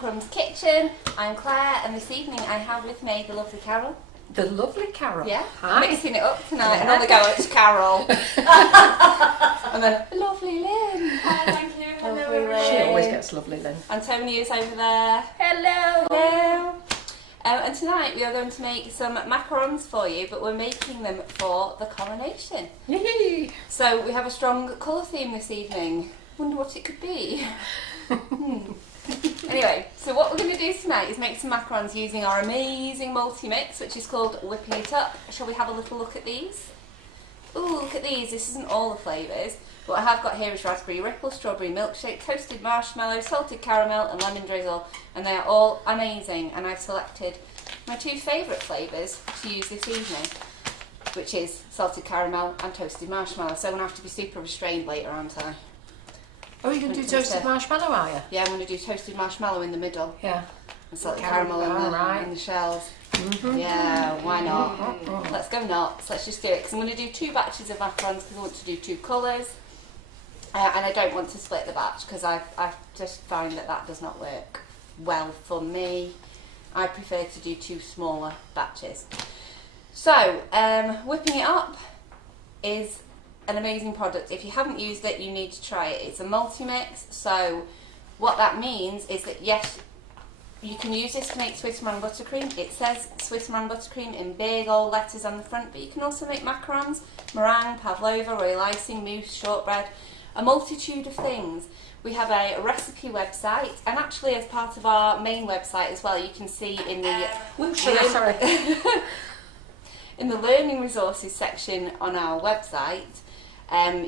Macarons kitchen. I'm Claire, and this evening I have with me the lovely Carol. The lovely Carol. Yeah, hi. Mixing it up tonight, and on the go it's Carol. And then lovely Lynn. Hi, thank you. Lovely Hello, Lynn. She always gets lovely, Lynn. Antonia's over there. Hello. Hello. And tonight we are going to make some macarons for you, but we're making them for the coronation. Yay! So we have a strong colour theme this evening. Wonder what it could be. Anyway, so what we're going to do tonight is make some macarons using our amazing multi-mix, which is called Whipping It Up. Shall we have a little look at these? Ooh, look at these. This isn't all the flavours. What I have got here is raspberry ripple, strawberry milkshake, toasted marshmallow, salted caramel and lemon drizzle, and they are all amazing, and I've selected my two favourite flavours to use this evening, which is salted caramel and toasted marshmallow. So I'm going to have to be super restrained later, aren't I? Oh, you're going to do toasted marshmallow, are you? Yeah, I'm going to do toasted marshmallow in the middle. Yeah. And salted caramel in the shells. Yeah, why not? Let's go nuts. Let's just do it, because I'm going to do 2 batches of macarons because I want to do 2 colours. And I don't want to split the batch because I just find that does not work well for me. I prefer to do 2 smaller batches. So, Whipping It Up is an amazing product. If you haven't used it, you need to try it. It's a multi-mix, so what that means is that yes, you can use this to make Swiss meringue buttercream. It says Swiss meringue buttercream in big old letters on the front, but you can also make macarons, meringue, pavlova, royal icing, mousse, shortbread, a multitude of things. We have a recipe website, and actually as part of our main website as well, you can see in the in the learning resources section on our website,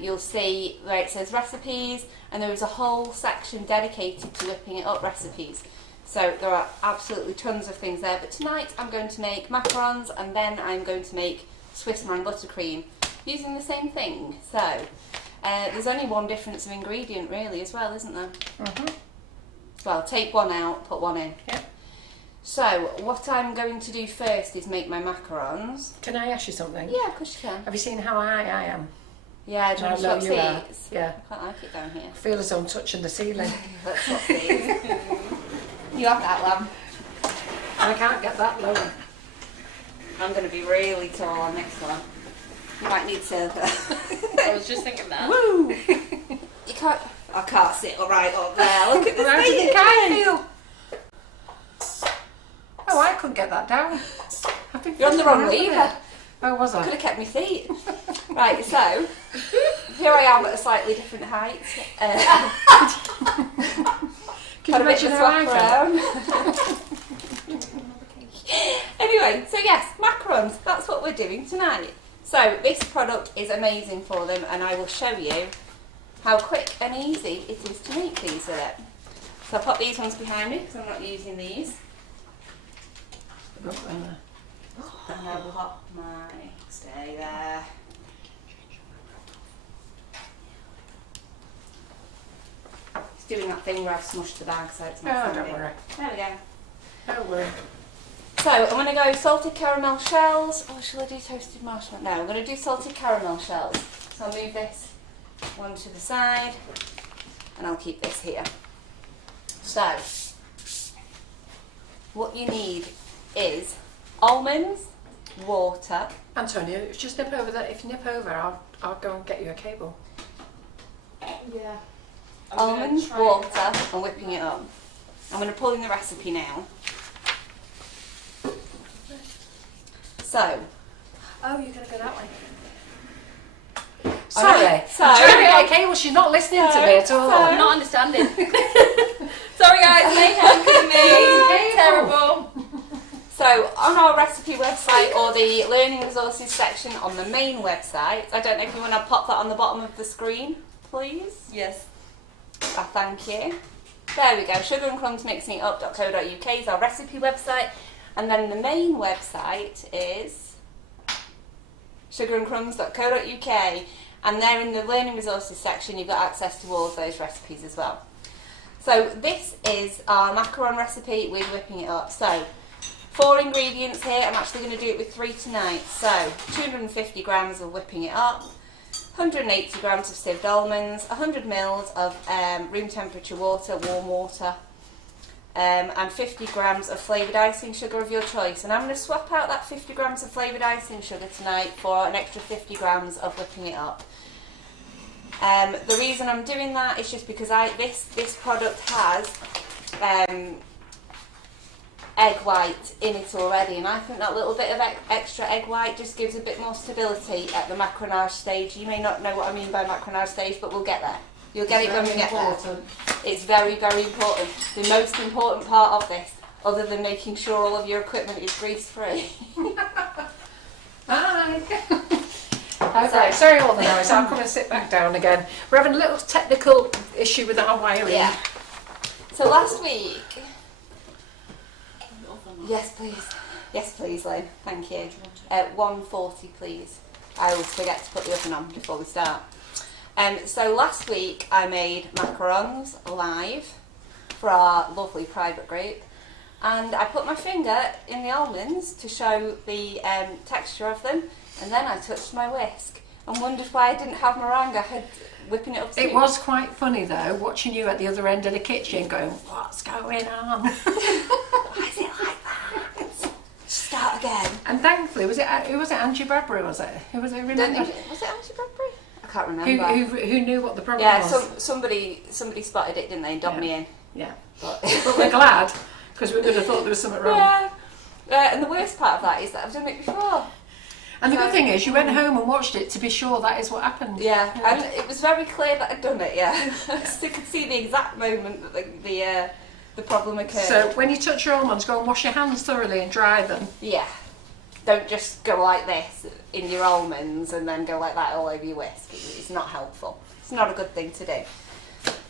you'll see where it says recipes, and there is a whole section dedicated to whipping it up recipes. So there are absolutely tons of things there, but tonight I'm going to make macarons, and then I'm going to make Swiss meringue buttercream using the same thing. So there's only one difference of ingredient really as well, isn't there? Well, take one out, put one in. Yep. So what I'm going to do first is make my macarons. Can I ask you something? Yeah, of course you can. Have you seen how high I am? Yeah, do you want to swap are. seats? Yeah. I quite like it down here. I feel as though I'm touching the ceiling. Let's swap seats. You have that, lamb. I can't get that lower. I'm going to be really tall on next one. You might need to... I was just thinking that. Woo! You can't... I can't sit right up there. Look at this. How do you feel? Oh, I couldn't get that down. You're on the wrong lever. Oh, was I? Could have kept my seat. Right, so here I am at a slightly different height. Can you imagine how I felt? Anyway, so yes, macarons, that's what we're doing tonight. So this product is amazing for them, and I will show you how quick and easy it is to make these with it. So I'll put these ones behind me because I'm not using these. And I'll pop my stay there. It's doing that thing where I've smushed the bag so it's not don't worry. There we go. Don't worry. So I'm going to go salted caramel shells. Oh, shall I do toasted marshmallow? No, I'm going to do salted caramel shells. So I'll move this one to the side and I'll keep this here. So what you need is almonds, water. Antonio, just nip over there. If you nip over, I'll go and get you a cable. Yeah. Almonds, water, and whipping it up. I'm going to pull in the recipe now. So. Oh, you're going to go that way. Sorry. So I'm trying to get a cable. She's not listening to me at all. I'm not understanding. Sorry guys, mayhem for me. Terrible. So on our recipe website or the learning resources section on the main website, I don't know if you want to pop that on the bottom of the screen, please. Yes. Thank you. There we go, sugarandcrumbsmixingitup.co.uk is our recipe website, and then the main website is sugarandcrumbs.co.uk, and there in the learning resources section you've got access to all of those recipes as well. So this is our macaron recipe with whipping it up. So 4 ingredients here, I'm actually going to do it with 3 tonight. So 250 grams of whipping it up, 180 grams of sieved almonds, 100 mils of room temperature water, warm water, and 50 grams of flavoured icing sugar of your choice. And I'm going to swap out that 50 grams of flavoured icing sugar tonight for an extra 50 grams of whipping it up. The reason I'm doing that is just because this product has egg white in it already, and I think that little bit of extra egg white just gives a bit more stability at the macaronage stage. You may not know what I mean by macaronage stage, but we'll get there. You'll get it when we get there. It's very, very important. The most important part of this, other than making sure all of your equipment is grease free. Hi. Okay, sorry all the noise. I'll come and sit back down again. We're having a little technical issue with our wiring. Yeah. So last week. Yes, please. Yes, please, Lynn. Thank you. 140, please. I always forget to put the oven on before we start. So last week I made macarons live for our lovely private group, and I put my finger in the almonds to show the texture of them, and then I touched my whisk and wondered why I didn't have meringue. I had whipping it up soon. It was quite funny though, watching you at the other end of the kitchen going, what's going on? Why is it like that? Start again. And thankfully, was it Angie Bradbury, was it? Who was it? Remember? Was it Angie Bradbury? I can't remember. Who knew what the problem yeah, was? somebody spotted it, didn't they, and dobbed me in. Yeah. But we're glad, because we would have thought there was something wrong. Yeah. And the worst part of that is that I've done it before. And the good thing is, you went home and watched it to be sure that is what happened. Yeah, and it was very clear that I'd done it, yeah. I could see the exact moment that the problem occurred. So when you touch your almonds, go and wash your hands thoroughly and dry them. Yeah. Don't just go like this in your almonds and then go like that all over your whisk. It's not helpful. It's not a good thing to do.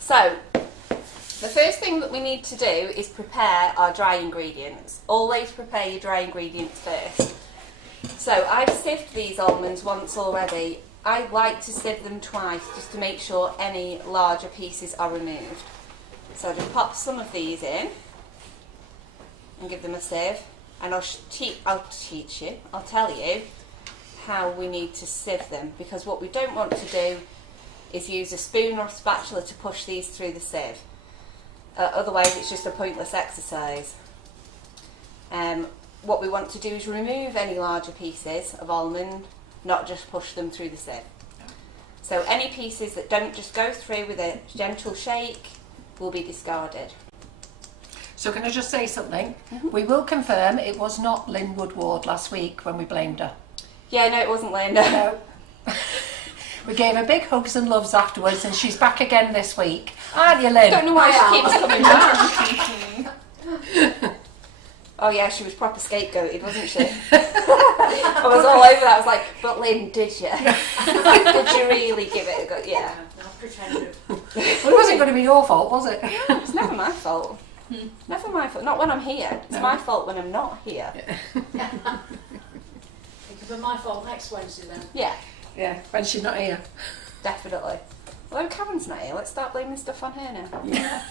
So, the first thing that we need to do is prepare our dry ingredients. Always prepare your dry ingredients first. So I've sieved these almonds once already. I like to sieve them twice just to make sure any larger pieces are removed. So I'll just pop some of these in and give them a sieve, and I'll tell you how we need to sieve them, because what we don't want to do is use a spoon or a spatula to push these through the sieve. Otherwise it's just a pointless exercise. What we want to do is remove any larger pieces of almond, not just push them through the sieve. So any pieces that don't just go through with a gentle shake will be discarded. So can I just say something? Mm-hmm. We will confirm it was not Lynn Woodward last week when we blamed her. Yeah, no, it wasn't Linda. No. We gave her big hugs and loves afterwards, and she's back again this week. Aren't you, Lynn? Don't know why she keeps coming back. Oh yeah, she was proper scapegoated, wasn't she? I was all over that. I was like, but Lynn, did you? Did you really give it a go? Yeah. I'll pretend it. Well, it wasn't going to be your fault, was it? It's never my fault. Never my fault. Not when I'm here. It's my fault when I'm not here. It could be my fault next Wednesday then. Yeah, Yeah, when she's not here. definitely. Although Karen's not here, let's start blaming stuff on her now. Yeah.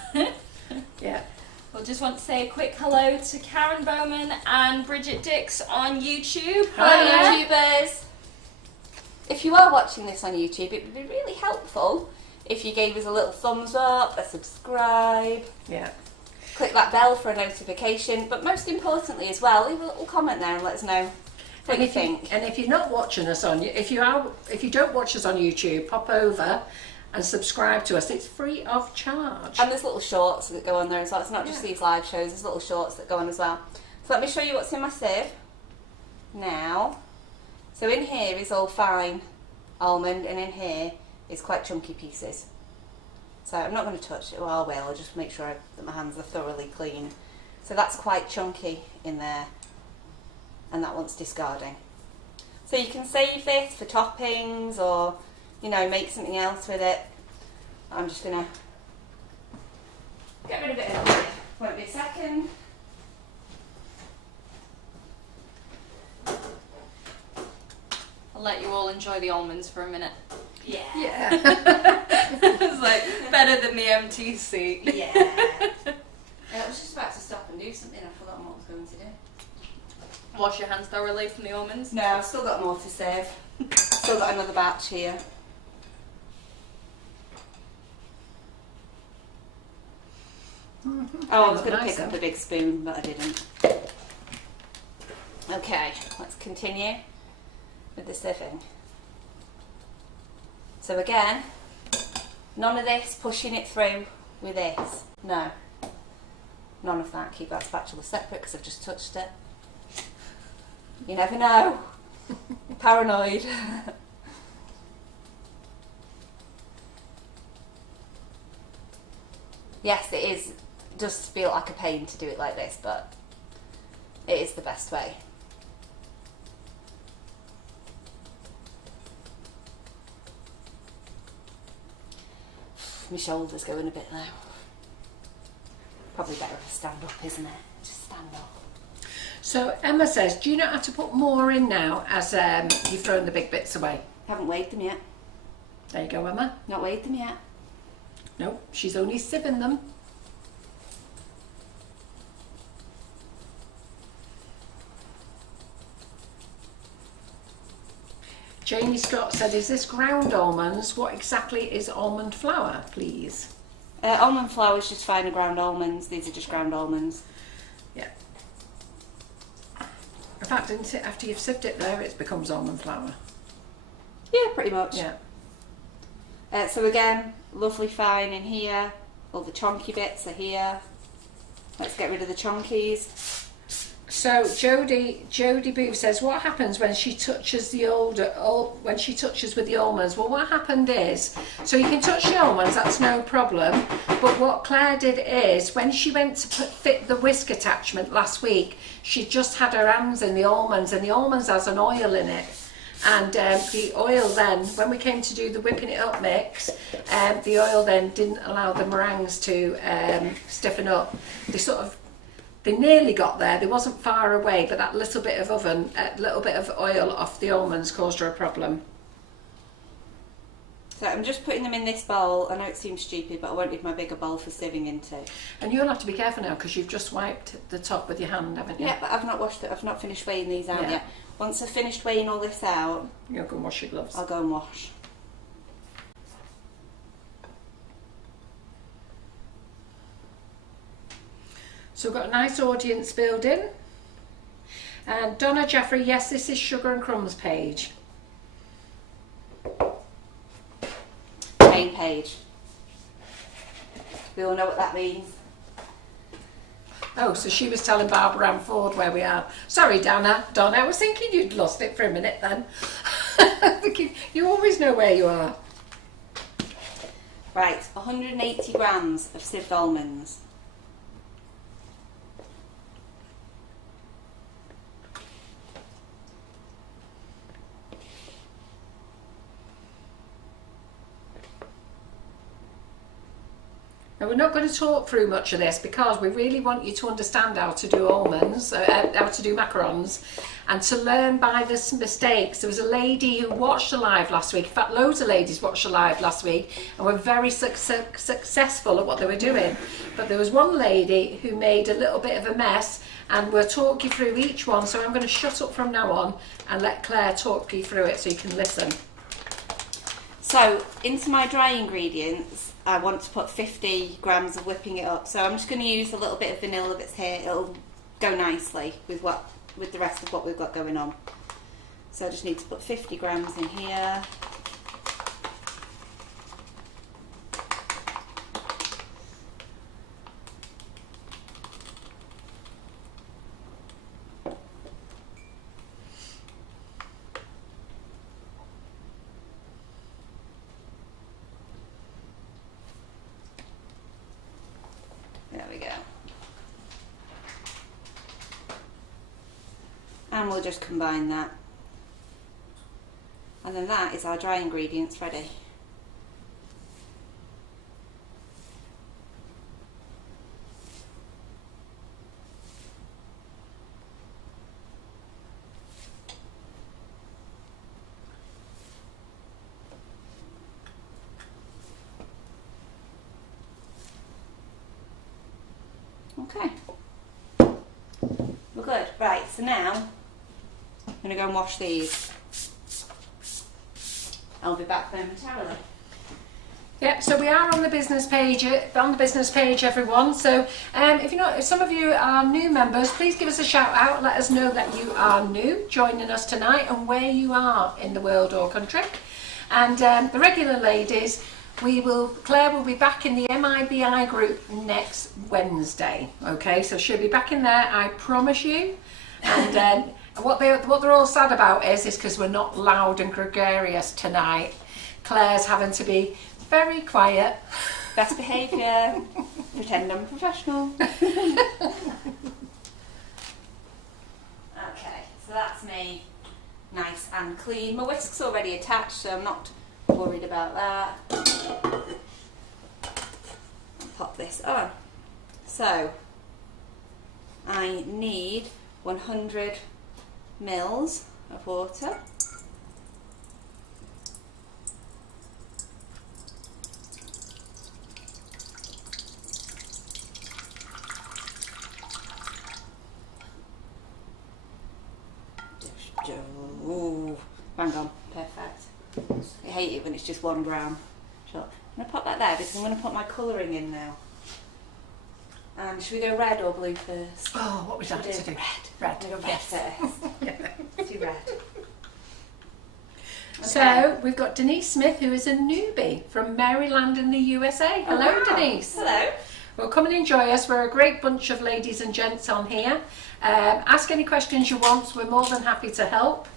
Yeah. We'll just want to say a quick hello to Karen Bowman and Bridget Dix on YouTube. Hi, YouTubers! If you are watching this on YouTube, it would be really helpful if you gave us a little thumbs up, a subscribe, Yeah. click that bell for a notification, but most importantly as well, leave a little comment there and let us know what you think. And if you're not watching us on, if you don't watch us on YouTube, pop over and subscribe to us. It's free of charge. And there's little shorts that go on there as well. It's not just these live shows, there's little shorts that go on as well. So let me show you what's in my sieve now. So in here is all fine almond, and in here is quite chunky pieces. So I'm not going to touch it, well I will, I'll just make sure that my hands are thoroughly clean. So that's quite chunky in there, and that one's discarding. So you can save this for toppings or, you know, make something else with it. I'm just going to get rid of it in a minute. Won't be a second. I'll let you all enjoy the almonds for a minute. Yeah. Yeah. It's like better than the MTC. Yeah. I was just about to stop and do something. I've forgotten what I was going to do. Wash your hands thoroughly from the almonds. No, I've still got more to save. Still got another batch here. Oh, I was going to pick up a big spoon, but I didn't. Okay, let's continue with the sieving. So again, none of this pushing it through with this. No. None of that. Keep that spatula separate because I've just touched it. You never know. Paranoid. Yes, it is. Does feel like a pain to do it like this, but it is the best way. My shoulder's going a bit low. Probably better if I stand up, isn't it? Just stand up. So Emma says, do you not have to put more in now as you've thrown the big bits away? Haven't weighed them yet. There you go, Emma. Not weighed them yet. No, she's only sieving them. Jamie Scott said, is this ground almonds? What exactly is almond flour, please? Almond flour is just finer ground almonds. These are just ground almonds. Yeah. In fact, isn't it, after you've sieved it there, it becomes almond flour? Yeah, pretty much. Yeah. So again, lovely fine in here. All the chonky bits are here. Let's get rid of the chonkies. So Jodie Booth says, what happens when she touches when she touches with the almonds? Well, what happened is, so you can touch the almonds, that's no problem. But what Claire did is, when she went to fit the whisk attachment last week, she just had her hands in the almonds, and the almonds has an oil in it. And the oil then, when we came to do the whipping it up mix, the oil then didn't allow the meringues to stiffen up. They nearly got there. They wasn't far away, but that little bit of oil off the almonds caused her a problem. So I'm just putting them in this bowl. I know it seems stupid, but I wanted my bigger bowl for sieving into. And you'll have to be careful now because you've just wiped the top with your hand, haven't you? Yeah, but I've not washed it. I've not finished weighing these out Yeah. yet. Once I've finished weighing all this out, You'll go and wash your gloves. I'll go and wash. So we've got a nice audience building. And Donna Jeffrey, yes, this is Sugar and Crumbs page. Main page. We all know what that means. Oh, so she was telling Barbara Ann Ford where we are. Sorry, Donna, I was thinking you'd lost it for a minute then. Thinking, you always know where you are. Right, 180 grams of sieved almonds. Now we're not going to talk through much of this because we really want you to understand how to do almonds, how to do macarons, and to learn by the mistakes. There was a lady who watched the live last week, in fact loads of ladies watched the live last week and were very successful at what they were doing. But there was one lady who made a little bit of a mess, and we'll talk you through each one. So I'm going to shut up from now on and let Claire talk you through it so you can listen. So into my dry ingredients, I want to put 50 grams of whipping it up. So I'm just going to use a little bit of vanilla that's here. It'll go nicely with the rest of what we've got going on. So I just need to put 50 grams in here. There we go. And we'll just combine that. And then that is our dry ingredients ready. Okay, we're good. Right, so now I'm going to go and wash these. I'll be back momentarily. Yep, so we are on the business page, everyone. So if some of you are new members, please give us a shout out. Let us know that you are new, joining us tonight, and where you are in the world or country. And the regular ladies, Claire will be back in the MIBI group next Wednesday. Okay, so she'll be back in there, I promise you. And what they're all sad about is because we're not loud and gregarious tonight. Claire's having to be very quiet. Best behaviour. Pretend I'm professional. Okay, so that's me, nice and clean. My whisk's already attached, so I'm not worried about that. I'll pop this on. So I need 100 mils of water. Ooh, bang on, perfect. I hate it when it's just 1 gram. Sure. I'm going to pop that there because I'm going to put my colouring in now. And should we go red or blue first? Oh, what would you like to do? Red. Go red first. Let's do red. Okay. So we've got Denise Smith, who is a newbie from Maryland in the USA. Hello, wow. Denise. Hello. Well, come and enjoy us. We're a great bunch of ladies and gents on here. Ask any questions you want. We're more than happy to help.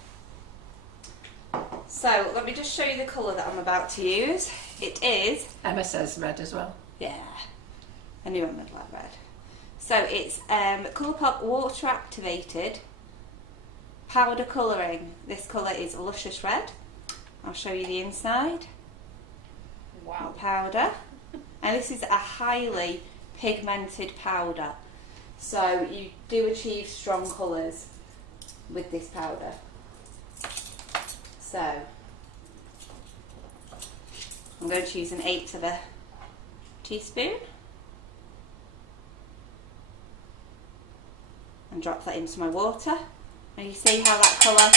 So let me just show you the colour that I'm about to use. It is... Emma says red as well. Yeah, I knew I meant like red. So it's Colourpop Water Activated Powder Colouring. This colour is Luscious Red. I'll show you the inside. Wow. Powder. And this is a highly pigmented powder. So you do achieve strong colours with this powder. So I'm going to use 1/8 of a teaspoon and drop that into my water. And you see how that colour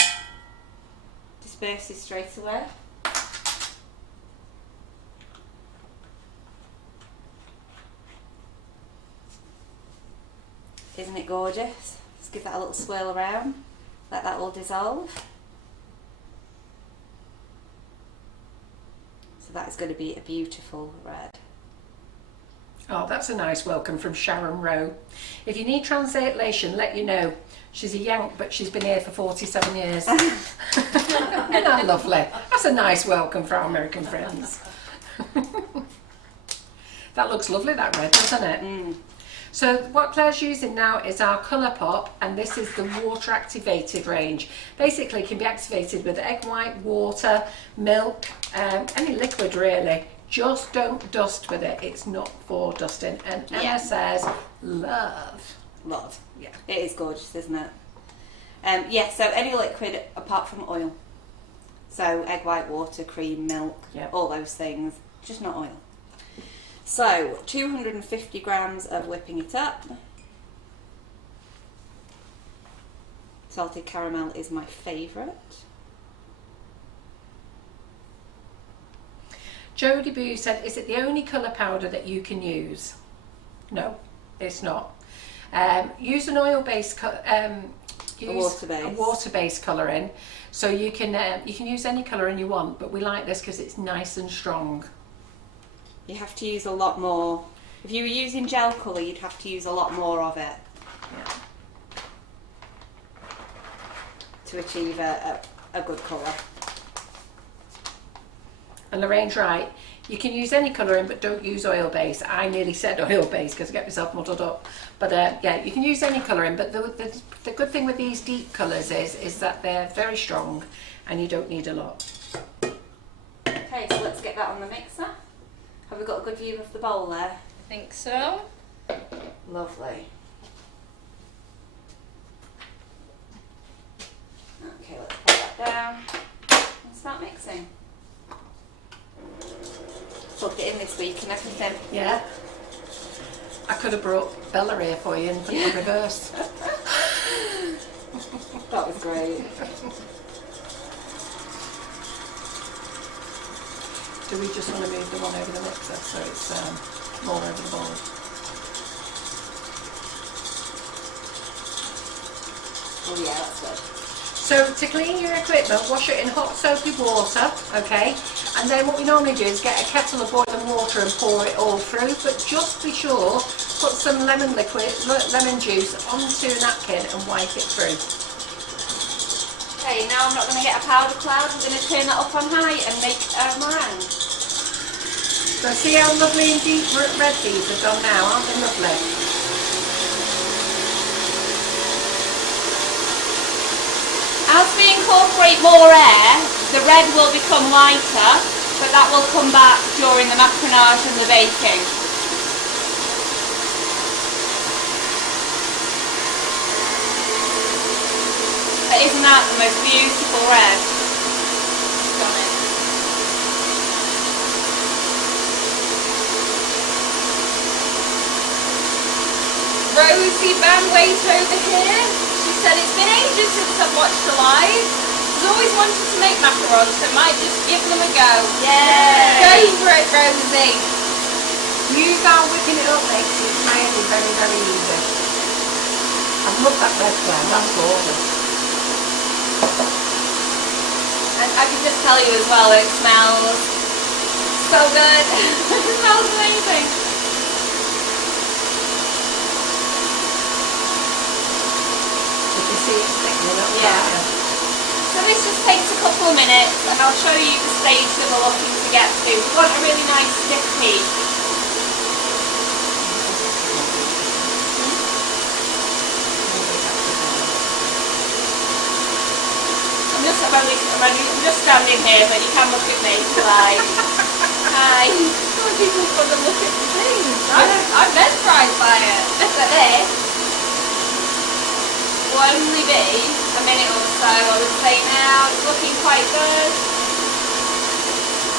disperses straight away. Isn't it gorgeous? Just give that a little swirl around, let that all dissolve. So that is going to be a beautiful red. Oh, that's a nice welcome from Sharon Rowe. If you need translation, let you know. She's a Yank, but she's been here for 47 years. Isn't that lovely? That's a nice welcome for our American friends. That looks lovely, that red, doesn't it? Mm. So what Claire's using now is our Colourpop, and this is the water activated range. Basically it can be activated with egg white, water, milk, any liquid really. Just don't dust with it. It's not for dusting. And Emma says, love. Love. Yeah. It is gorgeous, isn't it? Yeah, so any liquid apart from oil. So egg white, water, cream, milk, all those things. Just not oil. So 250 grams of whipping it up. Salted caramel is my favourite. Jodie Boo said, is it the only colour powder that you can use? No, it's not. Use an oil-based, a water-based colouring. So you can use any colouring you want, but we like this because it's nice and strong. You have to use a lot more. If you were using gel colour, you'd have to use a lot more of it to achieve a good colour. And Lorraine's right. You can use any colouring, but don't use oil-based. I nearly said oil-based because I get myself muddled up. But yeah, you can use any colouring. But the good thing with these deep colours is that they're very strong and you don't need a lot. Okay, so let's get that on the mixer. Have we got a good view of the bowl there? I think so. Lovely. Okay, let's put that down and start mixing. Plug it in this week and everything. Yeah. I could have brought Bella here for you and put it in reverse. That was great. Do we just want to move the one over the mixer so it's more over the bowl? Oh yeah, that's good. So to clean your equipment, wash it in hot soapy water, okay? And then what we normally do is get a kettle of boiling water and pour it all through, but just be sure, put some lemon juice onto a napkin and wipe it through. Okay, now I'm not going to get a powder cloud, I'm going to turn that up on high and make a meringue. So see how lovely and deep red these have gone now, aren't they lovely? As we incorporate more air, the red will become lighter, but that will come back during the macaronage and the baking. But isn't that the most beautiful red? Stunning. Rosie Bandwaite over here. She said it's been ages since I've watched her live. She's always wanted to make macarons, so might just give them a go. Yay! Go for it, Rosie. Use our whipping it up makes it really very, very easy. I love that red flame, that's gorgeous. And I can just tell you as well, it smells so good. It smells amazing. You can see it's thickening up. Yeah. So this just takes a couple of minutes and I'll show you the stage that we're looking to get to. We want a really nice stiff piece. I'm just standing here, but you can look at me like, hi. Some people want to look at the things. I'm mesmerised by it. But this will only be a minute or so, I would say now. It's looking quite good.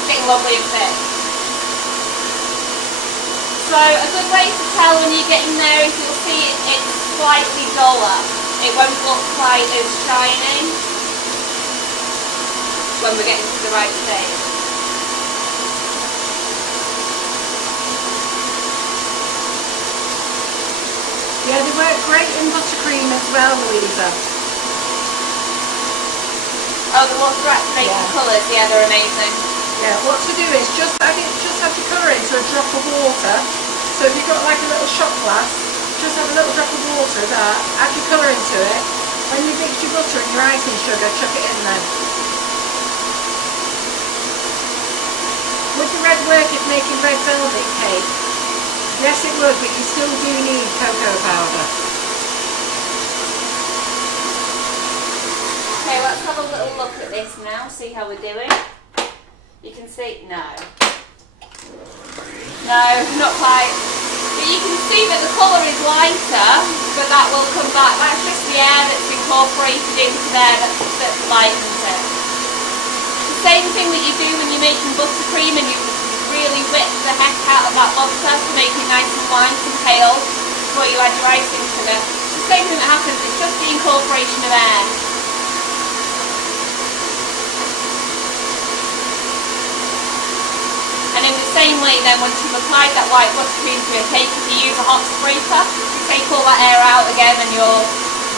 It's getting lovely and thick. So a good way to tell when you're getting there is you'll see it's slightly duller. It won't look quite as shiny when we're getting to the right stage. Yeah, they work great in buttercream as well, Louisa. Oh, the water activated colours, yeah, they're amazing. Yeah, what to do is just add your colour into a drop of water. So if you've got like a little shot glass, just have a little drop of water of that, add your colour into it. When you mix your butter and your icing sugar, chuck it in then. Would the red work if making red velvet cake? Yes it would, but you still do need cocoa powder. Okay, let's have a little look at this now, see how we're doing. You can see, no. No, not quite. But you can see that the colour is lighter, but that will come back. That's just the air that's incorporated into there that lightens it. It's the same thing that you do when you're making buttercream and you really whip the heck out of that butter to make it nice and white and pale before you add your icing sugar. It's the same thing that happens, it's just the incorporation of air. And in the same way then, once you've applied that white buttercream to your cake, if you use a hot scraper, you take all that air out again and your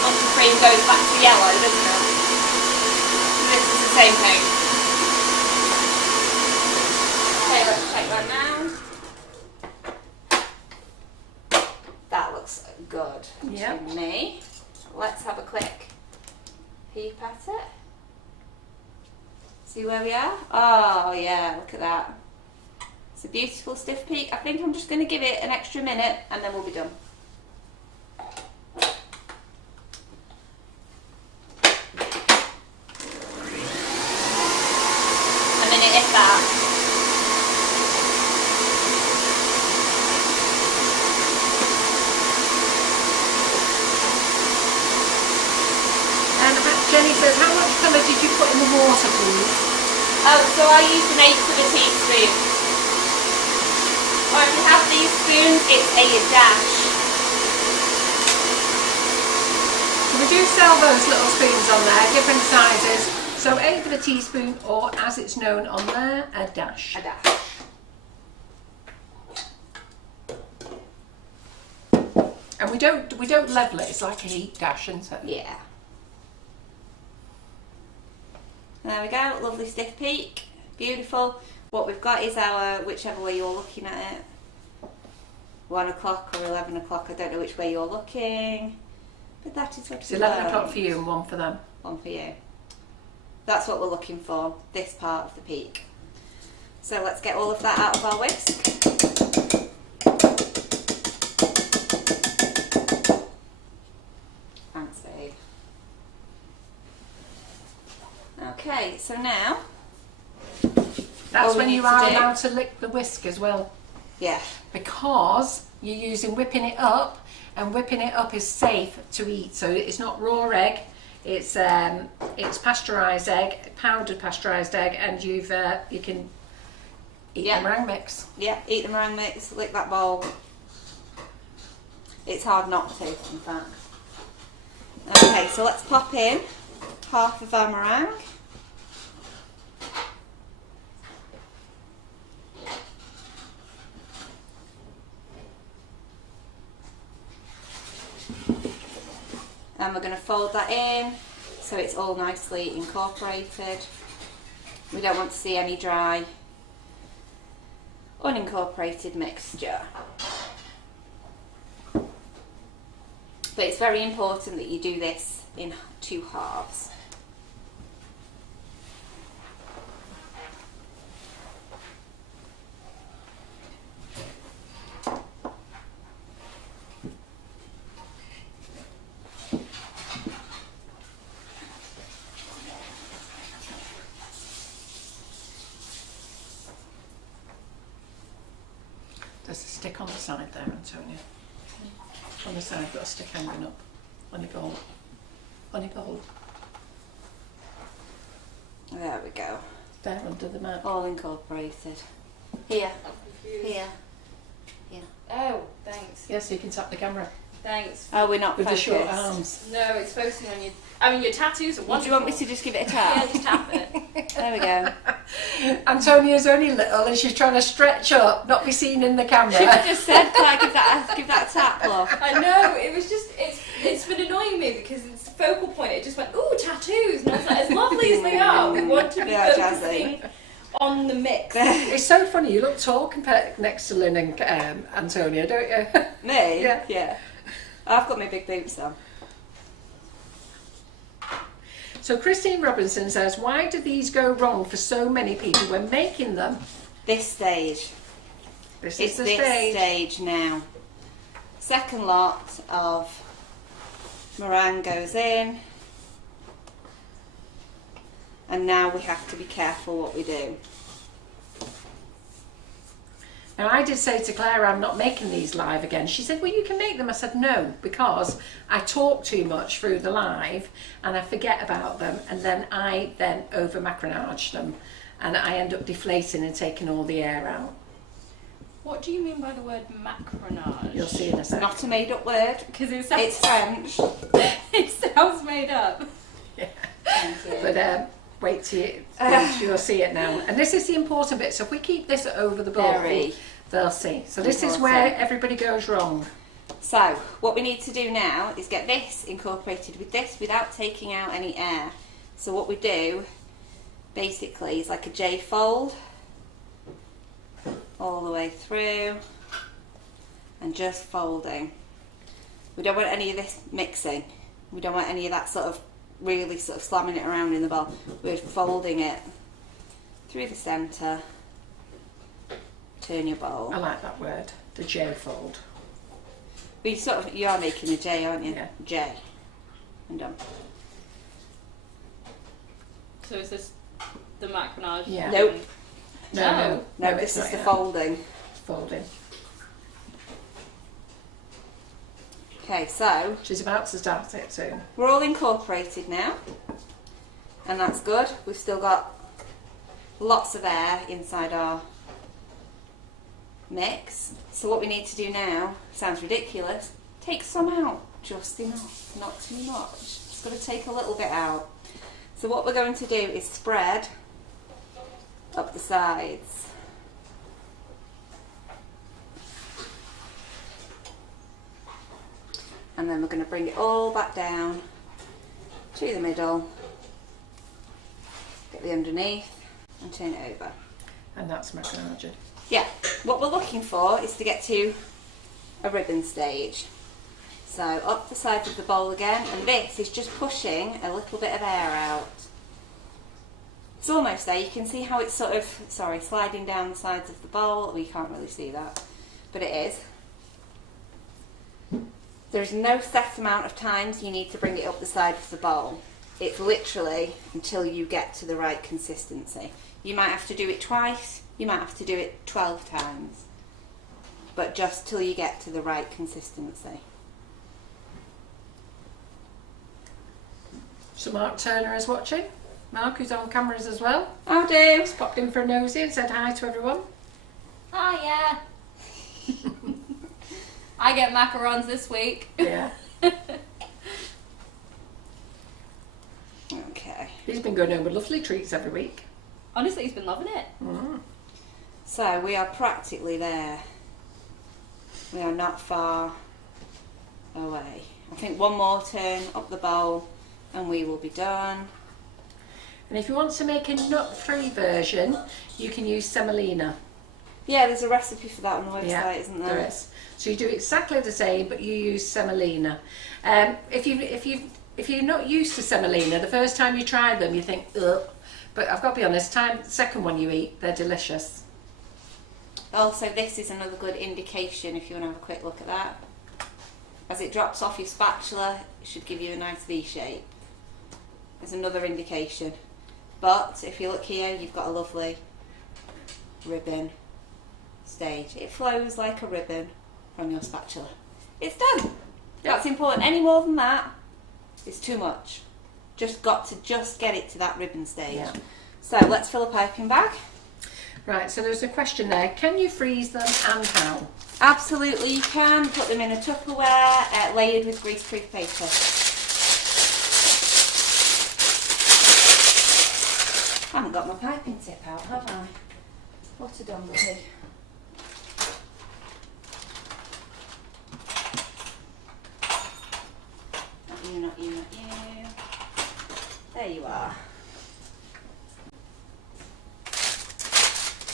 buttercream goes back to yellow, doesn't it? This is the same thing. Okay, let's take that now. That looks good to me. Let's have a quick peep at it. See where we are? Oh yeah, look at that. It's a beautiful stiff peak. I think I'm just going to give it an extra minute and then we'll be done. A minute if that. And Jenny says, how much colour did you put in the water, please? Oh, so I used an 1/8 of a teaspoon. Or if you have these spoons, it's a dash. We do sell those little spoons on there, different sizes. So 1/8 of a teaspoon, or as it's known on there, a dash. A dash. And we don't level it. It's like a heat dash, isn't it? Yeah. There we go, lovely stiff peak, beautiful. What we've got is our, whichever way you're looking at it, 1 o'clock or 11 o'clock, I don't know which way you're looking, but that is what It's 11 o'clock for you and 1 for them. 1 for you. That's what we're looking for, this part of the peak. So let's get all of that out of our whisk. Thanks, babe. Okay, so now That's we when need you to are do- allowed to lick the whisk as well, yeah, because you're using whipping it up, and whipping it up is safe to eat. So it's not raw egg. It's pasteurised egg, powdered pasteurised egg, and you can eat the meringue mix. yeah, eat the meringue mix, lick that bowl. It's hard not to, in fact. Okay, so let's pop in half of our meringue. And we're going to fold that in so it's all nicely incorporated. We don't want to see any dry, unincorporated mixture. But it's very important that you do this in 2 halves. There's a stick on the side there, Antonia. On the side, got a stick hanging up on your bowl. On your bowl. There we go. There under the mat. All incorporated. Here. Here. Here. Oh, thanks. Yeah, so you can tap the camera Thanks. Oh, we're not with the focused. short arms. No, it's focusing on your. I mean, your tattoos are Do wonderful. you want me to just give it a tap? Yeah, just tap it. There we go. Antonia's only little and she's trying to stretch up, not be seen in the camera. Should have just said, can I give that a tap, love? I know, it was just, it's been annoying me because it's the focal point, it just went, ooh, tattoos, and I was like, as lovely as they are, we want to be Yeah, focusing jazzy. on the mix. It's so funny, you look tall compared next to Lynn and Antonia, don't you? Me? Yeah. Yeah. I've got my big boots on. So Christine Robinson says, why do these go wrong for so many people when making them? This stage. This It's is the this stage. stage now. Second lot of meringue goes in. And now we have to be careful what we do. Now I did say to Claire, I'm not making these live again. She said, well, you can make them. I said, no, because I talk too much through the live and I forget about them, and then I over macaronage them and I end up deflating and taking all the air out. What do you mean by the word macaronage? You'll see in a second. Not a made up word. Because it sounds, It's French. it sounds made up. Yeah. Thank you. But wait till you'll see it now. And this is the important bit. So if we keep this over the bowl, Very they'll see. So this is important. where everybody goes wrong. So what we need to do now is get this incorporated with this without taking out any air. So what we do basically is like a J fold all the way through and just folding. We don't want any of this mixing. We don't want any of that sort of really sort of slamming it around in the bowl. We're folding it through the centre. Turn your bowl. I like that word, the J fold. But you are making a J, aren't you? Yeah. J. And done. So is this the macaronage? Yeah. Nope. No, No, it's this is not the yet. folding. Folding. Okay, so She's about to start it soon. we're all incorporated now. And that's good. We've still got lots of air inside our mix. So what we need to do now, sounds ridiculous, take some out. Just enough, not too much. Just got to take a little bit out. So what we're going to do is spread up the sides. And then we're going to bring it all back down to the middle, get the underneath and turn it over. And that's macaronage. Yeah, what we're looking for is to get to a ribbon stage. So up the sides of the bowl again, and this is just pushing a little bit of air out. It's almost there. You can see how it's sort of, sliding down the sides of the bowl. We can't really see that, but it is. There's no set amount of times you need to bring it up the side of the bowl. It's literally until you get to the right consistency. You might have to do it twice, you might have to do it 12 times, but just till you get to the right consistency. So Mark Turner is watching. Mark, who's on cameras as well, I'll do. just popped in for a nosy and said hi to everyone. Oh yeah. I get macarons this week. Yeah. Okay. He's been going home with lovely treats every week. Honestly, he's been loving it. Mm. So we are practically there. We are not far away. I think one more turn up the bowl and we will be done. And if you want to make a nut-free version, you can use semolina. Yeah, there's a recipe for that on the website, Yeah, isn't there? there is. So you do exactly the same, but you use semolina. If you're not used to semolina, the first time you try them, you think, ugh. But I've got to be honest, the second one you eat, they're delicious. Also, this is another good indication if you want to have a quick look at that. As it drops off your spatula, it should give you a nice V shape. There's another indication. But if you look here, you've got a lovely ribbon stage. It flows like a ribbon from your spatula. It's done. That's important. Any more than that is too much. Just got to get it to that ribbon stage. Yeah. So let's fill a piping bag. Right, so there's a question there. Can you freeze them and how? Absolutely, you can. Put them in a Tupperware, layered with greaseproof paper. I haven't got my piping tip out, have I? What a donkey. Not you, not you, not you. There you are.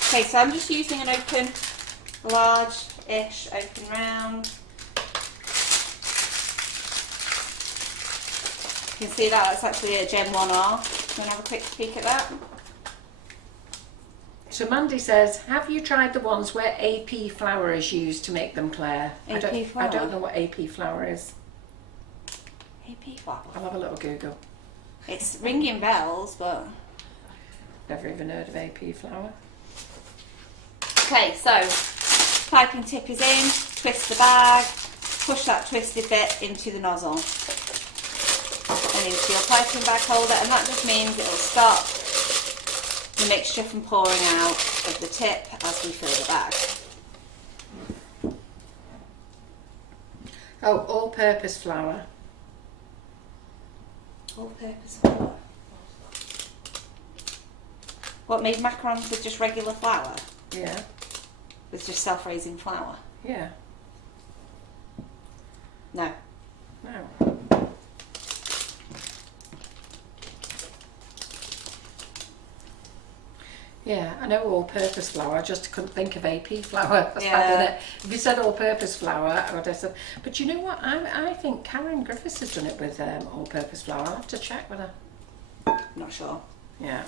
Okay, so I'm just using an open, large-ish open round. You can see that's actually a Gen 1R. Do you want to have a quick peek at that? So Mandy says, have you tried the ones where AP flour is used to make them, Claire? AP flour? I don't know what AP flour is. AP flour. I'll have a little Google. It's ringing bells, but... Never even heard of AP flour. Okay, so piping tip is in, twist the bag, push that twisted bit into the nozzle and into your piping bag holder, and that just means it'll stop the mixture from pouring out of the tip as we fill the bag. Oh, all-purpose flour. All-purpose flour. What, made macarons with just regular flour? Yeah. With just self-raising flour? Yeah. No. No. Yeah, I know all-purpose flour. I just couldn't think of AP flour. That's bad, isn't it? If you said all-purpose flour, I would have said. But you know what? I think Karen Griffiths has done it with all-purpose flour. I'll have to check with her. Not sure. Yeah.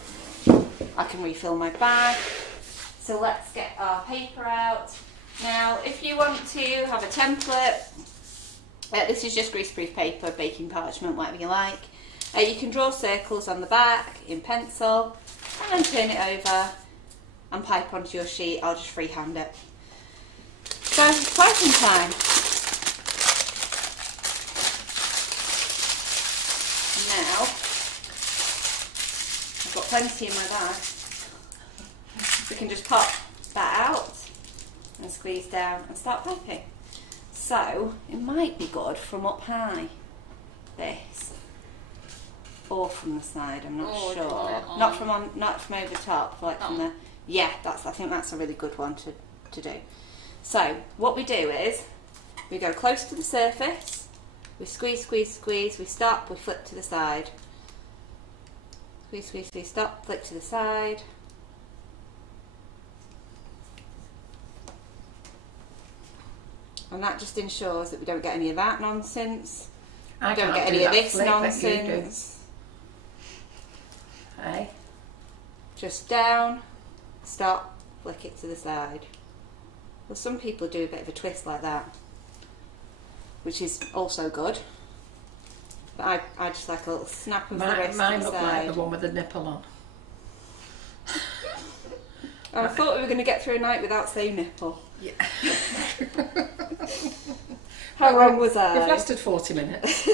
I can refill my bag. So let's get our paper out. Now, if you want to have a template, this is just greaseproof paper, baking parchment, whatever you like. You can draw circles on the back in pencil and then turn it over and pipe onto your sheet. I'll just freehand it. So, piping time. Now, I've got plenty in my bag. We can just pop that out and squeeze down and start piping. So, it might be good from up high, this, or from the side, I'm not sure. Not from over top, like from the, yeah, I think that's a really good one to do. So, what we do is, we go close to the surface, we squeeze, squeeze, squeeze, we stop, we flip to the side. Squeeze, squeeze, squeeze, stop, flip to the side. And that just ensures that we don't get any of that nonsense. I don't get any of this nonsense. Hey. Just down, stop, flick it to the side. Well, some people do a bit of a twist like that, which is also good. But I just like a little snap of the wrist Mine to the looked side. like the one with the nipple on. I thought we were going to get through a night without saying nipple. Yeah. How long was I? It lasted 40 minutes.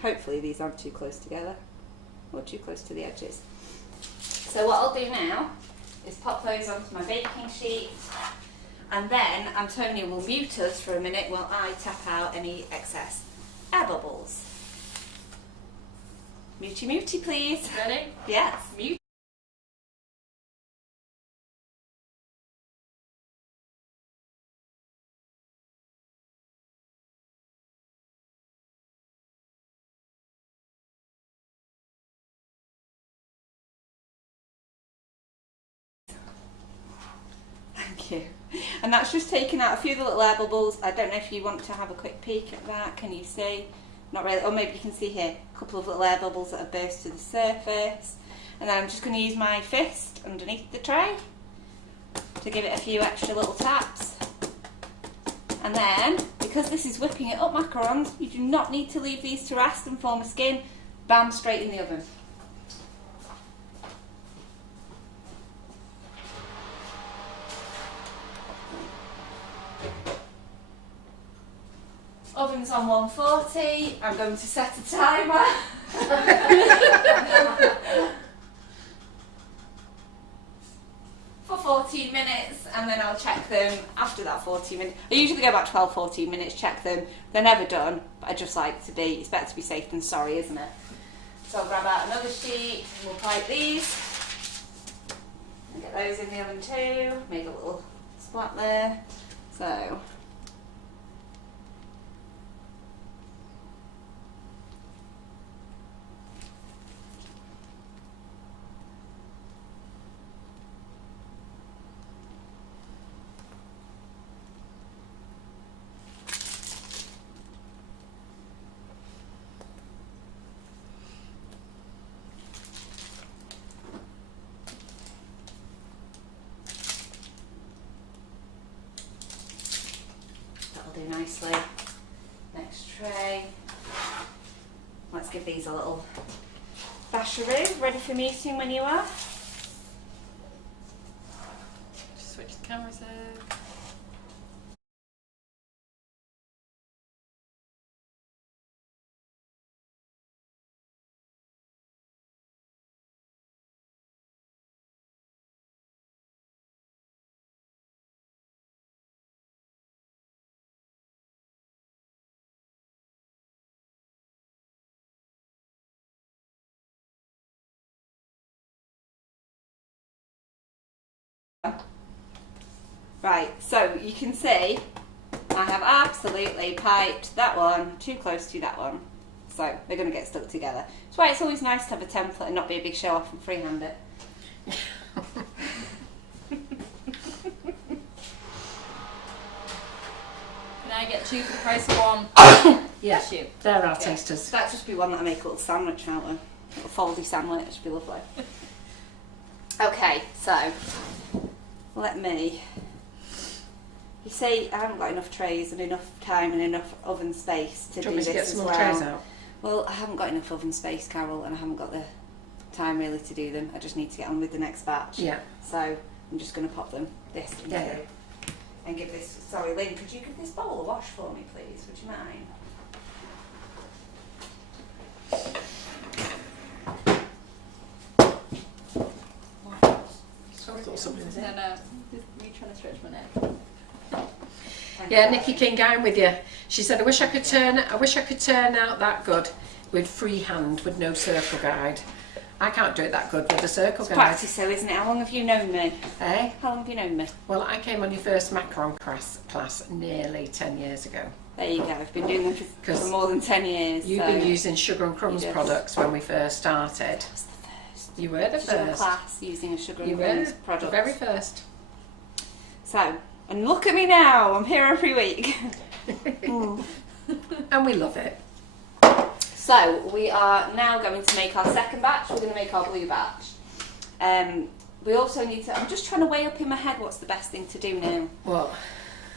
Hopefully these aren't too close together or too close to the edges. So what I'll do now is pop those onto my baking sheet, and then Antonia will mute us for a minute while I tap out any excess air bubbles. Muty muty please. Ready? Yes. Mute. Thank you. And that's just taken out a few of the little air bubbles. I don't know if you want to have a quick peek at that. Can you see? Not really. Or maybe you can see here a couple of little air bubbles that have burst to the surface. And then I'm just going to use my fist underneath the tray to give it a few extra little taps. And then, because this is whipping it up macarons, you do not need to leave these to rest and form a skin. Bam, straight in the oven. Oven's on 140. I'm going to set a timer. For 14 minutes, and then I'll check them after that 14 minutes. I usually go about 12-14 minutes, check them. They're never done, but I just like to be, it's better to be safe than sorry, isn't it? So I'll grab out another sheet, and we'll pipe these. And get those in the oven too. Made a little splat there. So do nicely. Next tray. Let's give these a little washeroo, ready for meeting when you are. Switch the cameras over. Right, so you can see I have absolutely piped that one too close to that one, so they're going to get stuck together. That's why it's always nice to have a template and not be a big show off and freehand it. Can I get 2 for the price of 1? Yeah, You. they're our tasters. That'd just be one that I make a little sandwich out of. A little foldy sandwich, it'd be lovely. Okay, so let me. You see, I haven't got enough trays and enough time and enough oven space to do Do you want me this to get as some more well. trays out? Well, I haven't got enough oven space, Carol, and I haven't got the time really to do them. I just need to get on with the next batch. Yeah. So I'm just going to pop them this into and give this. Sorry, Lynn, could you give this bowl a wash for me, please? Would you mind? I thought somebody was in. No, no. You trying to stretch my neck? Yeah, Nikki King, I'm with you. She said, I wish I could turn out that good with freehand, with no circle guide. I can't do it that good with a circle guide. Practice though, isn't it? How long have you known me? Eh? How long have you known me? Well, I came on your first macaron class nearly 10 years ago. There you go. I've been doing them for more than 10 years. You've been using Sugar and Crumbs Yes. products when we first started. I was the first. You were the Did you have a first. class using a Sugar You and were Crumbs the product. very first. So, and look at me now. I'm here every week. And we love it. So we are now going to make our second batch. We're going to make our blue batch. We also need to. I'm just trying to weigh up in my head what's the best thing to do now. Well,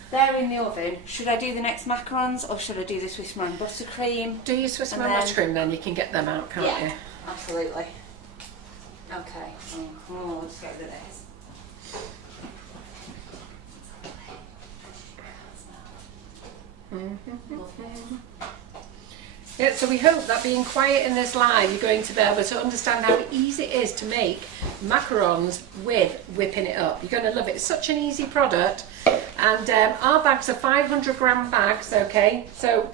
They're in the oven. Should I do the next macarons or should I do the Swiss meringue buttercream? do your Swiss And meringue then- buttercream, then you can get them out, can't Yeah, you? absolutely. Okay. Oh, let's get rid of this. Yeah, so we hope that being quiet in this live, you're going to be able to understand how easy it is to make macarons with whipping it up. You're going to love it. It's such an easy product. And our bags are 500 gram bags, okay? So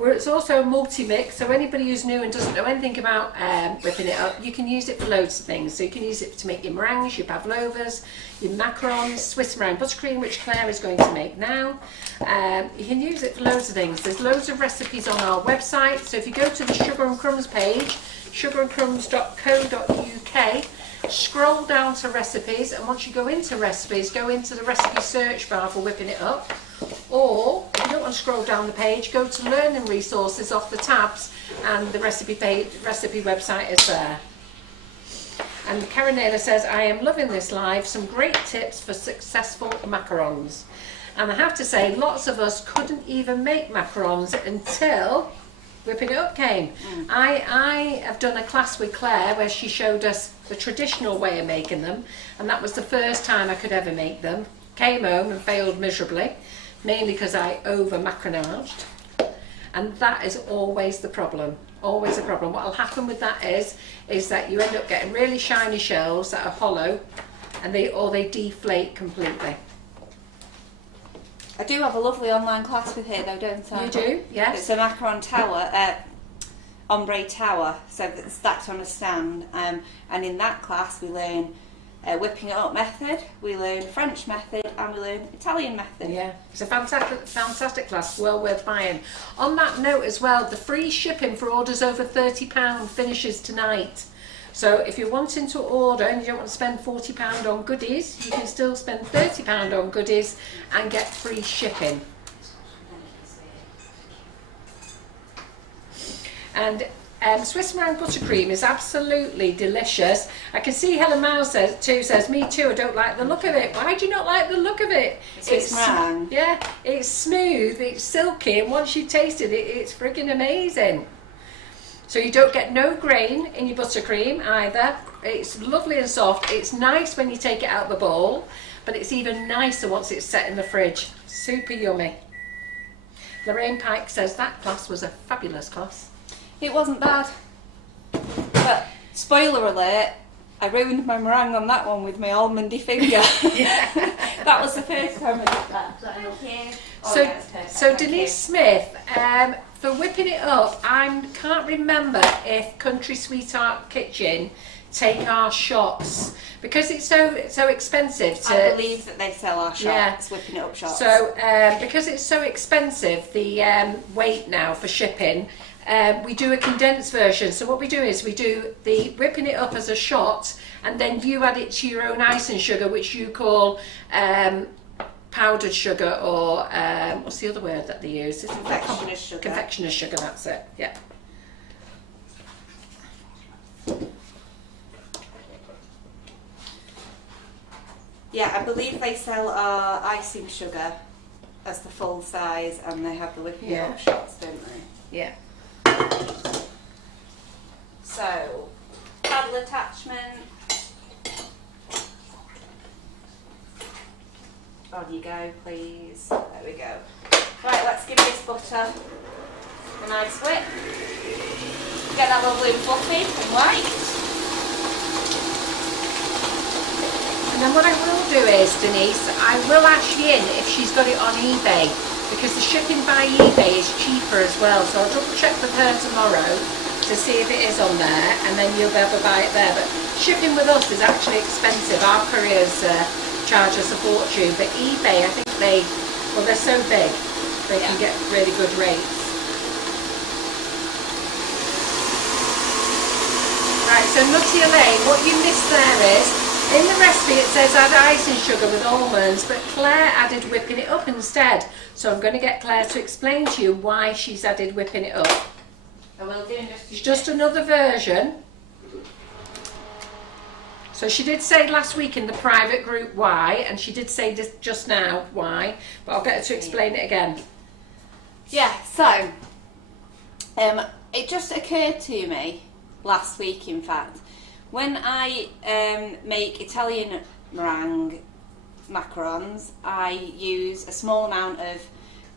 it's also a multi-mix, so anybody who's new and doesn't know anything about whipping it up, you can use it for loads of things. So you can use it to make your meringues, your pavlovas, your macarons, Swiss meringue buttercream, which Claire is going to make now. You can use it for loads of things. There's loads of recipes on our website. So if you go to the Sugar and Crumbs page, sugarandcrumbs.co.uk, scroll down to recipes, and once you go into recipes, go into the recipe search bar for whipping it up. Or if you don't want to scroll down the page, go to learning resources off the tabs, and the recipe website is there. And Karen Naylor says, I am loving this live. Some great tips for successful macarons. And I have to say, lots of us couldn't even make macarons until whipping it up came. I have done a class with Claire where she showed us the traditional way of making them, and that was the first time I could ever make them. Came home and failed miserably, mainly because I over macaronaged, and that is always the problem. Always a problem. What will happen with that is that you end up getting really shiny shells that are hollow, and they deflate completely. I do have a lovely online class with here though, don't I? You do? Yes. It's a macaron tower, ombre tower, so it's stacked on a stand. And in that class we learn whipping it up method, we learn French method, and we learn Italian method. Yeah, it's a fantastic class, well worth buying. On that note as well, the free shipping for orders over £30 finishes tonight. So if you're wanting to order and you don't want to spend £40 on goodies, you can still spend £30 on goodies and get free shipping. And Swiss meringue buttercream is absolutely delicious. I can see Helen Miles says, me too, I don't like the look of it. Why do you not like the look of it? Swiss meringue? Yeah, it's smooth, it's silky, and once you've tasted it, it's friggin' amazing. So you don't get no grain in your buttercream either. It's lovely and soft. It's nice when you take it out of the bowl, but it's even nicer once it's set in the fridge. Super yummy. Lorraine Pike says that class was a fabulous class. It wasn't bad. But spoiler alert, I ruined my meringue on that one with my almondy finger. That was the first time I did that. Thank you. So Denise Smith, for whipping it up, I can't remember if Country Sweetheart Kitchen take our shots because it's so expensive to... I believe that they sell our shots, whipping it up shots. So because it's so expensive, the weight now for shipping, we do a condensed version. So what we do is we do the whipping it up as a shot, and then you add it to your own icing sugar, which you call powdered sugar, or what's the other word that they use? Confectioner's sugar. Confectioner's sugar, that's it, yeah. Yeah, I believe they sell our icing sugar as the full size, and they have the whipping it up shots, don't they? Yeah. So, paddle attachment. On you go, please. There we go. Right, let's give this butter a nice whip. Get that lovely fluffy and white. And then what I will do is, Denise, I will ask Yin if she's got it on eBay, because the shipping by eBay is cheaper as well. So I'll double check with her tomorrow to see if it is on there, and then you'll be able to buy it there. But shipping with us is actually expensive. Our couriers charge us a fortune, but eBay, I think they're so big, they can get really good rates. Right, so Nutty Elaine, what you missed there is, in the recipe it says add icing sugar with almonds, but Claire added whipping it up instead. So I'm going to get Claire to explain to you why she's added whipping it up. I will do It's just another version. So she did say last week in the private group why, and she did say this just now why, but I'll get her to explain it again. Yeah, so it just occurred to me last week, in fact, when I make Italian meringue macarons, I use a small amount of,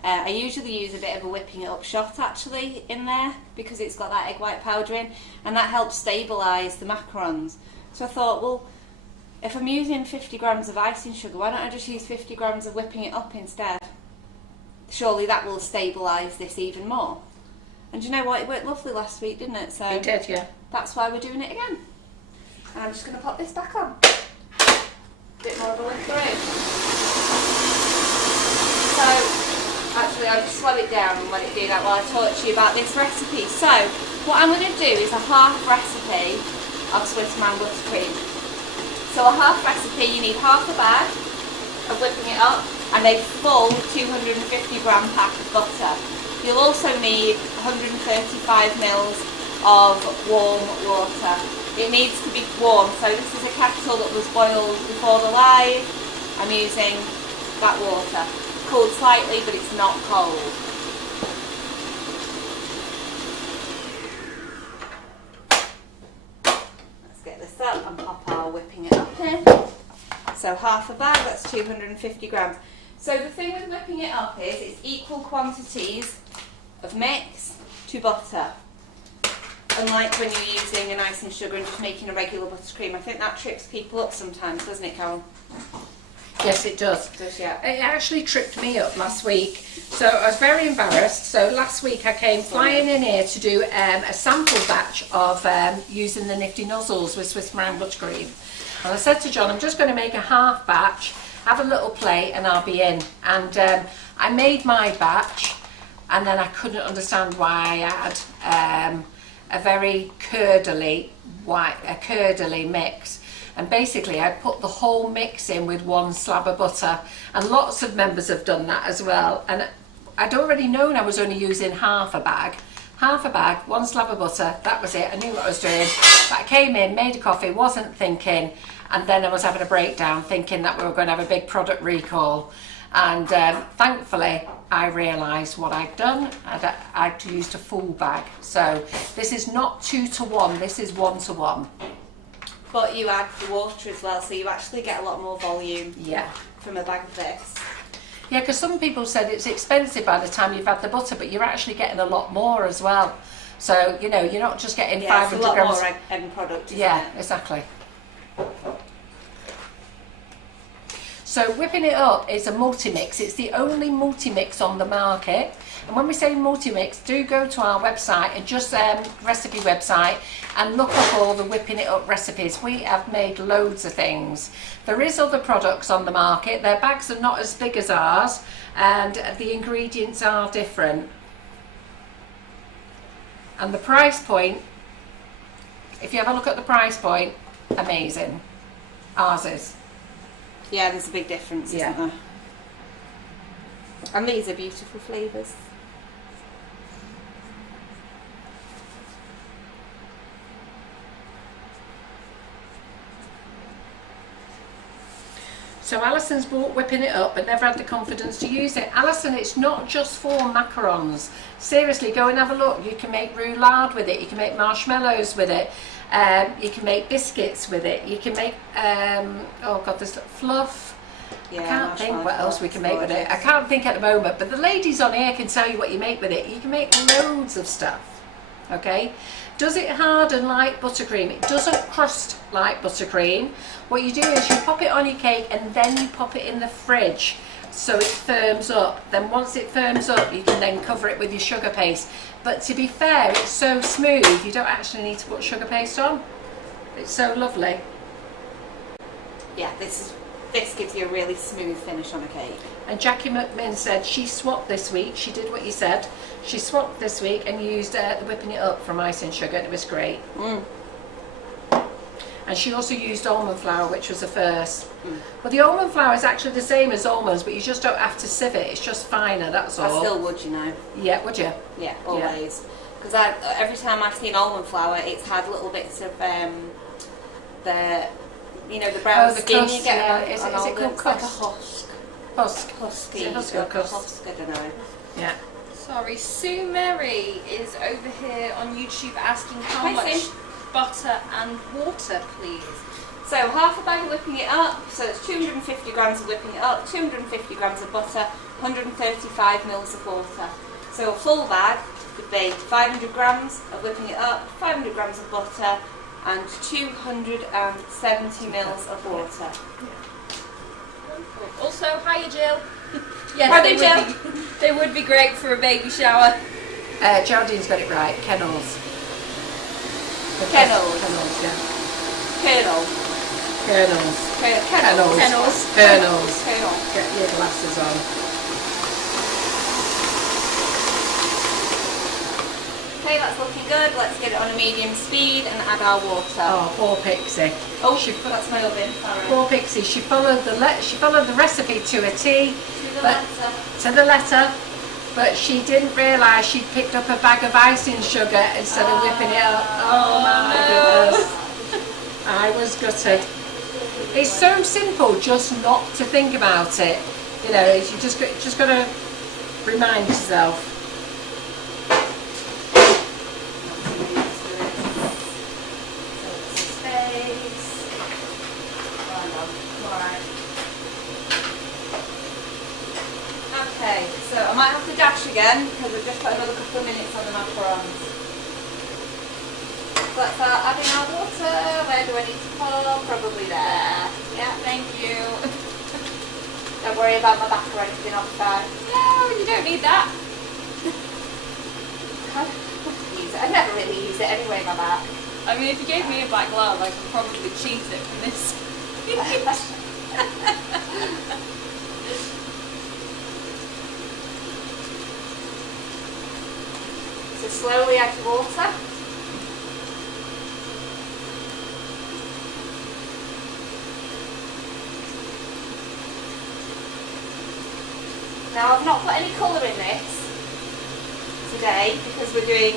I usually use a bit of a whipping it up shot actually in there, because it's got that egg white powder in, and that helps stabilise the macarons. So I thought, well, if I'm using 50 grams of icing sugar, why don't I just use 50 grams of whipping it up instead? Surely that will stabilise this even more. And you know what, it worked lovely last week, didn't it? So It did, yeah. that's why we're doing it again. And I'm just going to pop this back on. A bit more of a whip through. So, actually I'll just slow it down and let it do that while I talk to you about this recipe. So, what I'm going to do is a half recipe of Swiss man buttercream. So a half recipe, you need half a bag of whipping it up and a full 250 gram pack of butter. You'll also need 135 mils of warm water. It needs to be warm, so this is a kettle that was boiled before the live. I'm using that water. Cooled slightly, but it's not cold. Let's get this up and pop our whipping it up in. So half a bag, that's 250 grams. So the thing with whipping it up is it's equal quantities of mix to butter. Unlike when you're using an icing sugar and just making a regular buttercream. I think that trips people up sometimes, doesn't it, Carol? Yes, it does. It does, yeah. It actually tripped me up last week, so I was very embarrassed. So last week I came flying in here to do a sample batch of using the nifty nozzles with Swiss meringue buttercream. And I said to John, I'm just going to make a half batch, have a little plate, and I'll be in. And I made my batch, and then I couldn't understand why I had a very curdly mix, and basically I put the whole mix in with one slab of butter, and lots of members have done that as well, and I'd already known I was only using half a bag, one slab of butter, that was it. I knew what I was doing, but I came in, made a coffee, wasn't thinking, and then I was having a breakdown thinking that we were going to have a big product recall. And thankfully I realised what I'd done. I'd used a full bag. So this is not 2 to 1, this is 1 to 1. But you add the water as well, so you actually get a lot more volume from a bag of this. Yeah, because some people said it's expensive by the time you've had the butter, but you're actually getting a lot more as well. So, you know, you're not just getting 500 it's a lot grams. more end product, isn't Yeah, it? exactly. So whipping it up is a multi-mix. It's the only multi-mix on the market. And when we say multi-mix, do go to our website and just recipe website and look up all the whipping it up recipes. We have made loads of things. There is other products on the market. Their bags are not as big as ours and the ingredients are different. And the price point, if you have a look at the price point, amazing. Ours is. Yeah, there's a big difference, isn't there? And these are beautiful flavours. So Alison's bought whipping it up but never had the confidence to use it. Alison, it's not just for macarons. Seriously, go and have a look. You can make roulade with it, you can make marshmallows with it, you can make biscuits with it, you can make, oh god, there's fluff. Yeah, I can't think what else we can make with it. I can't think at the moment, but the ladies on here can tell you what you make with it. You can make loads of stuff, okay? Does it harden like buttercream? It doesn't crust like buttercream. What you do is you pop it on your cake and then you pop it in the fridge so it firms up. Then once it firms up, you can then cover it with your sugar paste. But to be fair, it's so smooth, you don't actually need to put sugar paste on. It's so lovely. Yeah, this gives you a really smooth finish on a cake. And Jackie McMinn said she swapped this week. She did what you said. She swapped this week and used the whipping it up from icing sugar. And it was great. And she also used almond flour, which was a first. Well, the almond flour is actually the same as almonds, but you just don't have to sieve it. It's just finer, that's all. I still would, you know. Yeah, would you? Yeah, always. Because every time I've seen almond flour, it's had little bits of the, you know, the brown skin crust, you get on Is it almonds. called It's like a crust? husk. Husk. Husky. Is it husk or Like a crust? husk, I don't know. Yeah. Sorry, Sue Mary is over here on YouTube asking how Hi, much Sue. butter and water, please. So half a bag of whipping it up, so it's 250 grams of whipping it up, 250 grams of butter, 135 mils of water. So a full bag would be 500 grams of whipping it up, 500 grams of butter, and 270 mils of water. Also, hiya Jill. Yes, Hi, Jill. They would be great for a baby shower. Geraldine's got it right. Kennels. Kennels. Kennels, yeah. Kernel. Kernels. Kernels. Kernels. Kernels. Get your glasses on. Okay, that's looking good. Let's get it on a medium speed and add our water. Oh, poor Pixie. Oh, that's my oven. Sorry. Poor Pixie. She followed the recipe to a T. To the letter. But she didn't realise she'd picked up a bag of icing sugar instead of whipping it up. Oh my goodness. I was gutted. It's so simple just not to think about it. You know, you just got to remind yourself. Okay, so I might have to dash again because we've just put another couple of minutes on the macarons. Let's start adding our water. Where do I need to pour? Probably there. Yeah, thank you. Don't worry about my back or anything off time. No, you don't need that. I never really use it anyway, my back. I mean, if you gave me a black glove, I could probably cheat it from this. So slowly add your water. Now I've not put any colour in this today because we're doing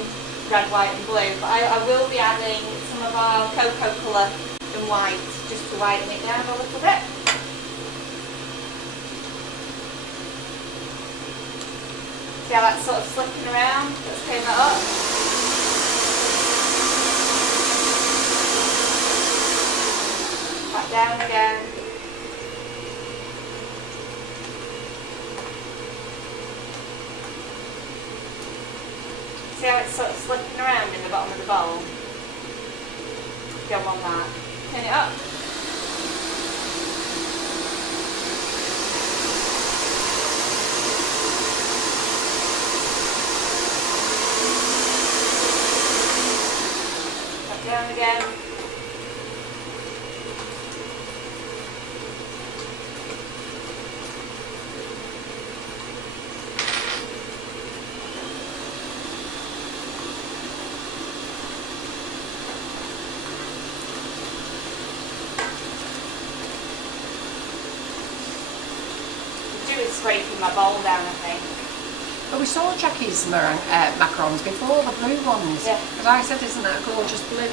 red, white and blue, but I will be adding some of our cocoa colour and white just to whiten it down a little bit. See how that's sort of slipping around? Let's clean that up. Back down again. See how it's sort of slipping around in the bottom of the bowl? Don't want that. Turn it up. Back down again. Scraping my bowl down, I think. But we saw Jackie's macarons before, the blue ones. Yeah. Because I said, isn't that a gorgeous blue?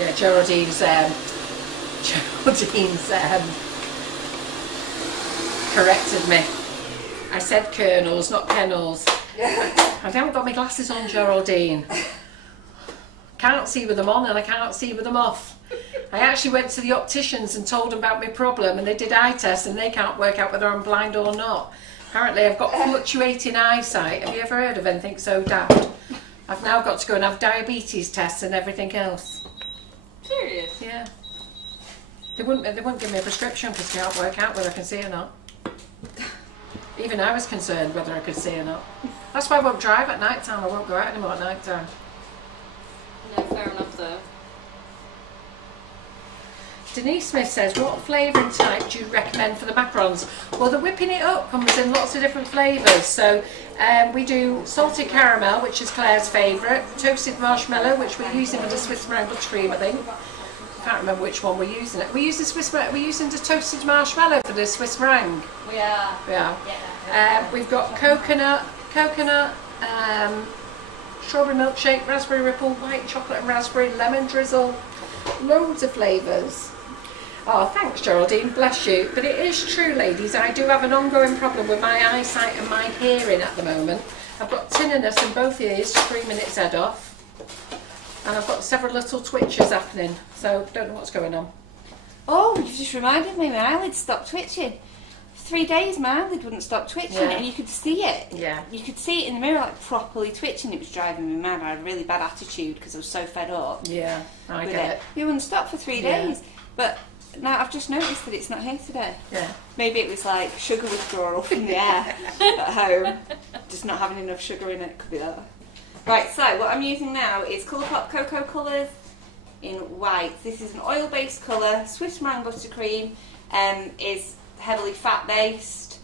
Yeah, Geraldine's corrected me. I said kernels, not kennels. I haven't got my glasses on, Geraldine. Can't see with them on and I can't see with them off. I actually went to the opticians and told them about my problem, and they did eye tests and they can't work out whether I'm blind or not. Apparently I've got fluctuating eyesight. Have you ever heard of anything so daft? I've now got to go and have diabetes tests and everything else. Serious? Yeah. They wouldn't give me a prescription because they can't work out whether I can see or not. Even I was concerned whether I could see or not. That's why I won't drive at night time. I won't go out anymore at night time. No, fair enough though. Denise Smith says, what flavouring type do you recommend for the macarons? Well, the whipping it up comes in lots of different flavours. So we do salted caramel, which is Claire's favourite, toasted marshmallow, which we're using with the Swiss meringue buttercream, I think. I can't remember which one we're using. We're using the toasted marshmallow for the Swiss meringue. We are. Yeah. We've got coconut, strawberry milkshake, raspberry ripple, white chocolate and raspberry, lemon drizzle, loads of flavours. Oh, thanks Geraldine, bless you. But it is true, ladies, I do have an ongoing problem with my eyesight and my hearing at the moment. I've got tinnitus in both ears, screaming its head off. And I've got several little twitches happening, so don't know what's going on. Oh, you just reminded me, my eyelids stopped twitching. For 3 days my eyelid wouldn't stop twitching, Yeah. and you could see it. Yeah. You could see it in the mirror, like properly twitching. It was driving me mad. I had a really bad attitude because I was so fed up. Yeah, I with get it. It wouldn't stop for 3 Yeah. days. But now I've just noticed that it's not here today. Yeah. Maybe it was like sugar withdrawal from the air at home. Just not having enough sugar in it, could be that. Right, so what I'm using now is Colourpop Cocoa Colours in white. This is an oil-based colour. Swiss meringue buttercream is heavily fat-based.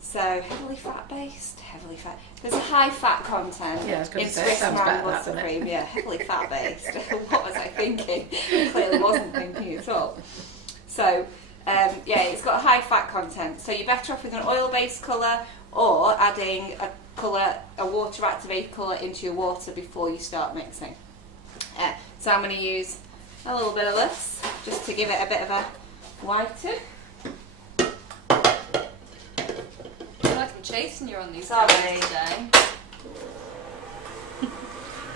So, heavily fat-based? Heavily fat. There's a high fat content Yeah, I was going in to say, Swiss sounds meringue better, doesn't it? buttercream. Yeah, heavily fat-based. What was I thinking? Clearly wasn't thinking at all. So, yeah, it's got a high fat content. So you're better off with an oil-based colour or adding a water-activated colour into your water before you start mixing. So I'm going to use a little bit of this just to give it a bit of a whiten. I feel like I'm chasing you on these Sorry. cameras today.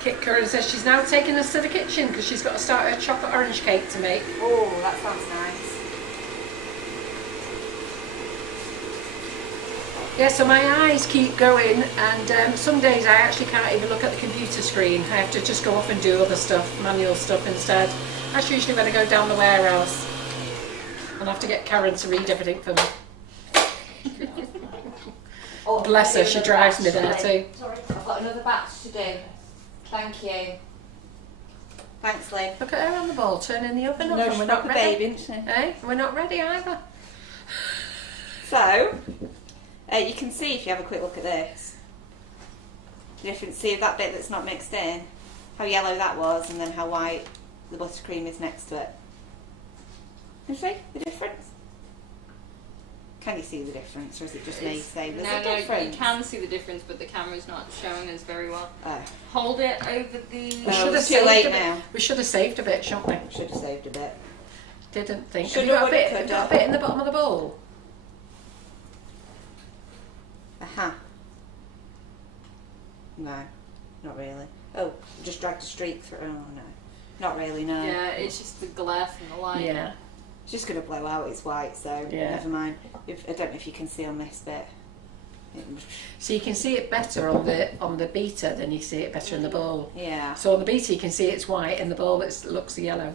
Kit Curran says she's now taking us to the kitchen because she's got to start her chocolate orange cake to make. Oh, that sounds nice. Yeah, so my eyes keep going, and some days I actually can't even look at the computer screen. I have to just go off and do other stuff, manual stuff instead. That's usually when I go down the warehouse. And I have to get Karen to read everything for me. Oh, Bless her, I've got she another drives batch me there to do. too. Sorry, I've got another batch to do. Thank you. Thanks, Lynn. Look at her on the ball, turning the oven off, No, and she's we're not not a ready. baby, isn't she? Eh? We're not ready either. So, you can see if you have a quick look at this. The difference, see that bit that's not mixed in, how yellow that was, and then how white the buttercream is next to it. Can you see the difference? Can you see the difference, or is it just me saying there's a No, difference? you can see the difference, but the camera's not showing us very well. Oh. Hold it over the... We should have too saved late a bit. now. We should have saved a bit, shouldn't we? Should have saved a bit. Didn't think. Shoulda, Have you got a woulda, bit, coulda. got a bit in the bottom of the bowl? Aha. No, not really. Oh, just dragged a streak through. Oh no, not really. No. Yeah, it's just the glare from the light. Yeah. It's just going to blow out. It's white, so Yeah. never mind. I don't know if you can see on this bit. So you can see it better on the beater than you see it better in the bowl. Yeah. So on the beater you can see it's white, in the bowl it looks yellow.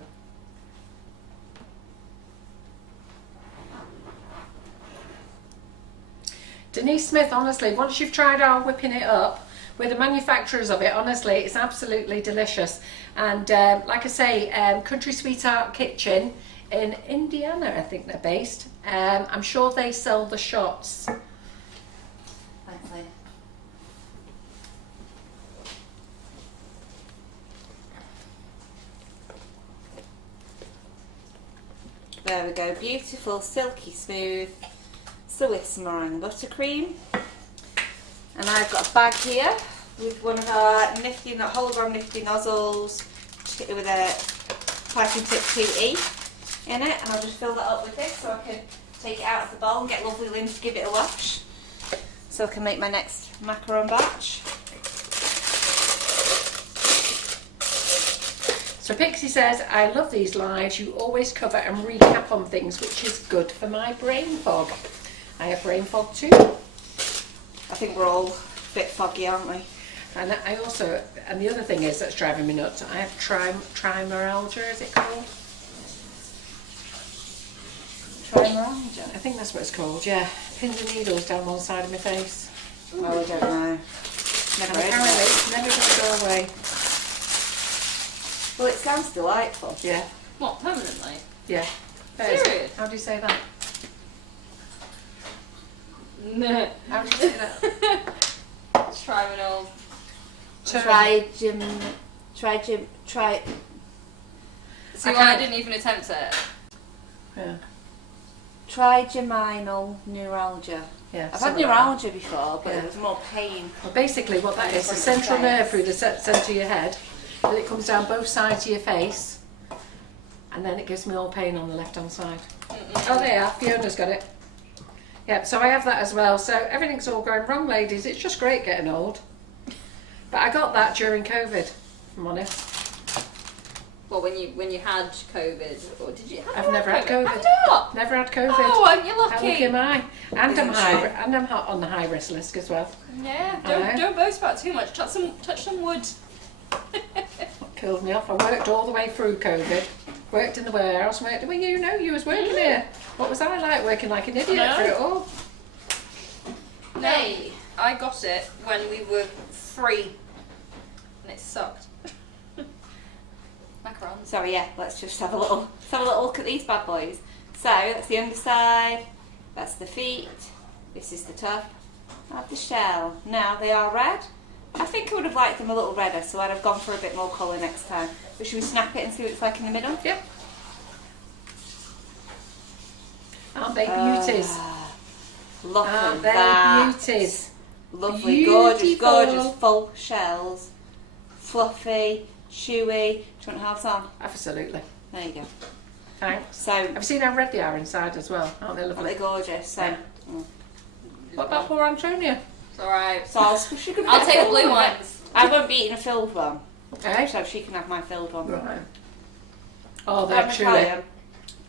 Denise Smith, honestly, once you've tried our whipping it up with the manufacturers of it, honestly, it's absolutely delicious. And like I say, Country Sweetheart Kitchen in Indiana, I think they're based. I'm sure they sell the shots. Thanks, Lynn. There we go. Beautiful, silky smooth Swiss meringue buttercream. And I've got a bag here with one of our nifty hologram nifty nozzles with a piping tip 2E in it, and I'll just fill that up with this so I can take it out of the bowl and get lovely Lynn to give it a wash so I can make my next macaron batch. So Pixie says, I love these lives. You always cover and recap on things, which is good for my brain fog. I have brain fog too. I think we're all a bit foggy, aren't we? And I also, and the other thing is that's driving me nuts, I have trimoralgia, is it called? Trimoralgia? I think that's what it's called, yeah. Pins and needles down one side of my face. Oh, I don't know. And Never heard apparently of it's never going to go away. it. Well, it sounds delightful. Yeah, What, permanently? yeah. Serious? How do you say that? No. How do you say that? Triminal. Try. See I why I can't- didn't even attempt it? Yeah, Trigeminal neuralgia. yeah. I've had something like that. neuralgia before, but Yeah. it was more pain. Well, basically what that is, the Different central nerve face. through the centre of your head, and it comes down both sides of your face, and then it gives me all pain on the left hand side. Oh, there you are, Fiona's got it. Yep, so I have that as well. So everything's all going wrong, ladies. It's just great getting old. But I got that during COVID, if I'm honest. Well, when you had COVID, or did you? I've never had COVID. Have you not? Never had COVID. Oh, aren't you How lucky? lucky am I? And Isn't I'm on the high risk list as well. Yeah. I know. Don't boast about it too much. Touch some wood. Killed me off. I worked all the way through COVID. Worked in the warehouse. Well, you was working here. What was I like? Working like an idiot I know. through it all. No, I got it when we were free, and it sucked. Macarons. So yeah, let's just have a little look at these bad boys. So that's the underside, that's the feet, this is the top of the shell. Now they are red. I think I would have liked them a little redder, so I'd have gone for a bit more colour next time. But should we snap it and see what it's like in the middle? Yep. Aren't they beauties? Look Aren't at they that. beauties? Lovely, Beautiful. gorgeous, full shells. Fluffy, chewy. Do you want halves on? Absolutely. There you go. Thanks. So, Have you seen how red they are inside as well? Aren't they aren't lovely? they gorgeous? So, Yeah. What about poor Antonia? It's alright. so I'll squish you. I'll take the blue ones. I won't be eating a filled one, Okay. so she can have my filled one. Right. Oh, Let they're me try chewy. 'em.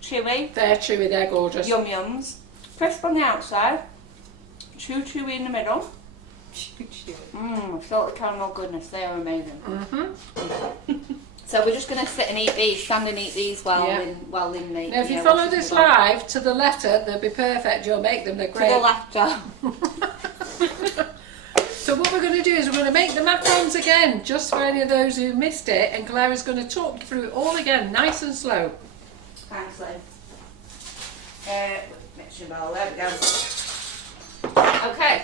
Chewy, They're chewy. They're gorgeous. yum yums, crisp on the outside, chewy in the middle. I felt the caramel goodness. They are amazing. So we're just going to sit and eat these, stand and eat these while Yeah. Lynn makes. Now, if you follow this live to the letter, they'll be perfect. You'll make them. They're to the great. laughter. So what we're going to do is we're going to make the macarons again, just for any of those who missed it, and Clara's going to talk you through it all again, nice and slow. Thanks, Lynn. Mixture bowl. There we go. Okay.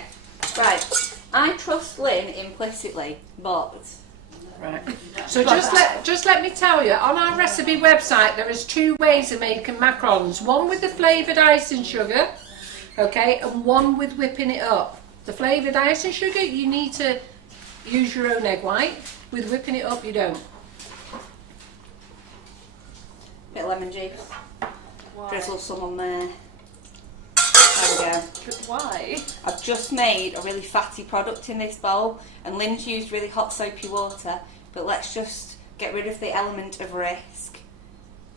Right. I trust Lynn implicitly, but Right. So just let me tell you, on our recipe website there is two ways of making macarons. One with the flavoured icing sugar, Okay, and 1 with whipping it up. The flavoured icing sugar, you need to use your own egg white. With whipping it up, you don't. Bit of lemon juice. Why? Drizzle some on there. There we go. Why? I've just made a really fatty product in this bowl, and Lynn's used really hot soapy water, but let's just get rid of the element of risk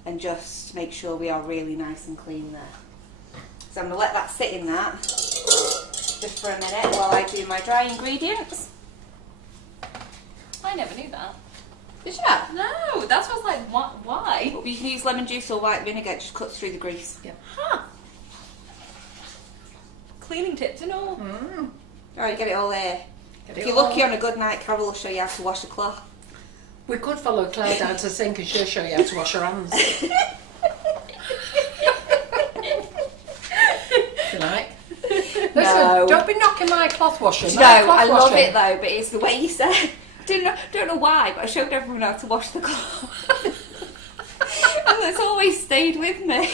and just make sure we are really nice and clean there. So I'm going to let that sit in that just for a minute while I do my dry ingredients. I never knew that. Did you? No, that's what I was like, what? Why? But you can use lemon juice or white vinegar, it just cuts through the grease. Yeah. Huh. Cleaning tips and all. Oh, you get it all there. Get If it you're all. lucky on a good night, Carol will show you how to wash a cloth. We could follow Claire down to the sink and she'll show you how to wash her hands. If you like. Listen, No. don't be knocking my cloth washing. No, My cloth I love washing. it though, but it's the way you said. Don't know why, but I showed everyone how to wash the cloth. And it's always stayed with me.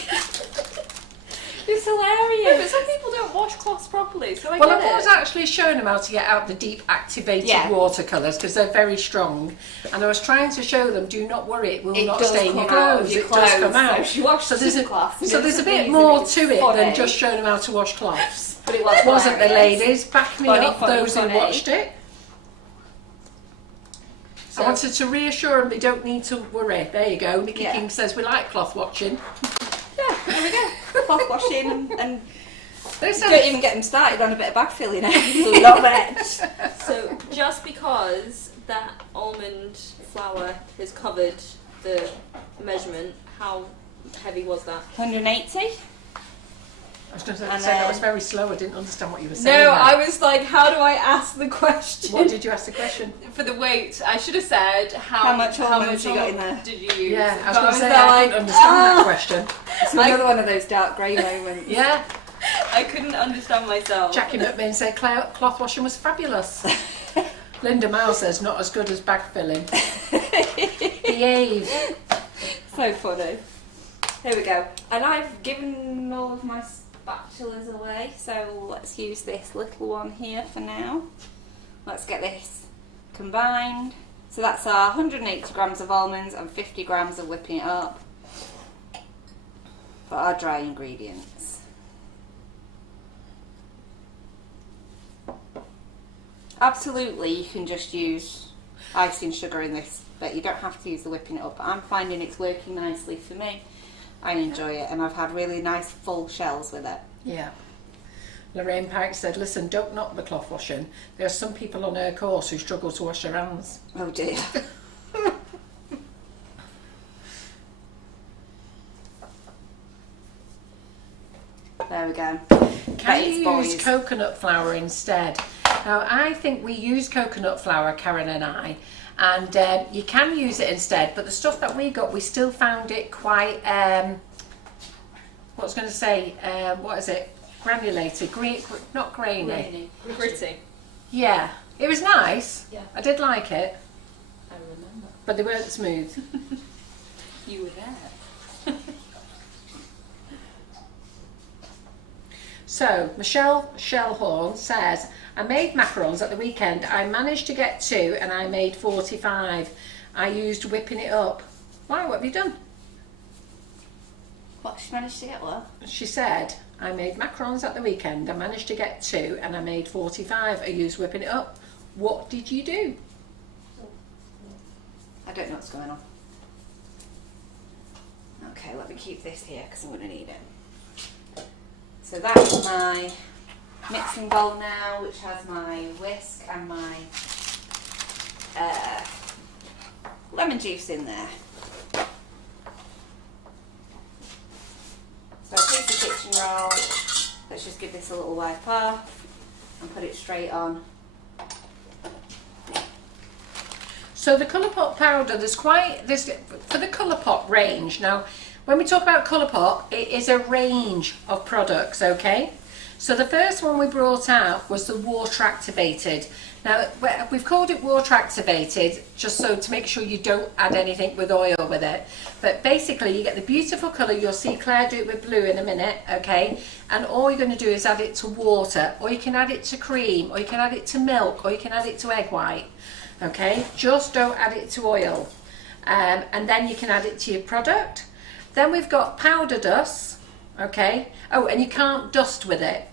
It's Yeah, but hilarious. some people don't wash cloths properly, so I Well, get I was it. actually showing them how to get out the deep activated Yeah. watercolours because they're very strong. And I was trying to show them, do not worry, it will It not does stain your come out of clothes. your It does come clothes. out. So she washed there's the a, cloth, and so it there's a was bit amazing. more It's to it funny. than just showing them how to wash cloths. But it was Wasn't the hilarious. ladies? Back me Funny, up, funny, those funny. who watched it. So- I wanted to reassure them they don't need to worry. There you go. Nikki Yeah. King says we like cloth watching. Yeah, there we go. Cloth washing and Listen, don't even get them started on a bit of bag filling. Love it. So just because that almond flour has covered the measurement, how heavy was that? 180. I was going to say And that was then- very slow. I didn't understand what you were saying. No, there. I was like, how do I ask the question? What did you ask the question? For the weight, I should have said How much almonds you got in almond there? did you use? Yeah, I was But going to say there I couldn't understand that question. It's another one of those dark grey moments. Yeah, I couldn't understand myself. Jackie McMinn said cloth washing was fabulous. Linda Miles says not as good as bag filling. Behave. So funny. Here we go. And I've given all of my spatulas away, so let's use this little one here for now. Let's get this combined. So that's our 180 grams of almonds and 50 grams of whipping it up for our dry ingredients. Absolutely, you can just use icing sugar in this, but you don't have to use the whipping it up. But I'm finding it's working nicely for me. I enjoy it, and I've had really nice full shells with it. Yeah. Lorraine Pike said, listen, don't knock the cloth washing. There are some people on her course who struggle to wash their hands. Oh dear. There we go. Can you boys. use coconut flour instead? Now, I think we use coconut flour, Karen and I, and you can use it instead, but the stuff that we got, we still found it quite, what was going to say, what is it? Granulated, not grainy. Gritty. Yeah, it was nice. Yeah. I did like it, I remember. but they weren't smooth. You were there. So, Michelle Shellhorn says, I made macarons at the weekend. I managed to get 2 and I made 45. I used whipping it up. Wow, what have you done? What, she managed to get what? She said, I made macarons at the weekend. I managed to get 2 and I made 45. I used whipping it up. What did you do? I don't know what's going on. Okay, let me keep this here because I'm going to need it. So that's my mixing bowl now, which has my whisk and my lemon juice in there. So a piece of kitchen roll. Let's just give this a little wipe off and put it straight on. So the Colourpop powder, there's for the Colourpop range. Now, when we talk about Colourpop, it is a range of products, okay? So the first one we brought out was the water activated. Now we've called it water activated just so to make sure you don't add anything with oil with it. But basically you get the beautiful colour. You'll see Claire do it with blue in a minute, okay? And all you're going to do is add it to water, or you can add it to cream, or you can add it to milk, or you can add it to egg white, okay? Just don't add it to oil. And then you can add it to your product. Then we've got powder dust, okay? Oh, and you can't dust with it.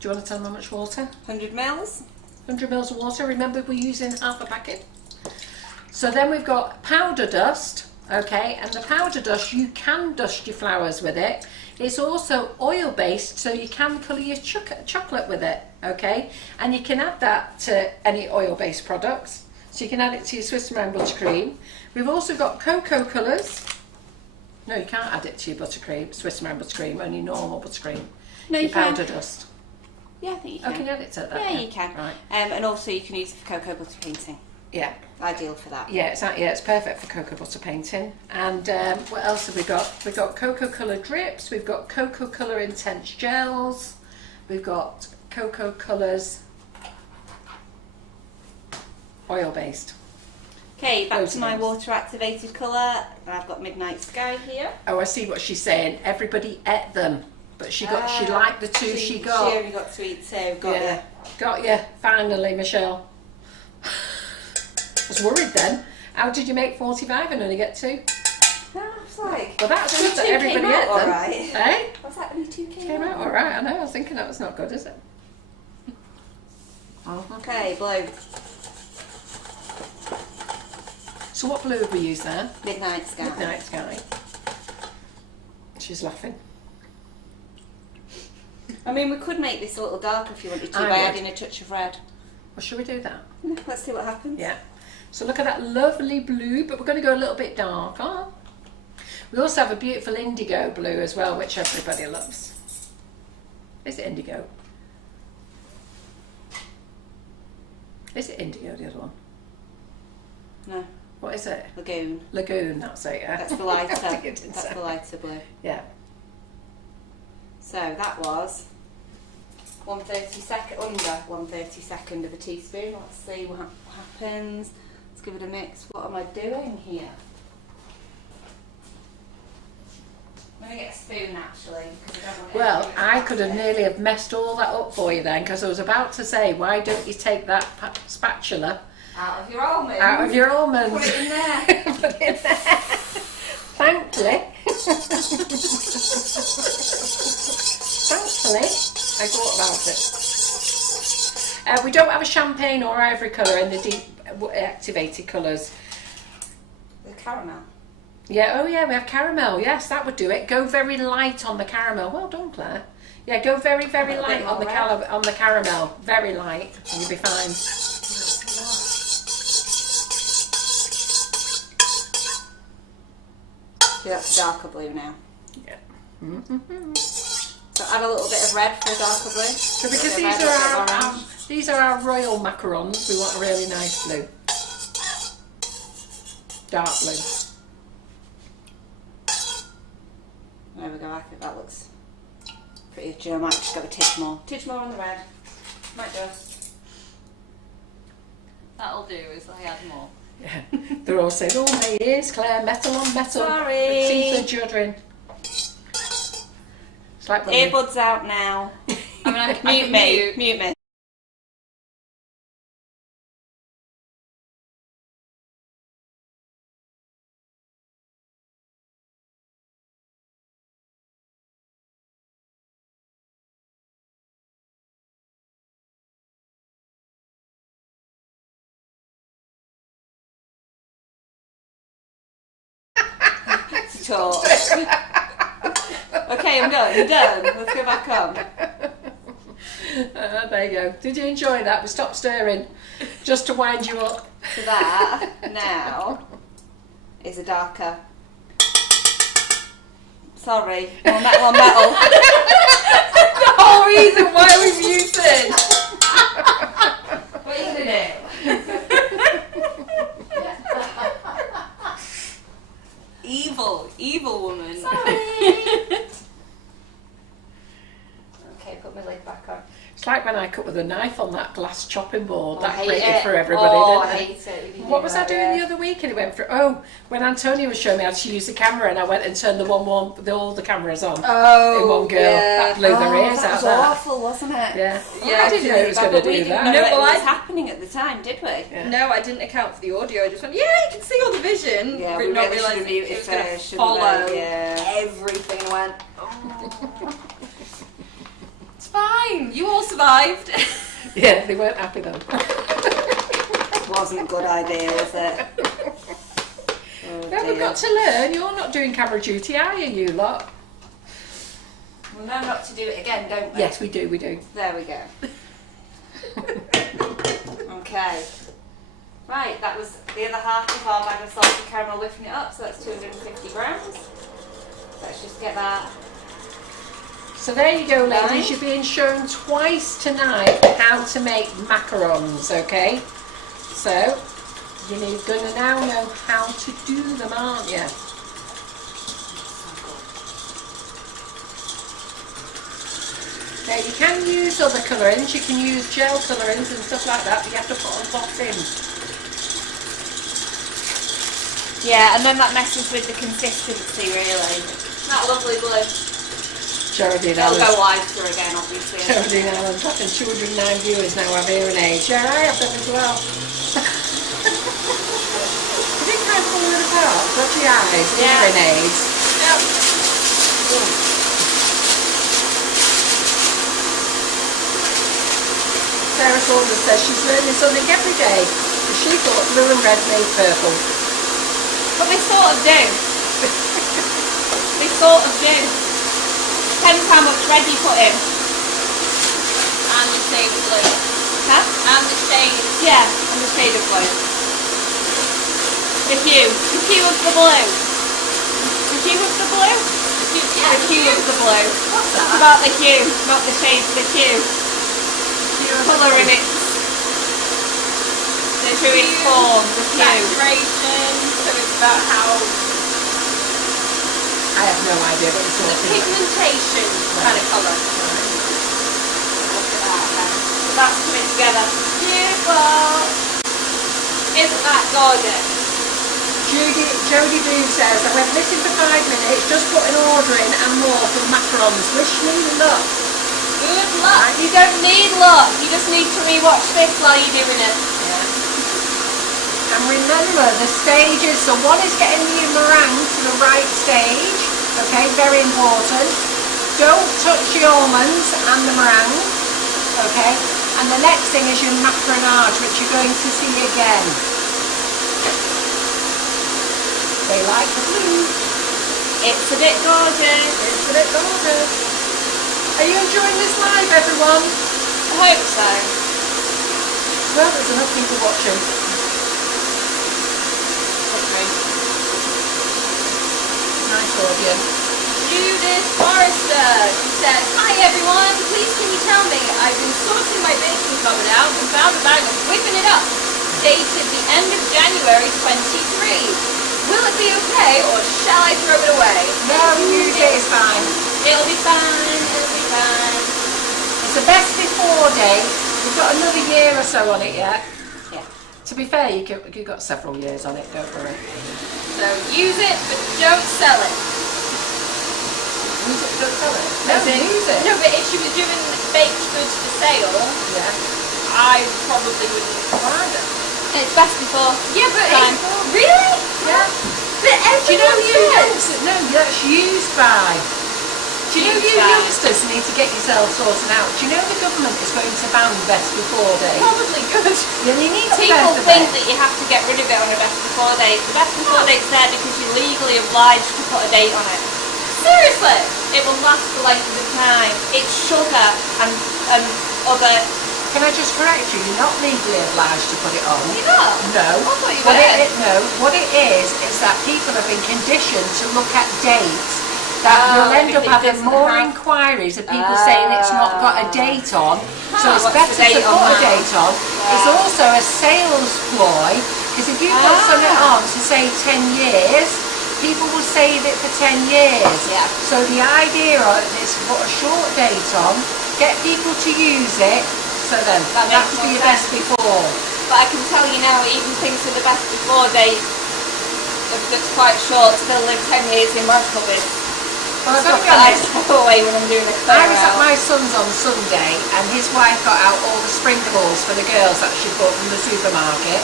Do you want to tell them how much water? 100 mils. 100 mils of water. Remember, we're using half a packet. So then we've got powder dust, okay? And the powder dust, you can dust your flowers with it. It's also oil based, so you can colour your chocolate with it, okay? And you can add that to any oil based products. So you can add it to your Swiss Round buttercream. We've also got cocoa colours. No, you can't add it to your buttercream, Swiss Round buttercream, only normal buttercream. No, your you can. powder dust. Yeah, I think you Oh, can. can you add it to that? Yeah, you can. Right. And also you can use it for cocoa butter painting. Yeah. Ideal for that. Yeah, it's perfect for cocoa butter painting. And what else have we got? We've got cocoa colour drips. We've got cocoa colour intense gels. We've got cocoa colours oil based. Okay, back Loads to of my things. water activated colour. And I've got Midnight Sky here. Oh, I see what she's saying. Everybody ate them, but she liked the two she got. She only got sweet, so got Yeah, got you finally, Michelle. I was worried then. How did you make 45 and only get 2? you. No, it's like. Well, that's only good that two everybody came ate out them. alright. Eh? What's that? Only 2 Came out all right. I know. I was thinking that was not good, is it? Okay, blue. So what blue have we used there? Midnight Sky. Midnight Sky. She's laughing. I mean, we could make this a little darker if you wanted to I by would. adding a touch of red. Well, should we do that? Let's see what happens. Yeah. So look at that lovely blue, but we're going to go a little bit darker. We also have a beautiful indigo blue as well, which everybody loves. Is it indigo? Is it indigo, the other one? No, What is it? Lagoon. Lagoon, that's it, yeah. That's the lighter. I think it did That's say. the lighter blue. Yeah. So that was 1/32 under 1/32 of a teaspoon. Let's see what happens. Let's give it a mix. What am I doing here? I'm going to get a spoon actually because I don't want it Well, to be I could have plastic. nearly have messed all that up for you then, because I was about to say, why don't you take that spatula Out of your almonds. out of your almonds? Put it in there. Put it in there. Thankfully, I thought about it. We don't have a champagne or ivory colour in the deep activated colours. The caramel. Yeah, oh yeah, we have caramel. Yes, that would do it. Go very light on the caramel. Well done, Claire. Yeah, go very, very A little light bit on the more red. on the caramel. Very light, and you'll be fine. See, that's a darker blue now. Yeah. So add a little bit of red for a darker blue. So because A bit of these red, are a bit of our orange. these are our royal macarons, we want a really nice blue, dark blue. There we go, I think that looks pretty. Do you know, I might just go a tidge more. Tidge more on the red. Might just. That'll do as I add more. Yeah. They're all saying, "Oh my ears, Claire, metal on metal." Sorry. The teeth are juddering. It's like when we- Earbuds out now. I mean, I Mute can me. Mute me. Talk. Okay, I'm done. Let's go back on. there you go. Did you enjoy that? We stopped stirring just to wind you up. So that now is a darker. Sorry, more metal on metal. The whole reason why we've used this. What are you gonna do? Evil woman. Sorry. like when I cut with a knife on that glass chopping board. That hate grated it. for everybody, Oh, didn't I it? hate it. What was I doing the other week? And it went through. Oh, when Antonia was showing me how to use the camera, and I went and turned all the cameras on in one go. That blew their ears that out. was awful, wasn't it? Yeah. Yeah, I didn't know it was going to But we do didn't that. know No, that well, it was I- happening at the time, did we? Yeah. No, I didn't account for the audio. I just went, yeah, you can see all the vision. Yeah, but we not really should have realising muted it was going to first, shouldn't we? follow Yeah. everything. And I went, oh. It's fine. You all survived. Yeah, they weren't happy though. Wasn't a good idea, was it? Oh, No, we've dear. got to learn. You're not doing camera duty, are you lot? We know not to do it again, don't we? Yes, we do, we do. There we go. Okay. Right, that was the other half of our bag of salted caramel, whipping it up, so that's 250 grams. Let's just get that. So there you go, ladies. Nice. You're being shown twice tonight how to make macarons, okay? So, you're going to now know how to do them, aren't you? Now, you can use other colourings. You can use gel colourings and stuff like that, but you have to put a lot in. Yeah, and then that messes with the consistency, really. That lovely blue. Geraldine It'll go Allen's, lighter again, obviously. Geraldine Allen's having 209 viewers now have hearing aids. Yeah, I have them as well. You think I'm falling apart? Dodgy eyes, Yeah. hearing aids. Yep. Sarah Saunders says she's learning something every day. Because she thought blue and red made purple. But they sort of do. They sort of do. Depends how much red you put in. And the shade of blue. Huh? And the shade. Yeah, and the shade of blue. The hue. The hue of the blue. The hue of the blue? Yeah, The hue of the blue. What's It's that? about the hue, not the shade, the hue. Colour in it. The hue it's formed, the hue. Saturation. So it's about how I have no idea what you're the talking about. pigmentation kind of colour. Look at that then. So that's coming together. Beautiful. Isn't that gorgeous? Jodie Boo says, I went missing for 5 minutes, just put an order in and more for the macarons. Wish me luck. Good luck. You don't need luck. You just need to rewatch this while you're doing it. And remember the stages, so one is getting the meringue to the right stage, okay, very important. Don't touch the almonds and the meringue, okay, and the next thing is your macaronage, which you're going to see again. They like the blue. It's a bit gorgeous. It's a bit gorgeous. Are you enjoying this live, everyone? I hope so. Well, there's enough people watching. Okay. Nice audience. Judith Forrester, she says, hi everyone, please can you tell me, I've been sorting my baking cupboard out and found a bag of whipping it up, dated the end of January 23. Will it be okay or shall I throw it away? No, use it, it's fine. It'll be fine, it'll be fine. It's a best before date. We've got another year or so on it yet. Yeah. To be fair, you've got several years on it, don't worry. So use it, but don't sell it. Use it, don't sell it. No, As in- use it. No, but if she was doing baked goods for sale, Yeah. I probably wouldn't buy them. It's best before. Yeah, but Fine. really? Yeah. But Do you know everyone you says. youngsters? No, that's used by. Do you know Used you by. youngsters need to get yourselves sorted out? Do you know the government is going to ban best before date? Probably good. Yeah, you need to People best think of it. that you have to get rid of it on a best before date. The best before date's there because you're legally obliged to put a date on it. Seriously? It will last the length of the time. It's sugar and other. Can I just correct you? You're not legally obliged to put it on. You know? No. I thought you What were. what it is that people have been conditioned to look at dates that will end if up it having doesn't more have- inquiries of people saying it's not got a date on. So it's what's the better to date put on a that? date on. It's also a sales ploy because if you put something on to say 10 years, people will save it for 10 years. Yeah. So the idea of it is to put a short date on get people to use it, so then That that's makes for more your best sense. before. But I can tell you now, even things with the best before date that's quite short still live 10 years in my cupboard. Well, I've got Stuff to be that I honest, throw away when I'm doing a clear I was at out. my son's on Sunday and his wife got out all the sprinkles for the girls that she bought from the supermarket,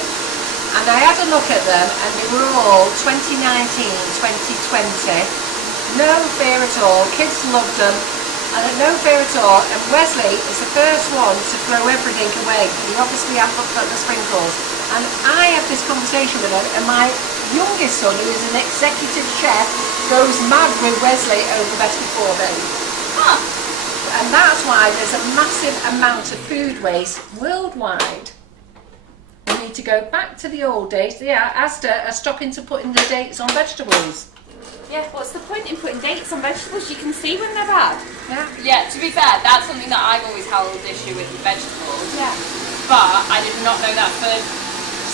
and I had a look at them and they were all 2019, 2020, no fear at all, kids loved them and no fear at all, and Wesley is the first one to throw everything away. He obviously had looked at the sprinkles, and I had this conversation with him, and my youngest son, who is an executive chef, goes mad with Wesley over best before days. Huh. And that's why there's a massive amount of food waste worldwide. We need to go back to the old days. Yeah, Asda are stopping to put in the dates on vegetables. Yeah, what's the point in putting dates on vegetables? You can see when they're bad. Yeah. Yeah, to be fair, that's something that I've always held issue with vegetables. Yeah. But I did not know that for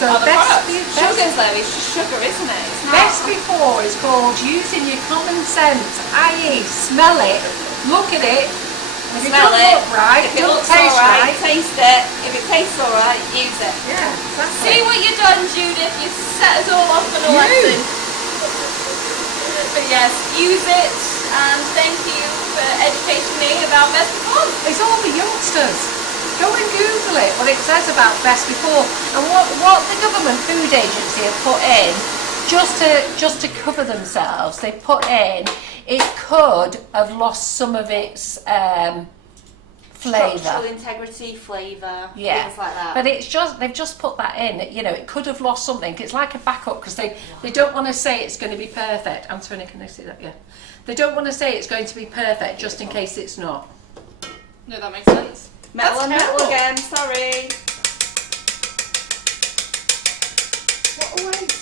So other best, products. Sugar's though, it's just sugar, isn't it? It's not. best before is called using your common sense, i.e. smell it, look at it. If Smell it it. doesn't look right, If it don't looks taste alright, right. taste it. If it tastes alright, use it. Yeah, exactly. See what you've done, Judith. You've set us all off on a You. lesson. But yes, use it, and thank you for educating me about best before. It's all the youngsters. Go and Google it, what it says about best before, and what the government food agency have put in, just to cover themselves. They put in it could have lost some of its flavour. Structural integrity, flavour, Yeah, things like that. but it's just they've just put that in. You know, it could have lost something. It's like a backup because they don't want to say it's going to be perfect. Anthony, can I see that? Yeah, they don't want to say it's going to be perfect just in case it's not. No, that makes sense. Metal and metal terrible. again, sorry. What a waste.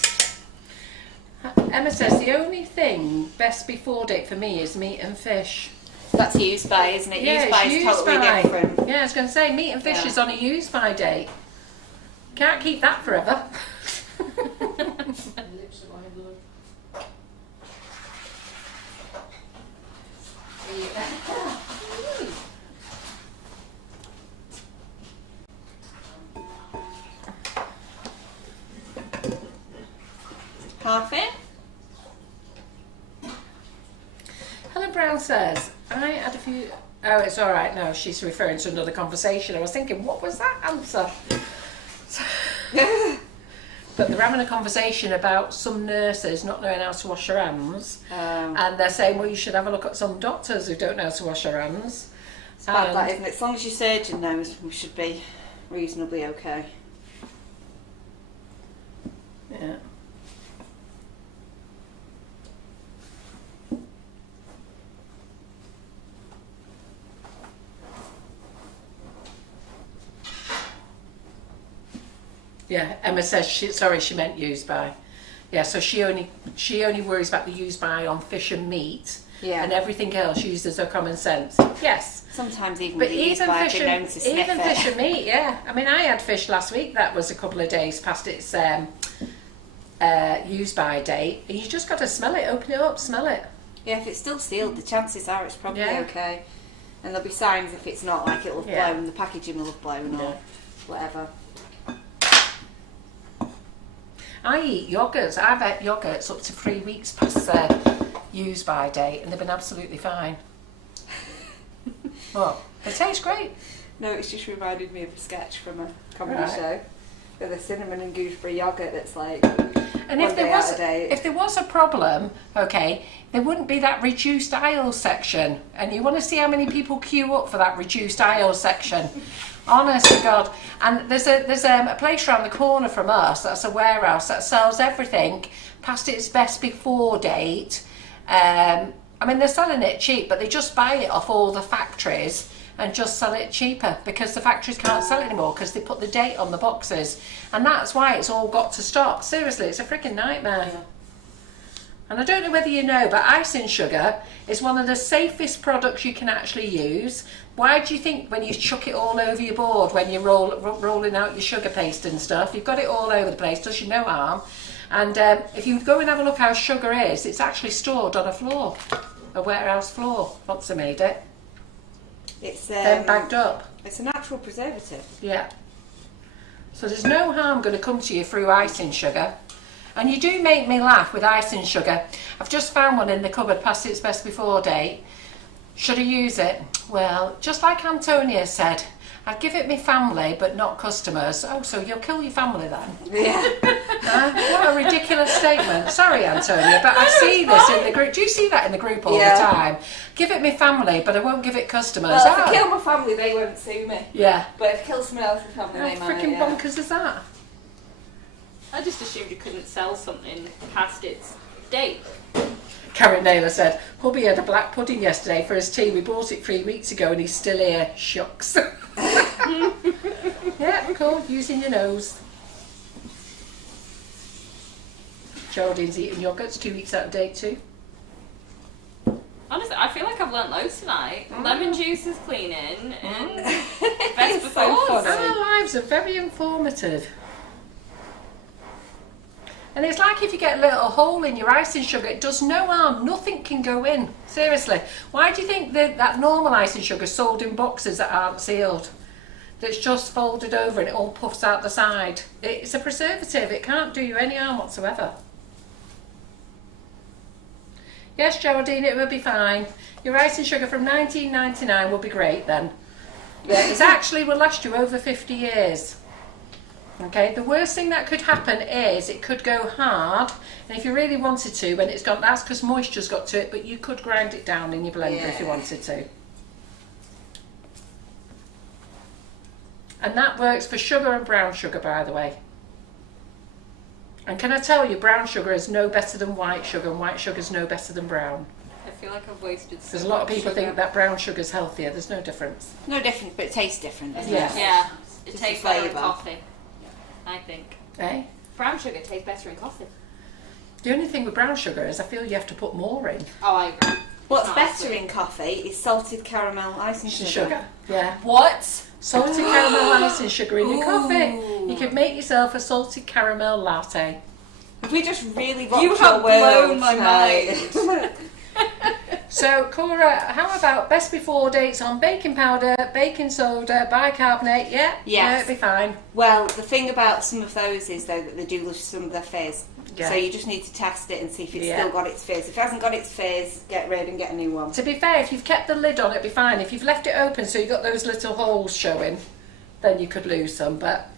Emma says the only thing best before date for me is meat and fish. That's used by, isn't it? Yeah, used by it's is used totally by. different. Yeah, I was going to say meat and fish Yeah. is on a use by date. Can't keep that forever. Half in. Helen Brown says, I had a few... Oh, it's all right. No, she's referring to another conversation. I was thinking, what was that answer? But they're having a conversation about some nurses not knowing how to wash their hands. And they're saying, well, you should have a look at some doctors who don't know how to wash their hands. It's bad, that, isn't it? As long as your surgeon knows, we should be reasonably okay. Yeah. Yeah, Emma says she meant used by. Yeah, so she only worries about the used by on fish and meat, Yeah. and everything else uses her common sense. Yes, Sometimes even but with the used even by, I've fish been known and to sniff even it. fish and meat, yeah. I mean, I had fish last week that was a couple of days past its used by date, and you just got to smell it, open it up, smell it. Yeah, if it's still sealed, the chances are it's probably Yeah. okay. And there'll be signs if it's not, like it'll have Yeah. blown, the packaging will have blown or whatever. I eat yogurts. I've had yogurts up to 3 weeks past their use by date, and they've been absolutely fine. Well, they taste great. No, it's just reminded me of a sketch from a comedy Right. show with a cinnamon and gooseberry yogurt that's like And one if there day out was of date. if there was a problem, okay, there wouldn't be that reduced aisle section. And you want to see how many people queue up for that reduced aisle section. Honest to God. And there's a place around the corner from us that's a warehouse that sells everything past its best before date. I mean, they're selling it cheap, but they just buy it off all the factories and just sell it cheaper because the factories can't sell it anymore because they put the date on the boxes. And that's why it's all got to stop. Seriously, it's a freaking nightmare. Yeah. And I don't know whether you know, but icing sugar is one of the safest products you can actually use. Why do you think when you chuck it all over your board, when you're rolling out your sugar paste and stuff, you've got it all over the place, does you no harm. And if you go and have a look how sugar is, it's actually stored on a floor, a warehouse floor. Once they made it. It's then bagged up. It's a natural preservative. Yeah. So there's no harm going to come to you through icing sugar. And you do make me laugh with icing sugar. I've just found one in the cupboard past its best before date. Should I use it? Well, just like Antonia said, I'd give it my family but not customers. Oh, so you'll kill your family then? Yeah. What a ridiculous statement. Sorry, Antonia, but I see this in the group. Do you see that in the group all the time? Give it my family, but I won't give it customers. Well, if I kill my family, they won't sue me. Yeah. But if I kill someone else's family, they How might. freaking bonkers is that? I just assumed you couldn't sell something past its date. Karen Naylor said, hubby had a black pudding yesterday for his tea. We bought it 3 weeks ago and he's still here. Shucks. Yeah, cool. Using your nose. Geraldine's eating yogurts 2 weeks out of date too. Honestly, I feel like I've learnt loads tonight. Lemon juice is cleaning and best It's so before. funny. Our lives are very informative. And it's like if you get a little hole in your icing sugar, it does no harm. Nothing can go in. Seriously. Why do you think that normal icing sugar is sold in boxes that aren't sealed? That's just folded over and it all puffs out the side. It's a preservative. It can't do you any harm whatsoever. Yes, Geraldine, it will be fine. Your icing sugar from 1999 will be great then. Yeah, it actually will last you over 50 years. Okay, the worst thing that could happen is it could go hard, and if you really wanted to, when it's gone, that's because moisture's got to it, but you could grind it down in your blender if you wanted to. And that works for sugar and brown sugar, by the way. And can I tell you, brown sugar is no better than white sugar, and white sugar is no better than brown. I feel like I've wasted so Because a lot of much people sugar. think that brown sugar is healthier. There's no difference. No different, but it tastes different, doesn't Yeah. it? Yeah, it Just tastes the better in flavour. coffee, I think. Eh? Brown sugar tastes better in coffee. The only thing with brown sugar is I feel you have to put more in. Oh, I agree. What's Not better sweet. in coffee is salted caramel icing sugar. Sugar. Yeah. What? Salted caramel icing sugar in your coffee. You could make yourself a salted caramel latte. Have we just really rocked You your have world blown my tonight? mind. So, Cora, how about best before dates on baking powder, baking soda, bicarbonate? Yeah? Yes. Yeah, it'd be fine. Well, the thing about some of those is though that they do lose some of their fizz. Yeah. So you just need to test it and see if it's Yeah. still got its fizz. If it hasn't got its fizz, get rid and get a new one. To be fair, if you've kept the lid on, it'd be fine. If you've left it open so you've got those little holes showing, then you could lose some. But,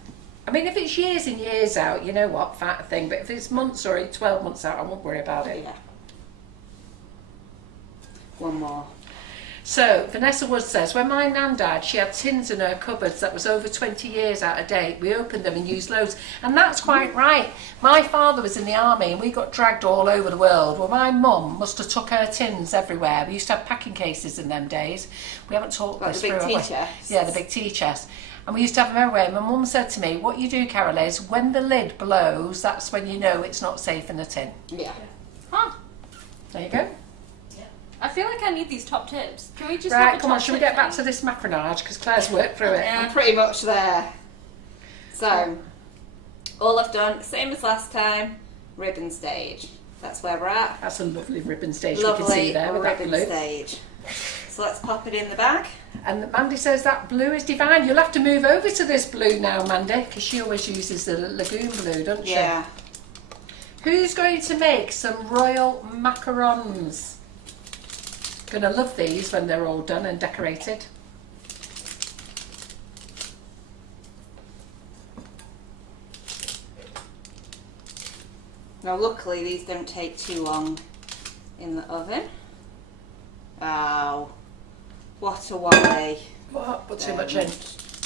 I mean, if it's years and years out, you know what, fat thing. But if it's months or 12 months out, I won't worry about it. Yeah. One more. So, Vanessa Wood says, when my nan died, she had tins in her cupboards that was over 20 years out of date. We opened them and used loads. And that's quite right. My father was in the army and we got dragged all over the world. Well, my mum must have took her tins everywhere. We used to have packing cases in them days. We haven't talked Like this the big through, tea have we? chests? Yeah, the big tea chest. And we used to have them everywhere. My mum said to me, what you do, Carol, is when the lid blows, that's when you know it's not safe in the tin. Yeah. Huh. There you go. I feel like I need these top tips. Can we just Right, have a come on, top shall we tip get back thing? to this macaronage? Because Claire's worked through it. Yeah. I'm pretty much there. So, all I've done, same as last time, ribbon stage. That's where we're at. That's a lovely ribbon stage we can see Lovely there with that ribbon blue. stage. So let's pop it in the bag. And Mandy says that blue is divine. You'll have to move over to this blue now, Mandy, because she always uses the lagoon blue, doesn't she? Yeah. Who's going to make some royal macarons? Gonna love these when they're all done and decorated. Now luckily these don't take too long in the oven. Oh, what a wally. What? Put too much in.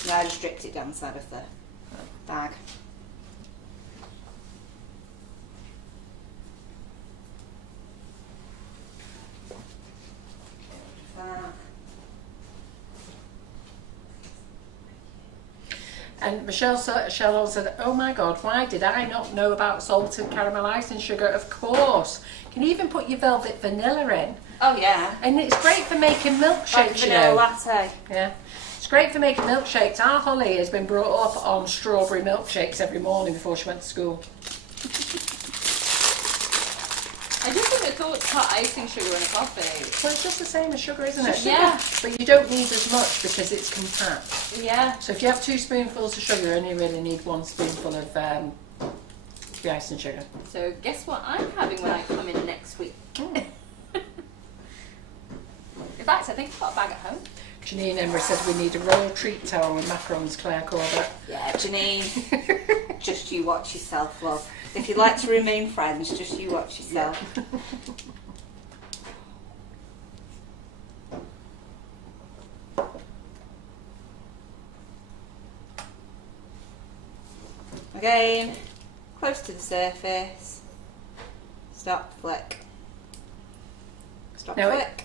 No, I just dripped it down the side of the bag. And Michelle said, oh my God, why did I not know about salted caramel icing sugar? Of course. You can even put your velvet vanilla in. Oh yeah. And it's great for making milkshakes, Like you vanilla know. latte. Yeah. It's great for making milkshakes. Our Holly has been brought up on strawberry milkshakes every morning before she went to school. I just think it's thought to put icing sugar in a coffee. Well, it's just the same as sugar, isn't it? Yeah. But you don't need as much because it's compact. Yeah. So if you have 2 spoonfuls of sugar, you only really need 1 spoonful of the icing sugar. So guess what I'm having when I come in next week? Mm. In fact, I think I've got a bag at home. Janine Emery said we need a royal treat tower with macarons, Claire Corbett. Yeah, Janine, just you watch yourself, love. If you'd like to remain friends, just you watch yourself. Again, close to the surface. Stop, flick. Stop, Now flick.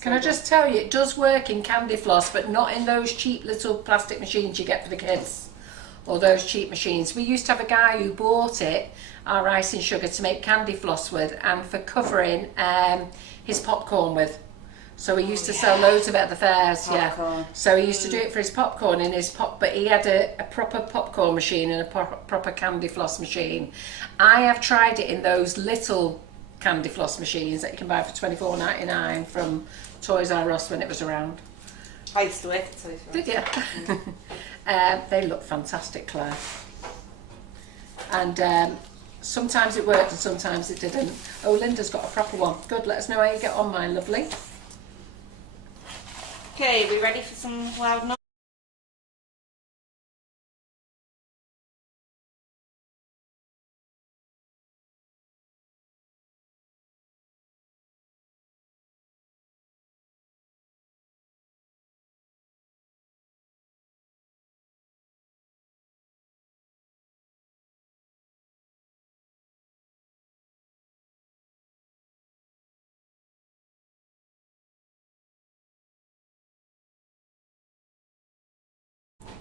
Can I just tell you, it does work in candy floss, but not in those cheap little plastic machines you get for the kids. Or those cheap machines. We used to have a guy who bought it, our icing sugar, to make candy floss with and for covering his popcorn with. So he used to sell loads of it at the fairs, Popcorn. yeah. So he used to do it for his popcorn in his but he had a proper popcorn machine and a proper candy floss machine. I have tried it in those little candy floss machines that you can buy for $24.99 from Toys R Us when it was around. I used to work at Toys R Us. Did you? They look fantastic, Claire. And sometimes it worked and sometimes it didn't. Oh, Linda's got a proper one. Good, let us know how you get on, my lovely. Okay, we ready for some loud noise?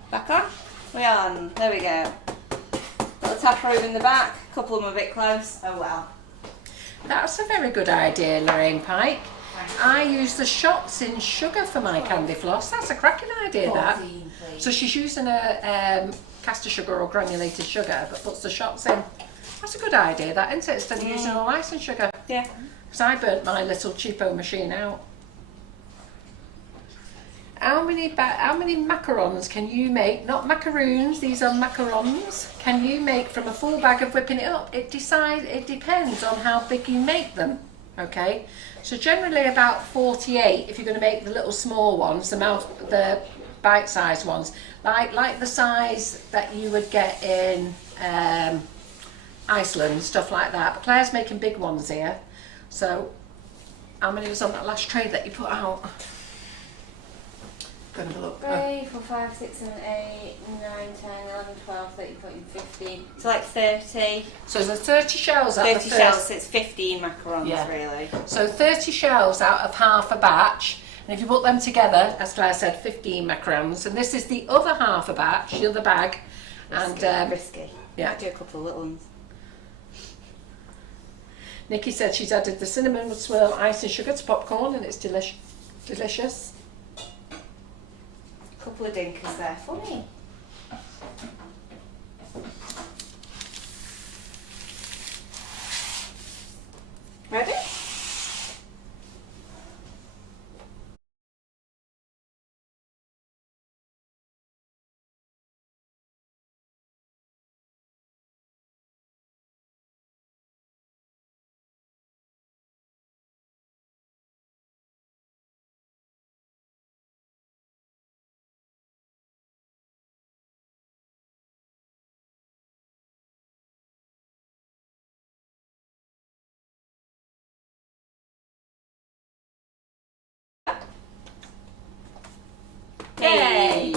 Back on? We're on. There we go. Little tap over in the back. A couple of them a bit close. Oh well. That's a very good idea, Lorraine Pike. I use the shots in sugar for my candy floss. That's a cracking idea, that. 14, please. So she's using a caster sugar or granulated sugar, but puts the shots in. That's a good idea, that, isn't it? Instead of using all icing sugar. Yeah. Because I burnt my little cheapo machine out. How many macarons can you make? Not macaroons, these are macarons. Can you make from a full bag of whipping it up? It depends on how big you make them. Okay, so generally about 48 if you're going to make the little small ones, the bite-sized ones, like the size that you would get in Iceland, stuff like that. But Claire's making big ones here. So how many was on that last tray that you put out? Gonna have a look. 3, 4, 5, 6, 7, 8, 9, 10, 11, 12, 13, 14, 15. So like 30. So there's 30 shells out 30 of the shells, first. so it's 15 macarons, Yeah. really. So 30 shells out of half a batch. And if you put them together, as Claire said, 15 macarons. And this is the other half a batch, the other bag. Risky. And risky. yeah. I'd do a couple of little ones. Nikki said she's added the cinnamon swirl icing sugar to popcorn and it's delicious. Couple of dinkers there. Funny. Ready? Yay!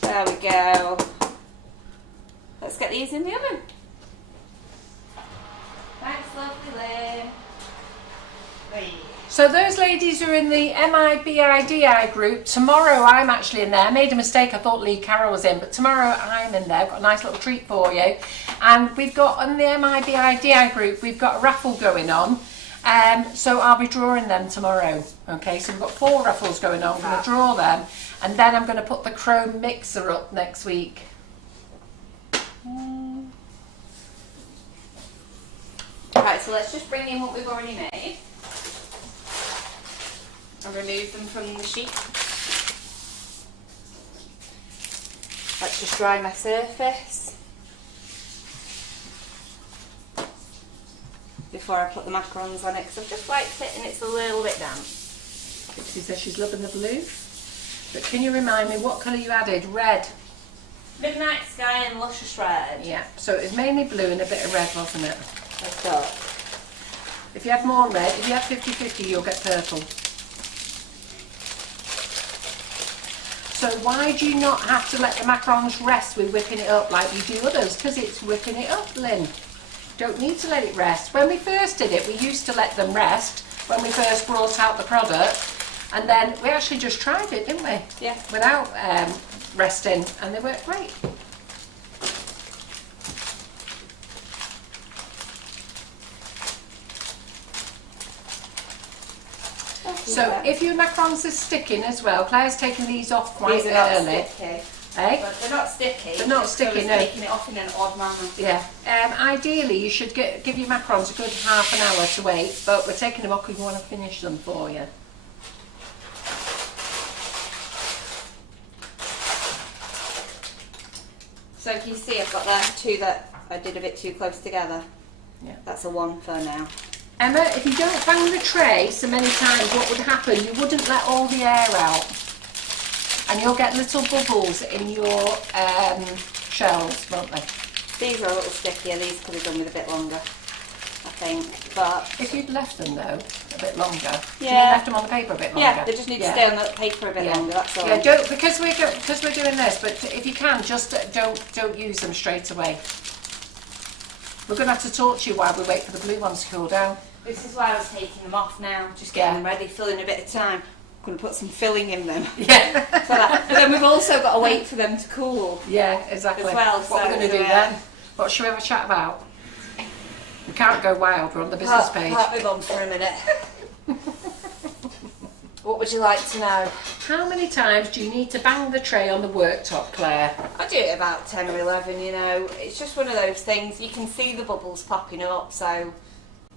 There we go. Let's get these in the oven. Thanks, lovely Lynn. Whee. So those ladies who are in the MIBIDI group, tomorrow I'm actually in there. I made a mistake, I thought Lee Carroll was in, but tomorrow I'm in there. I've got a nice little treat for you. And we've got, on the MIBIDI group, we've got a raffle going on. So I'll be drawing them tomorrow. Okay, so we've got 4 raffles going on. I'm going to draw them. And then I'm going to put the chrome mixer up next week. Right, so let's just bring in what we've already made and remove them from the sheet. Let's just dry my surface before I put the macarons on it, because I've just wiped it and it's a little bit damp. She says she's loving the blue. But can you remind me what colour you added? Red. Midnight Sky and Luscious Red. Yeah, so it was mainly blue and a bit of red, wasn't it? I thought. If you had more red, if you had 50-50, you'll get purple. So why do you not have to let the macarons rest with whipping it up like you do others? Because it's whipping it up, Lynn. Don't need to let it rest. When we first did it, we used to let them rest when we first brought out the product, and then we actually just tried it, didn't we? Yeah. Without resting, and they worked great. So if your macarons are sticking as well, Claire's taking these off quite These are early. not sticky. Eh? But they're not sticky. They're not just so sticky, it's no. taking it off in an odd manner. Yeah. Ideally, you should give your macarons a good half an hour to wait, but we're taking them off because we want to finish them for you. So can you see I've got there two that I did a bit too close together. Yeah. That's a 1 for now. Emma, if you don't bang the tray so many times, what would happen? You wouldn't let all the air out. And you'll get little bubbles in your shells, won't they? These are a little stickier. These could have done with a bit longer, I think. But If you'd left them though, a bit longer. You Yeah. left them on the paper a bit longer. yeah, they just need to stay on the paper a bit longer. That's all. Yeah, don't, because we're doing this, but if you can, just don't use them straight away. We're going to have to talk to you while we wait for the blue ones to cool down. This is why I was taking them off now, just getting them ready, filling a bit of time. I'm going to put some filling in them. Yeah. For that. But then we've also got to wait for them to cool. Yeah, exactly. As well, What so we're going to do then? What should we have a chat about? We can't go wild, we're on the business page. Park my bum for a minute. What would you like to know? How many times do you need to bang the tray on the worktop, Claire? I do it about 10 or 11, you know. It's just one of those things. You can see the bubbles popping up, so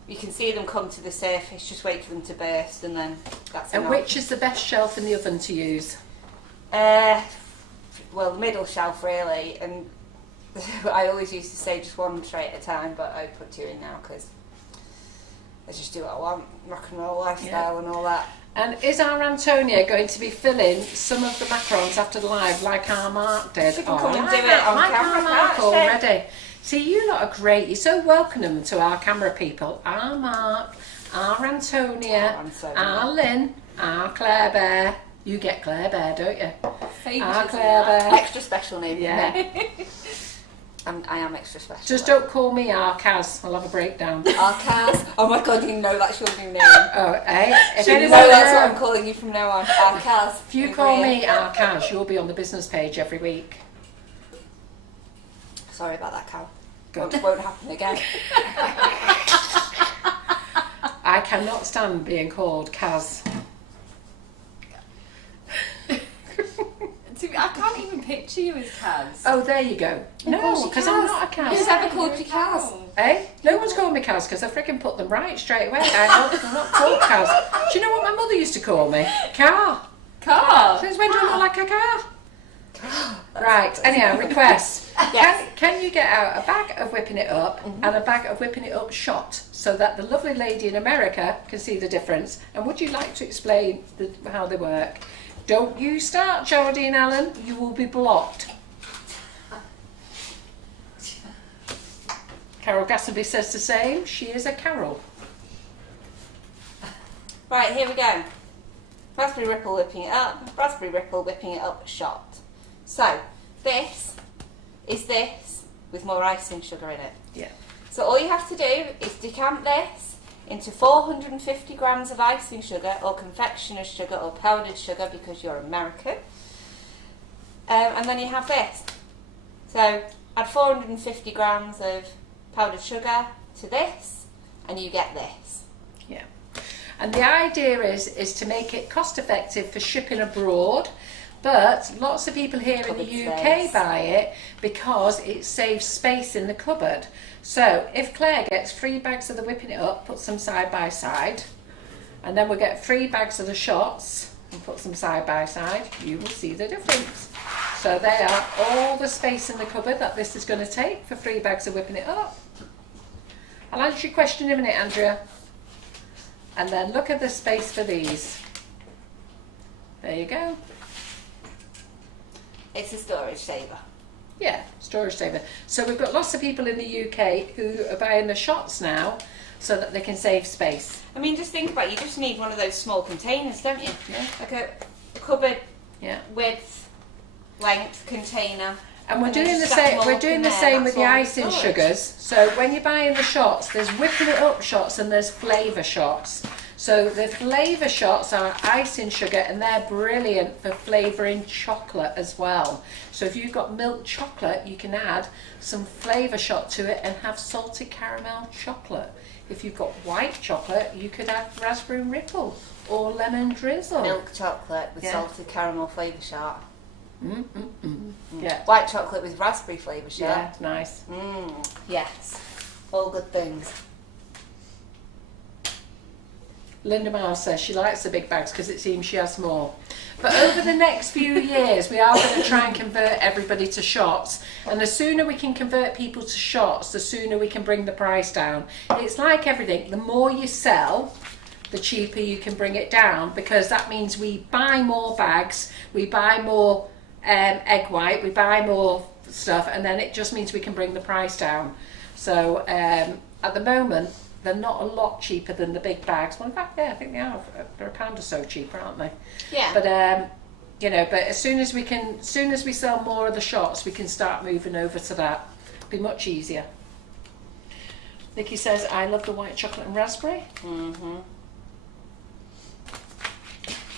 you can see them come to the surface. Just wait for them to burst, and then that's And enough. which is the best shelf in the oven to use? Well, middle shelf really, and I always used to say just one tray at a time, but I put 2 in now because I just do what I want, rock and roll lifestyle and all that. And is our Antonia going to be filling some of the macarons after the live like our Mark did? She can come and I do it on like camera, our Mark can't she? already. See, you lot are great. You're so welcome to our camera people. Our Mark, our Antonia, our Lynn, our Claire Bear. You get Claire Bear, don't you? Our Claire Bear. Extra special name. Yeah. I am extra special. Just don't call me our Kaz. I'll have a breakdown. Arcaz. Oh my god, you know that's your new name. Oh, eh? If You know anyone that's what I'm calling you from now on. Arcaz. If you call me our Kaz, you'll be on the business page every week. Sorry about that, Cal. Good. Won't happen again. I cannot stand being called Kaz. I can't even picture you as Kaz. Oh, there you go. No, because I'm not a Who's Kaz. ever called you Kaz? Eh? No one's called me Kaz because I freaking put them right straight away. I'm not called Kaz. Do you know what my mother used to call me? Car. Car. Since when do I look like a car? Right, anyhow, request. Yes. Can you get out a bag of whipping it up and a bag of whipping it up shot so that the lovely lady in America can see the difference? And would you like to explain how they work? Don't you start, Geraldine Allen. You will be blocked. Carol Gassenby says the same. She is a Carol. Right, here we go. Raspberry Ripple whipping it up. Raspberry Ripple whipping it up shot. So, this is this with more icing sugar in it. Yeah. So all you have to do is decant this into 450 grams of icing sugar or confectioner's sugar or powdered sugar because you're American. And then you have this. So add 450 grams of powdered sugar to this and you get this. Yeah. And the idea is to make it cost effective for shipping abroad, But lots of people here in the Cupboard UK space. buy it because it saves space in the cupboard. So if Claire gets 3 bags of the whipping it up, puts them side by side, and then we'll get 3 bags of the shots and put them side by side, you will see the difference. So they are all the space in the cupboard that this is going to take for 3 bags of whipping it up. I'll answer your question in a minute, Andrea. And then look at the space for these. There you go. It's a storage saver. Yeah, storage saver. So we've got lots of people in the UK who are buying the shots now so that they can save space. I mean, just think about it. You just need one of those small containers, don't you? Yeah. Like a cupboard Yeah. width, length container. And we're And then doing the just stack same. them We're all doing in the there, same that's with the all icing storage. sugars. So when you're buying the shots, there's whipping it up shots and there's flavour shots. So the flavour shots are icing sugar and they're brilliant for flavouring chocolate as well. So if you've got milk chocolate, you can add some flavour shot to it and have salted caramel chocolate. If you've got white chocolate, you could add raspberry ripple or lemon drizzle. Milk chocolate with Yeah. salted caramel flavour shot. Yeah. White chocolate with raspberry flavour shot. Yeah, nice. Yes. All good things. Linda Miles says she likes the big bags because it seems she has more. But over the next few years, we are going to try and convert everybody to shots. And the sooner we can convert people to shots, the sooner we can bring the price down. It's like everything. The more you sell, the cheaper you can bring it down, because that means we buy more bags, we buy more egg white, we buy more stuff, and then it just means we can bring the price down. So at the moment, they're not a lot cheaper than the big bags. Well, in fact, yeah, I think they are. They're £1 or so cheaper, aren't they? Yeah. But you know, but as soon as we sell more of the shots, we can start moving over to that. Be much easier. Nikki says, I love the white chocolate and raspberry.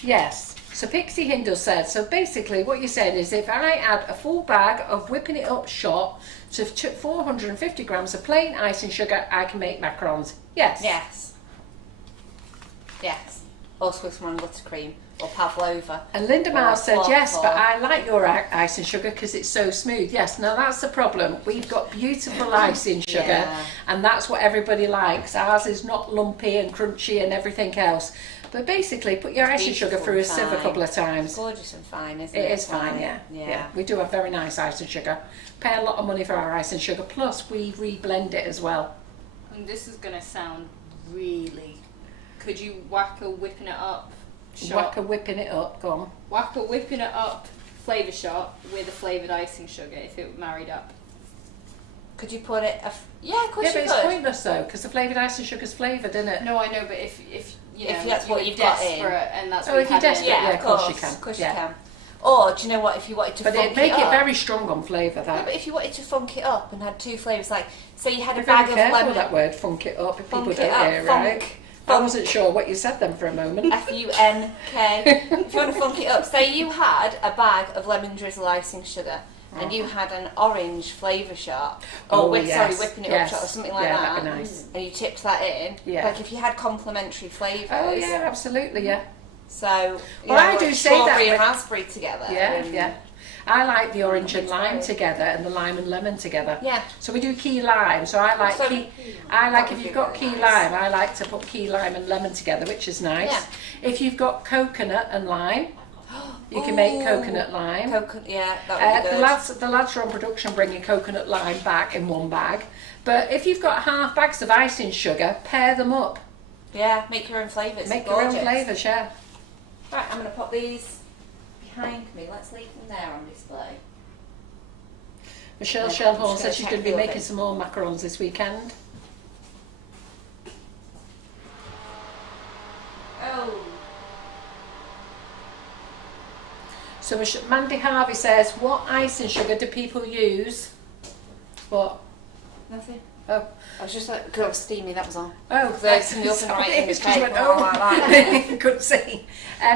Yes. So Pixie Hindle said, so basically what you're saying is if I add a full bag of whipping it up shot to 450 grams of plain icing sugar, I can make macarons. Yes. Yes. Yes. Or Swiss and buttercream. Or pavlova. And Linda Or Miles said, fluff yes, or- but I like your icing sugar because it's so smooth. Yes, now that's the problem. We've got beautiful icing sugar, Yeah. and that's what everybody likes. Ours is not lumpy and crunchy and everything else. But basically, put your icing sugar Beautiful through a and sieve a fine. couple of It's times. gorgeous and fine, isn't it? It is fine, yeah. Yeah. We do have very nice icing sugar. Pay a lot of money for our icing sugar, plus we reblend it as well. And this is gonna sound really. Could you whack a whipping it up shot? Whack a whipping it up, go on. Whack a whipping it up flavour shot with a flavoured icing sugar if it married up. Could you put it... Yeah, of course Yeah, but you it's could. pointless though, because the flavoured icing sugar's flavoured, isn't it? No, I know, but if you know, If that's you what were you've got in. desperate and that's Oh, what if you you're had in. desperate, Yeah, yeah, of course you can. Of course Yeah. you can. Or, do you know what, if you wanted to But funk it'd make it up... very strong on flavour, No, that. but if you wanted to funk it up and had 2 flavours, like, say you had Be a very bag of careful lemon... with that word, funk it up, if people Funk it don't up, hear, funk. right? I wasn't sure what you said then for a moment. F-U-N-K. If you want to funk it up, say you had a bag of lemon drizzle icing sugar and you had an orange flavour shot, or Oh, sorry, yes, whipping it yes. up shot or something like Yeah, that, that'd be nice. and you tipped that in, Yeah. like if you had complementary flavours. Oh yeah, absolutely, yeah. So, you Well, know, I do like say that strawberry and with- raspberry together. Yeah, and- yeah. I like the orange and It's lime great. together and the lime and lemon together. Yeah. So we do key lime. So I like So- key. I like That if would you've be got very key nice. lime. I like to put key lime and lemon together, which is nice. Yeah. If you've got coconut and lime, you can make Ooh. coconut lime. Yeah, that would be good. The lads are on production bringing coconut lime back in one bag. But if you've got half bags of icing sugar, pair them up. Yeah, make your own flavours. Make your own Gorgeous. flavours, yeah. Right, I'm going to put these behind me. Let's leave them there on display. Michelle Yeah, Shellhorn I'm just says gonna she's check going to be the making oven. some more macarons this weekend. Oh. So Mandy Harvey says, what icing sugar do people use? What? Nothing. Oh. I was just like, because I was steamy, that was all. Oh, Because I opened the oven right in the it's 'cause you cake, went, all like that. couldn't see.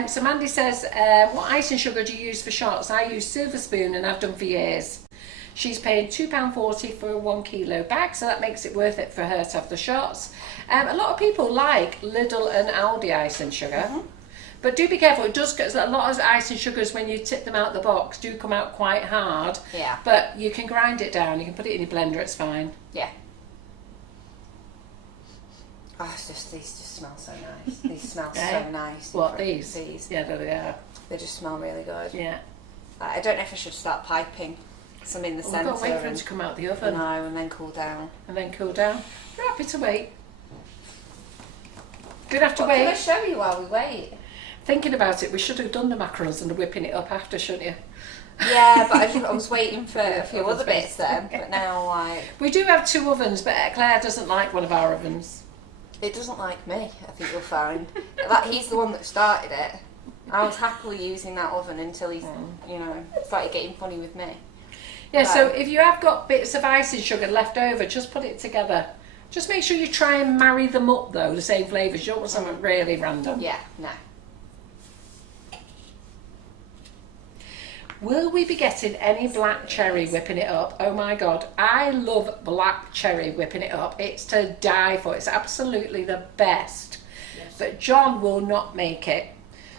So Mandy says, what icing sugar do you use for shots? I use Silver Spoon and I've done for years. She's paying £2.40 for a 1 kilo bag, so that makes it worth it for her to have the shots. A lot of people like Lidl and Aldi icing sugar, But do be careful, it does get a lot of ice and sugars when you tip them out the box do come out quite hard. Yeah. But you can grind it down, you can put it in your blender, it's fine. Yeah. Oh, these just smell so nice. These smell so nice. What, these? These. Yeah, they are. They just smell really good. Yeah. I don't know if I should start piping some in the We've centre. got to wait for them to come out the oven. No, and then cool down. And then cool down. We're happy to wait. We'd have to What wait. can I show you while we wait? Thinking about it, we should have done the macarons and whipping it up after, shouldn't you? Yeah, but I was waiting for a few other bits then. But now, like, We do have 2 ovens, but Claire doesn't like one of our ovens. it doesn't like me. I think you'll find he's the one that started it. I was happily using that oven until he, started getting funny with me. Yeah, so if you have got bits of icing sugar left over, just put it together. Just make sure you try and marry them up though, the same flavours. You don't want something really random. Yeah, no. Will we be getting any black cherry whipping it up? Oh my god, I love black cherry whipping it up. It's to die for. It's absolutely the best. Yes. But John will not make it.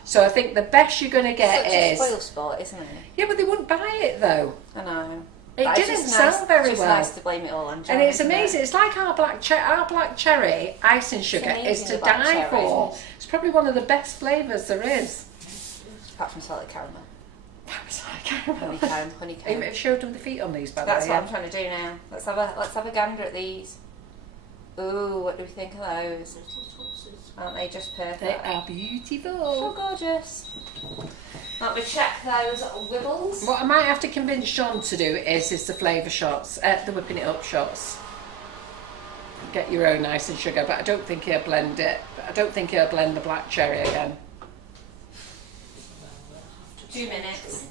So I think the best you're going to get Such is... a spoil sport, isn't it? Yeah, but they wouldn't buy it though. I know. It But it's didn't just sell nice, very it's well. nice to blame it all on John, And it's isn't it? amazing. It's like our black cherry icing sugar is amazing, to the black die cherry, for. isn't it? It's probably one of the best flavours there is. Apart from salted caramel. Honeycomb. Honeycomb. Have showed them the feet on these, by the That's way. what I'm trying to do now. Let's have a gander at these. Ooh, what do we think of those? Aren't they just perfect? They are beautiful. So gorgeous. Let me check those wibbles. What I might have to convince John to do is the flavour shots, the whipping it up shots. Get your own ice and sugar, but I don't think he'll blend it. I don't think he'll blend the black cherry again. 2 minutes.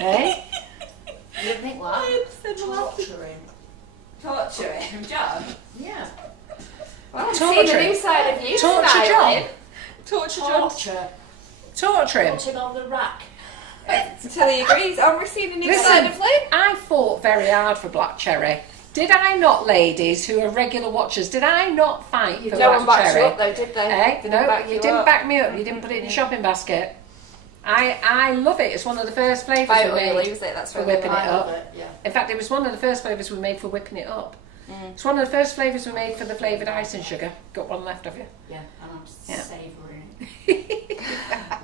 Eh? You don't think what? Torture him. Torture him, John. Yeah. Well, I've Torture seen a him. new side of you, Torture smiling. John. Torture. Torture him. Put him on the rack. Until he agrees. Oh, we're seeing a new Listen, side of Lynn. I fought very hard for black cherry. Did I not, ladies, who are regular watchers, did I not fight for No one black backed you cherry? up though, did they? Eh? Didn't No, back you you didn't up. back me up. You didn't put it in your shopping basket. I love it. It's one of the first flavours I we really made lose it, that's for really whipping why it I up. Love it, yeah. In fact, it was one of the first flavours we made for whipping it up. It's one of the first flavours we made for the flavoured icing sugar. Got one left of you. Yeah, and I'm Yeah. savouring it.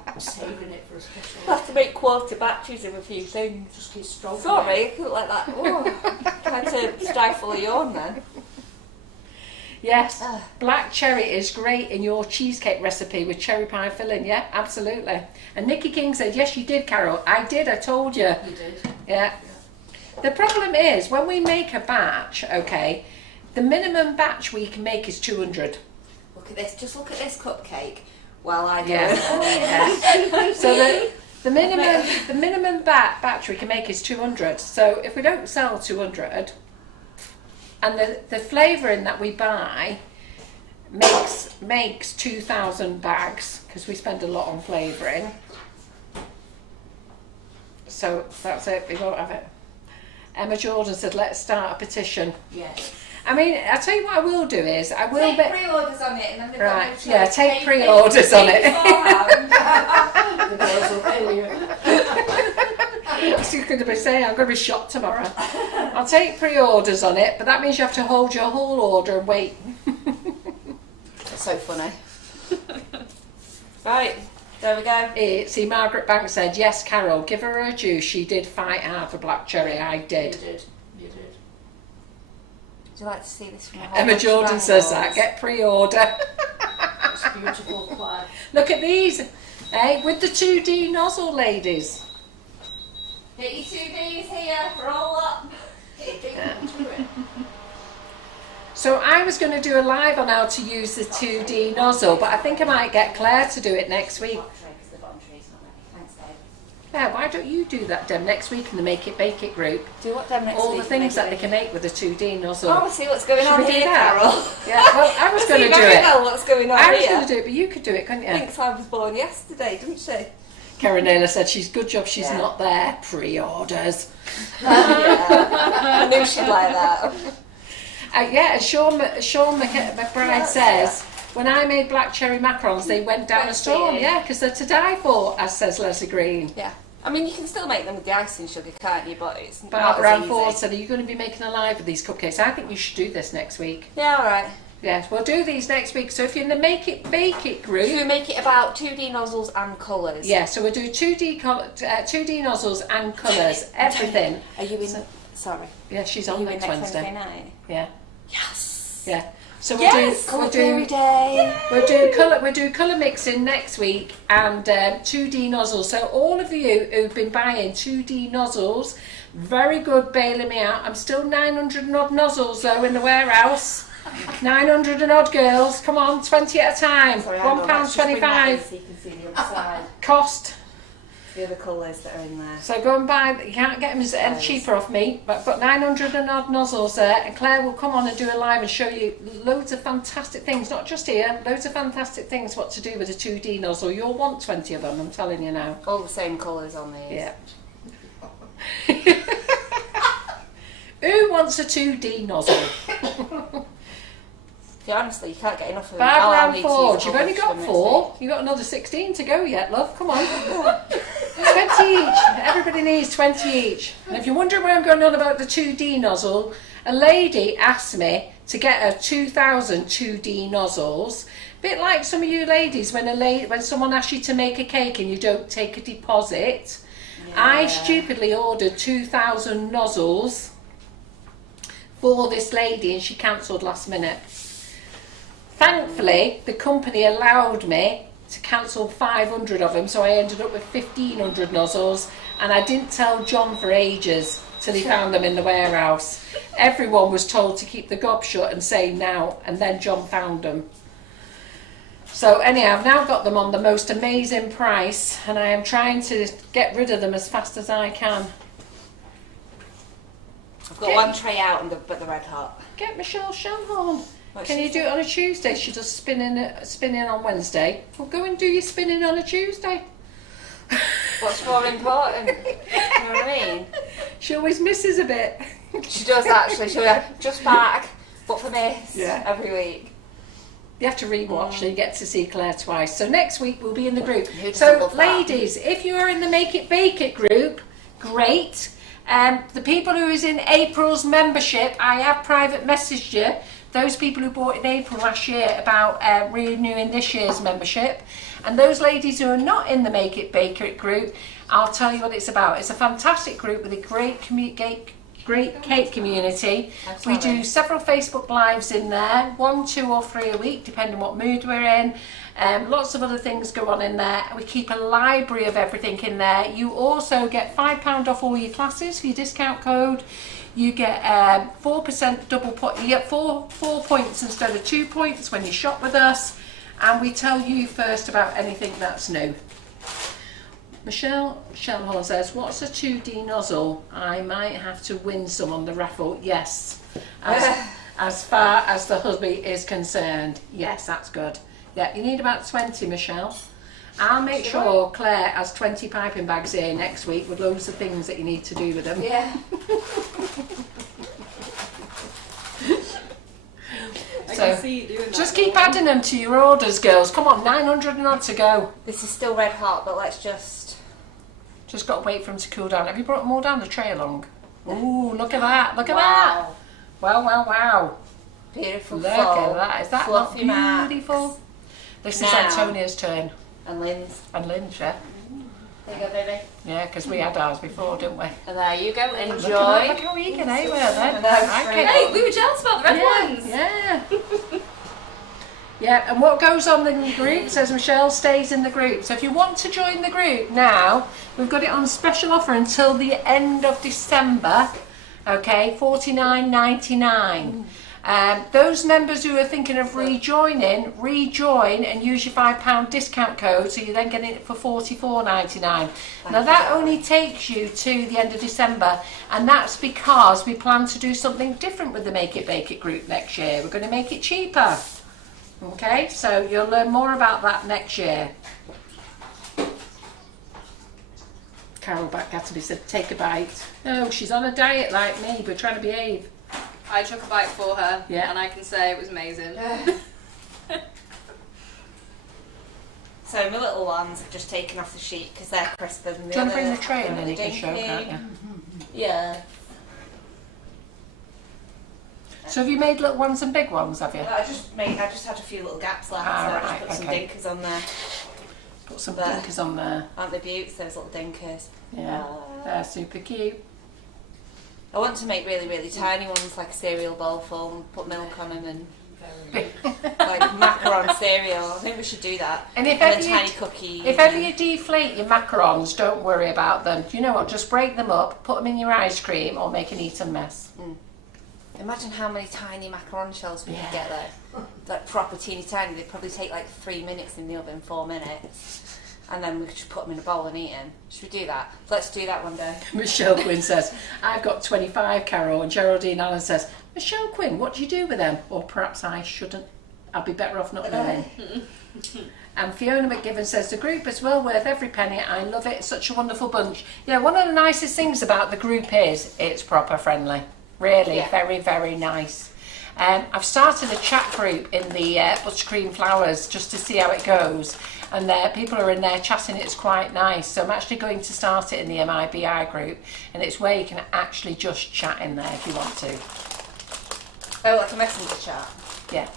I'm saving it for a I special. have to make quarter batches of a few things. Just keep stroking it. Sorry, I couldn't let that. Oh, trying to stifle a yawn then. Yes, black cherry is great in your cheesecake recipe with cherry pie filling. Yeah, absolutely. And Nikki King said, yes, you did, Carol. I did, I told you. You did. Yeah. The problem is, when we make a batch, okay, the minimum batch we can make is 200. Look at this. Just look at this cupcake while I do Yeah. it. Yeah. So the minimum batch we can make is 200. So if we don't sell 200, and the flavouring that we buy makes 2,000 bags, because we spend a lot on flavouring. So that's it. We won't have it. Emma Jordan said, let's start a petition. Yes. I mean, I'll tell you what I will do is, I will Take pre-orders on it and then they've got Right, no choice. yeah, take Pay- pre-orders on it. beforehand. The girls will kill you. So you're going to be saying, I'm going to be shot tomorrow. I'll take pre-orders on it, but that means you have to hold your whole order and wait. That's so funny. Right, there we go. See, Margaret Banks said, yes, Carol, give her her due. She did fight hard for black cherry. I You did. did. You did. Would you like to see this from a whole Emma bunch of Jordan says that. angles? Get pre-order. It's beautiful plaid. Look at these, with the 2D nozzle, ladies. Get your 2Ds here, roll up. So I was going to do a live on how to use the 2D nozzle, but I think I might get Claire to do it next week. Yeah, why don't you do that, Dem, next week in the Make It Bake It group? Do what then next All week? the things that they can make with a 2D nozzle. Oh, see what's going Should on we do here, that? Carol. Yeah, well, I was I going see to do very it. well what's going on I was here. going to do it, but you could do it, couldn't you? Thinks I was born yesterday, didn't she? Karen Naylor said she's good job she's Yeah. not there. Pre-orders. I knew she'd like that. Yeah, and Sean McBride says When I made black cherry macarons, they went down a storm, Dear. yeah, because they're to die for, as says Leslie Green. Yeah. I mean, you can still make them with the icing sugar, can't you? But it's Barbara not Ann as Ford easy. said, are you going to be making a live with these cupcakes? I think you should do this next week. Yeah, all right. Yes, we'll do these next week. So if you're in the Make It Bake It group... So we make it about 2D nozzles and colours. Yeah, so we'll do 2D nozzles and colours, everything. Are you in... Sorry. Yeah, she's Are on you in next Wednesday. night? Yeah, Yes. yeah. So Yes, we'll Colour Day. we'll do colour mixing next week and 2D nozzles. So all of you who've been buying 2D nozzles, very good bailing me out. I'm still 900 and odd nozzles though in the warehouse. 900 and odd girls. Come on, 20 at a time. Sorry, hang on, let's just bring that in £1.25 so you can see the other side. cost. The other colours that are in there. So go and buy, you can't get them any cheaper off me, but I've got 900 and odd nozzles there, and Claire will come on and do a live and show you loads of fantastic things, not just here, loads of fantastic things what to do with a 2D nozzle. You'll want 20 of them, I'm telling you now. All the same colours on these. Yeah. Who wants a 2D nozzle? Yeah, honestly, you can't get enough of them. Barbara I'll Ann need to Ford, use you've colours only got from next 4. week. You've got another 16 to go yet, love. Come on. 20 each. Everybody needs 20 each. And if you're wondering where I'm going on about the 2D nozzle, a lady asked me to get her 2,000 2D nozzles. A bit like some of you ladies when someone asks you to make a cake and you don't take a deposit. I Yeah. stupidly ordered 2,000 nozzles for this lady and she cancelled last minute. Thankfully, the company allowed me to cancel 500 of them, so I ended up with 1,500 nozzles, and I didn't tell John for ages till he found them in the warehouse. Everyone was told to keep the gob shut and say now, and then John found them. So anyhow, I've now got them on the most amazing price, and I am trying to get rid of them as fast as I can. I've got one tray out, but the red hot. Get Michelle Shanhorn. What's Can she you do it on a Tuesday? She does spinning on Wednesday. Well, go and do your spinning on a Tuesday. What's more important? You know what I mean? She always misses a bit. She does actually. She'll be just back, but for this, Yeah. every week. You have to rewatch so you get to see Claire twice. So next week we'll be in the group. Who doesn't So love that? ladies, if you are in the Make It Bake It group, great. The people who is in April's membership, I have private messaged you. Those people who bought in April last year about renewing this year's membership. And those ladies who are not in the Make It Bake It group, I'll tell you what it's about. It's a fantastic group with a great cake community. We do several Facebook Lives in there, 1, 2 or 3 a week, depending what mood we're in. Lots of other things go on in there. We keep a library of everything in there. You also get £5 off all your classes for your discount code. You get 4% double point. You get 4 points instead of 2 points when you shop with us, and we tell you first about anything that's new. Michelle Shanhorn says, "What's a 2D nozzle? I might have to win some on the raffle." Yes, as far as the hubby is concerned. Yes, that's good. Yeah, you need about 20, Michelle. I'll make sure Claire has 20 piping bags here next week with loads of things that you need to do with them. Yeah. So see you doing that. just keep adding them to your orders, girls. Come on, 900 and odd to go. This is still red hot, but let's just. Just got to wait for them to cool down. Have you brought them all down the tray along? Ooh, look at that! Look at that! Wow, wow, wow! Beautiful. Look full, at that! Is that not fluffy marks. beautiful? This is Now. Antonia's turn, And Lynn's. and Lynch, yeah, There you go, baby. yeah, because we had ours before, didn't we? And there you go. Look at Enjoy. that, look how eager they were then. And that's I great. can- Hey, we were jealous about the red ones. Yeah. Yeah, and what goes on in the group says Michelle stays in the group. So if you want to join the group now, we've got it on special offer until the end of December. Okay, $49.99. Those members who are thinking of rejoin and use your £5 discount code, so you're then getting it for $44.99. Now that only takes you to the end of December, and that's because we plan to do something different with the Make It Bake It group next year. We're going to make it cheaper. Okay, so you'll learn more about that next year. Carol Backgatsby said, take a bite. No, she's on a diet like me, but trying to behave. I took a bite for her, Yeah. and I can say it was amazing. So my little ones have just taken off the sheet because they're crisper than the Do you want other. to bring the tray and then the you can show, dinky. can't you? Yeah. So have you made little ones and big ones, have you? I just had a few little gaps left, Ah, so I right, just put some okay. dinkers on there. Put some There. dinkers on there. Aren't they beauts, those little dinkers? Yeah, they're super cute. I want to make really, really tiny ones, like a cereal bowl full, and put milk on them and like macaron cereal. I think we should do that. And if then ever tiny you, cookies. if ever you deflate your macarons, don't worry about them. You know what? Just break them up, put them in your ice cream, or make an eaten mess. Imagine how many tiny macaron shells we could Yeah. get there. Like proper teeny tiny. They'd probably take like 3 minutes in the oven, 4 minutes. And then we could just put them in a bowl and eat them. Should we do that? Let's do that one day. Michelle Quinn says, I've got 25, Carol. And Geraldine Allen says, Michelle Quinn, what do you do with them? Or perhaps I shouldn't. I'd be better off not knowing. And Fiona McGiven says, the group is well worth every penny. I love it. It's such a wonderful bunch. Yeah, one of the nicest things about the group is it's proper friendly. Really, Yeah. very, very nice. I've started a chat group in the Buttercream Flowers just to see how it goes. And people are in there chatting. It's quite nice. So I'm actually going to start it in the MIBI group. And it's where you can actually just chat in there if you want to. Oh, like a messenger chat. Yeah.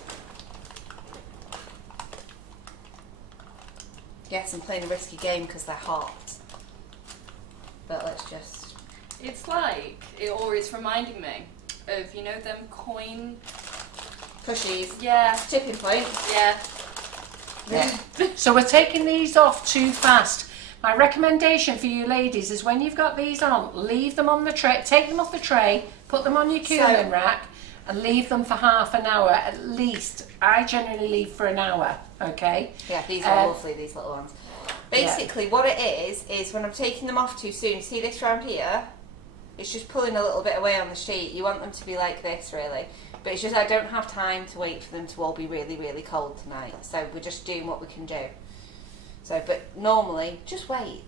Yes, I'm playing a risky game because they're hot. But let's just... It's like, or it's reminding me of, you know, them coin. Pushies. Yeah, Tipping point. yeah. Yeah. So we're taking these off too fast. My recommendation for you ladies is when you've got these on, leave them on the tray, take them off the tray, put them on your cooling rack and leave them for half an hour at least. I generally leave for an hour, okay? Yeah, these are lovely, these little ones. Basically, what it is when I'm taking them off too soon, see this round here? It's just pulling a little bit away on the sheet. You want them to be like this, really. But it's just I don't have time to wait for them to all be really, really cold tonight. So we're just doing what we can do. So, but normally, just wait.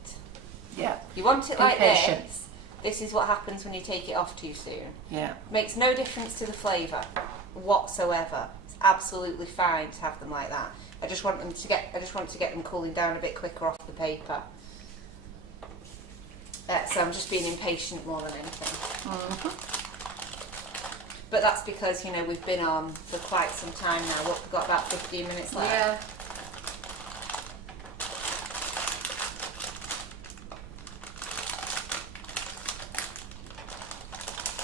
Yeah. You want it Be like patient. this. This is what happens when you take it off too soon. Yeah. Makes no difference to the flavour whatsoever. It's absolutely fine to have them like that. I just want to get them cooling down a bit quicker off the paper. So I'm just being impatient more than anything. But that's because, you know, we've been on for quite some time now. What, we've got about 15 minutes left. Yeah.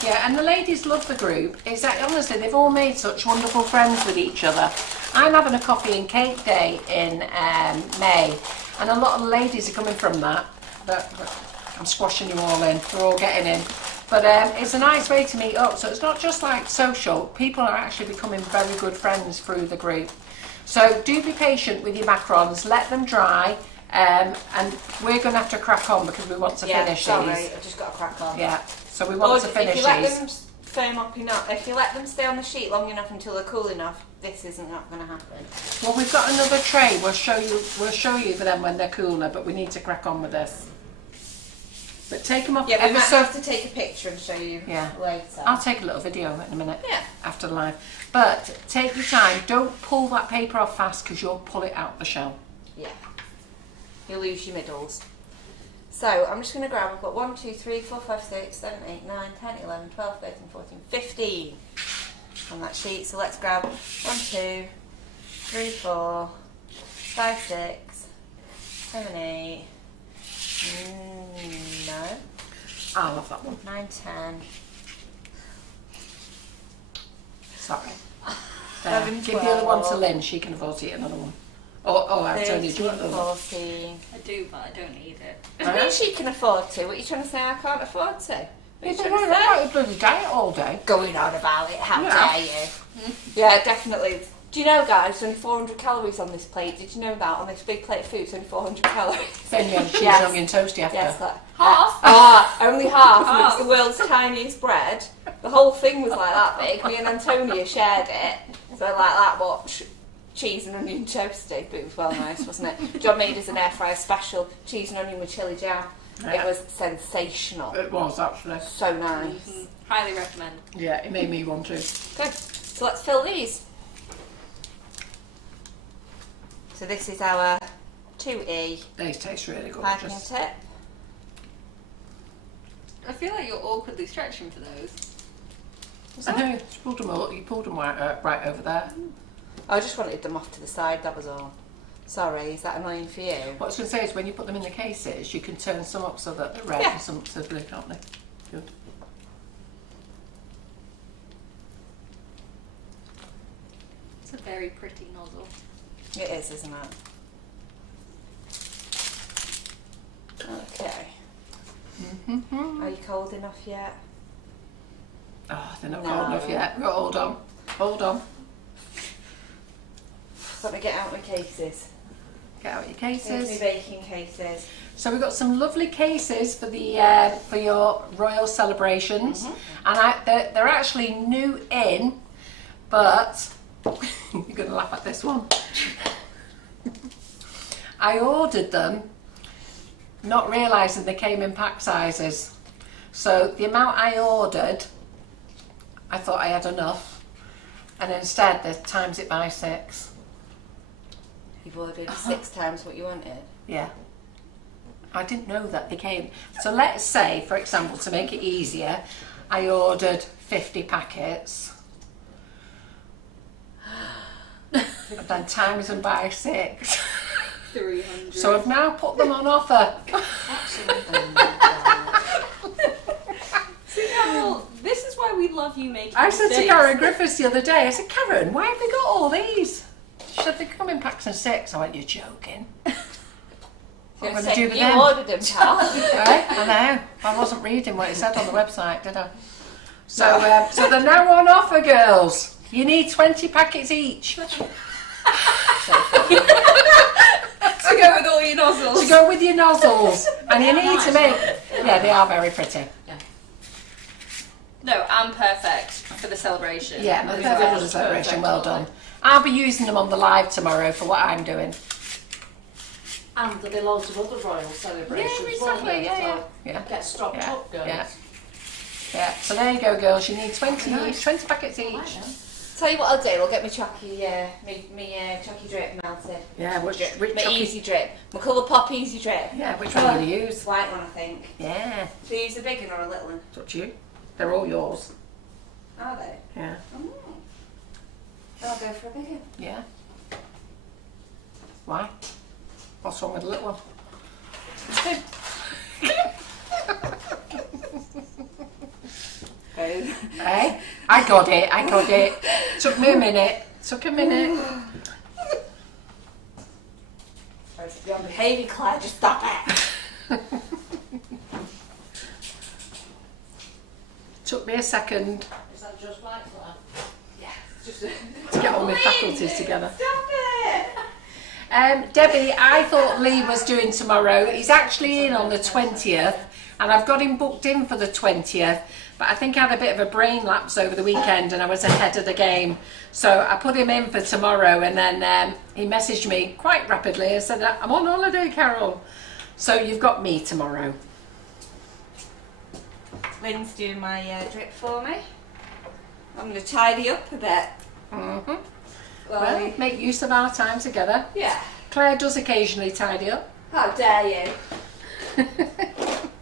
Yeah, and the ladies love the group. It's that honestly, they've all made such wonderful friends with each other. I'm having a coffee and cake day in May, and a lot of the ladies are coming from that. I'm squashing you all in. We're all getting in. But it's a nice way to meet up. So it's not just like social. People are actually becoming very good friends through the group. So do be patient with your macarons. Let them dry. And we're going to have to crack on because we want to finish sorry, these. I've just got to crack on. Yeah, so we want to finish if you let these. them firm up enough, if you let them stay on the sheet long enough until they're cool enough, this isn't not going to happen. Well, we've got another tray. We'll show you for them when they're cooler, but we need to crack on with this. But take them off. Yeah, we ever might so. have to take a picture and show you later. I'll take a little video in a minute. Yeah. After the live. But take your time. Don't pull that paper off fast because you'll pull it out the shell. Yeah. You'll lose your middles. So I'm just going to grab, I've got 1, 2, 3, 4, 5, 6, 7, 8, 9, 10, 11, 12, 13, 14, 15 on that sheet. So let's grab 1, 2, 3, 4, 5, 6, 7, 8, no, I'll have that one. 9, 10. Sorry. 11, Give the other one to 12. Lynn. She can afford to eat another one. Oh, I told you. Do you want 13, another one? 14. I do, but I don't need it. I mean, she can afford to. What are you trying to say I can't afford to? What are you You've trying been to going say? on about your bloody diet all day. Going on about it, how Yeah. dare you? Yeah, definitely. Do you know, guys, there's only 400 calories on this plate? Did you know that? On this big plate of food, it's only 400 calories. Then you have cheese, Yes. onion, toasty after. Yes, that. Half? Only half, and it's Half. the world's tiniest bread. The whole thing was like that big. Me and Antonia shared it. So like that much cheese and onion toasty, but it was well nice, wasn't it? John made us an air fryer special, cheese and onion with chilli jam. Yeah. It was sensational. It was actually. So nice. Highly recommend. Yeah, it made me want to. Okay, so let's fill these. So this is our 2E. These taste really Piping gorgeous. tip. I feel like you're awkwardly stretching for those. I know, you pulled them right over there. I just wanted them off to the side, that was all. Sorry, is that annoying for you? What I was going to say is when you put them in the cases, you can turn some up so that they're red Yeah. and some to blue, can't they? Good. It's a very pretty nozzle. It is, isn't it? Okay. Are you cold enough yet? Oh, they're not No. cold enough yet. Hold on. Hold on. Let me get out my cases. Get out your Here's my cases. baking cases. So we've got some lovely cases for the for your royal celebrations, and they're actually new in, but you're going to laugh at this one. I ordered them, not realising they came in pack sizes. So the amount I ordered, I thought I had enough, and instead they times it by 6. You've ordered 6 times what you wanted. Yeah. I didn't know that they came. So let's say, for example, to make it easier, I ordered 50 packets. And then times them by 6. 300. So I've now put them on offer. See, Carol, this is why we love you making I said to mistakes. Karen Griffiths the other day, I said, Karen, why have we got all these? She said, they come in packs of 6. I went, you're joking. What am I going to do with You them? ordered them, pal. Right? I know. I wasn't reading what it said on the website, did I? So, so they're now on offer, girls. You need 20 packets each To go with all your nozzles. to go with your nozzles, and you need to make. Yeah, they are very pretty. No, and perfect for the celebration. Yeah, As perfect well. for the celebration. Well done. I'll be using them on the live tomorrow for what I'm doing. And there'll be loads of other royal celebrations. won't there? So Yeah. get stocked Yeah. up, girls. Yeah. Yeah. So there you go, girls. You need 20 each, 20 packets each. Tell you what I'll do, I'll get my chalky, chalky drip melted. Yeah. Which My chalky- easy drip. My colour pop easy drip. Yeah. Which one will you use? It's white one, I think. Yeah. Do you use a big one or a little one? It's up to you. They're all yours. Are they? Yeah. I'll go for a big one. Yeah. Why? What's wrong with the little one? Hey, I got it. Took me a minute. Took a minute. You're on behaviour, Claire, just stop it. Took me a second Is that just like that? Yeah, it's just to get all my faculties together. Stop it! Debbie, I thought Lee was doing tomorrow. He's actually in on the 20th, and I've got him booked in for the 20th. But I think I had a bit of a brain lapse over the weekend, and I was ahead of the game. So I put him in for tomorrow, and then he messaged me quite rapidly and said, I'm on holiday, Carol. So you've got me tomorrow. Lynn's doing my drip for me. I'm going to tidy up a bit. Mm-hmm. Well, make use of our time together. Yeah. Claire does occasionally tidy up. How dare you?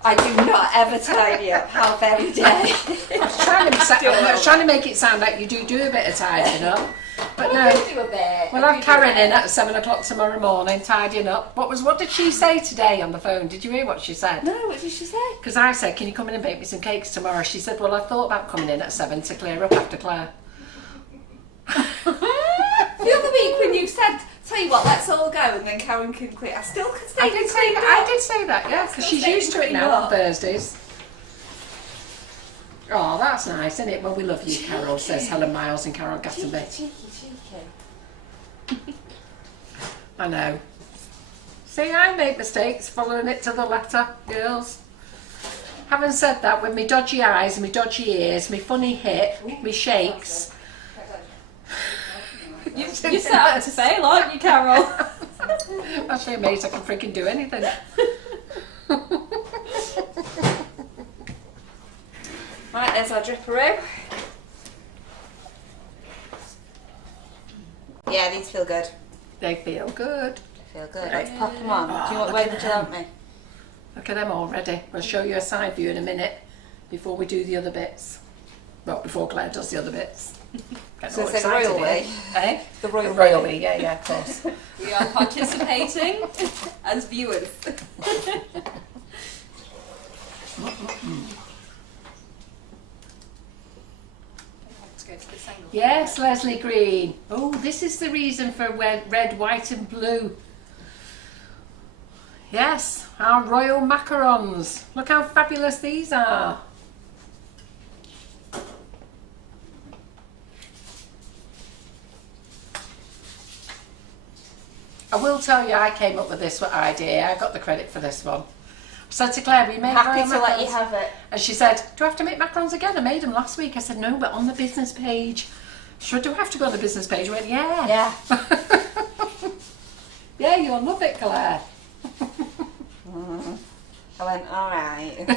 I do not ever tidy up. How very dare you? I was trying to make it sound like you do a bit of tidying up, but no. do a bit. We'll have Karen in at 7 o'clock tomorrow morning tidying up. What did she say today on the phone? Did you hear what she said? No, what did she say? Because I said, can you come in and bake me some cakes tomorrow? She said, well, I thought about coming in at 7 to clear up after Claire. The other week when you said, tell you what, let's all go and then Karen can quit. I still can stay. I did say that, yeah, because she's used to it now on Thursdays. Oh, that's nice, isn't it? Well, we love you, Carol, says Helen Miles and Carol Gattenby. Cheeky. I know. See, I make mistakes following it to the letter, girls. Having said that, with me dodgy eyes and me dodgy ears, me funny hip, me shakes. You're set up to fail, aren't you, Carol? That's so amazing, I can freaking do anything. Right, there's our dripperoo. Yeah, these feel good. They feel good. feel good. Right. Let's pop them on. Oh, Do you want, look where at would you them. like me? Look at them already. We'll show you a side view in a minute before we do the other bits. Well, before Claire does the other bits. Get So all it's the excited royal here. way. Eh? The royal way, yeah, of course. We are participating as viewers. Let's go to this angle. Yes, Leslie Green. Oh, this is the reason for red, white and blue. Yes, our royal macarons. Look how fabulous these are. I will tell you, I came up with this idea. I got the credit for this one. I said to Claire, we made Happy royal to let you macarons. have it. And she said, do I have to make macarons again? I made them last week. I said, no, but on the business page. She said, do I have to go on the business page? I went, yeah. Yeah. Yeah, you'll love it, Claire. I went, alright.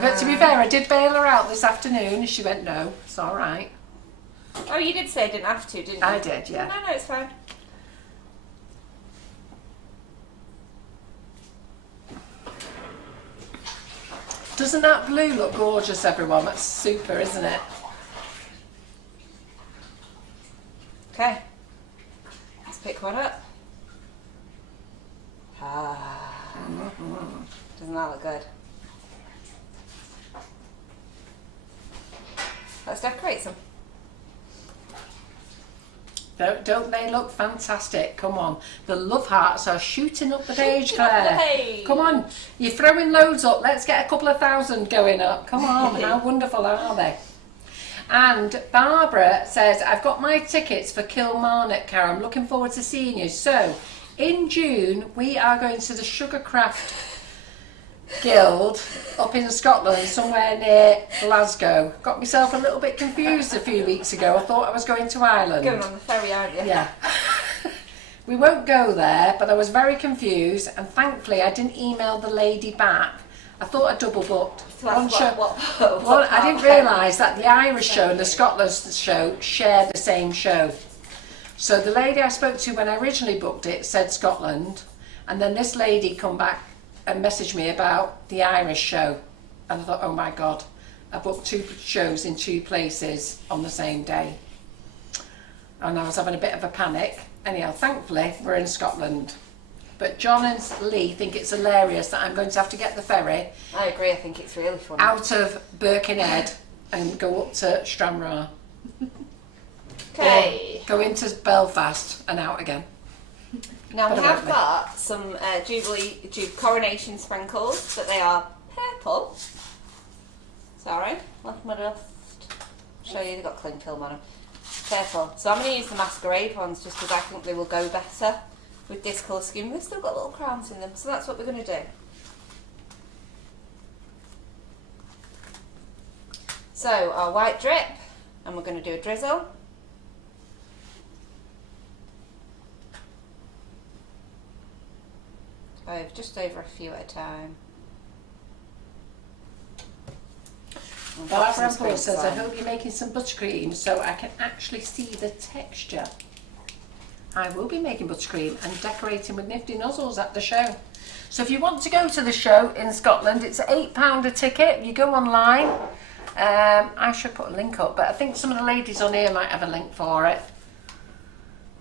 But to be fair, I did bail her out this afternoon and she went, no, it's all right. Oh, you did say I didn't have to, didn't you? I did, yeah. No, it's fine. Doesn't that blue look gorgeous, everyone? That's super, isn't it? Okay. Let's pick one up. Ah. Doesn't that look good? Let's decorate some. Don't they look fantastic? Come on. The love hearts are shooting up the page, Claire. page. Come on. You're throwing loads up. Let's get a couple of thousand going up. Come on. How wonderful are they? And Barbara says, I've got my tickets for Kilmarnock, Karen. I'm looking forward to seeing you. So, in June, we are going to the Sugarcraft Guild up in Scotland, somewhere near Glasgow. Got myself a little bit confused a few weeks ago. I thought I was going to Ireland. Going on the ferry, aren't you? Yeah. We won't go there, but I was very confused, and thankfully I didn't email the lady back. I thought I double booked. So that's what Well, I didn't realise that the Irish show and the Scotland show share the same show. So the lady I spoke to when I originally booked it said Scotland, and then this lady come back and messaged me about the Irish show. And I thought, oh my God, I booked 2 shows in 2 places on the same day. And I was having a bit of a panic. Anyhow, thankfully, we're in Scotland. But John and Lee think it's hilarious that I'm going to have to get the ferry I agree, I think it's really funny. out of Birkenhead and go up to Stranraer. Okay. Go into Belfast and out again. Now we But have about me. got some coronation sprinkles, but they are purple. Sorry, left my dust. Show you, they've got cling film on them. Purple. So I'm going to use the masquerade ones just because I think they will go better with this colour scheme. They've still got little crowns in them, so that's what we're going to do. So our white drip, and we're going to do a drizzle. Just over a few at a time. And pop Barbara some Paul sprinkles says, I on. hope you're making some buttercream so I can actually see the texture. I will be making buttercream and decorating with nifty nozzles at the show. So if you want to go to the show in Scotland, it's £8 a ticket. You go online. I should put a link up, but I think some of the ladies on here might have a link for it.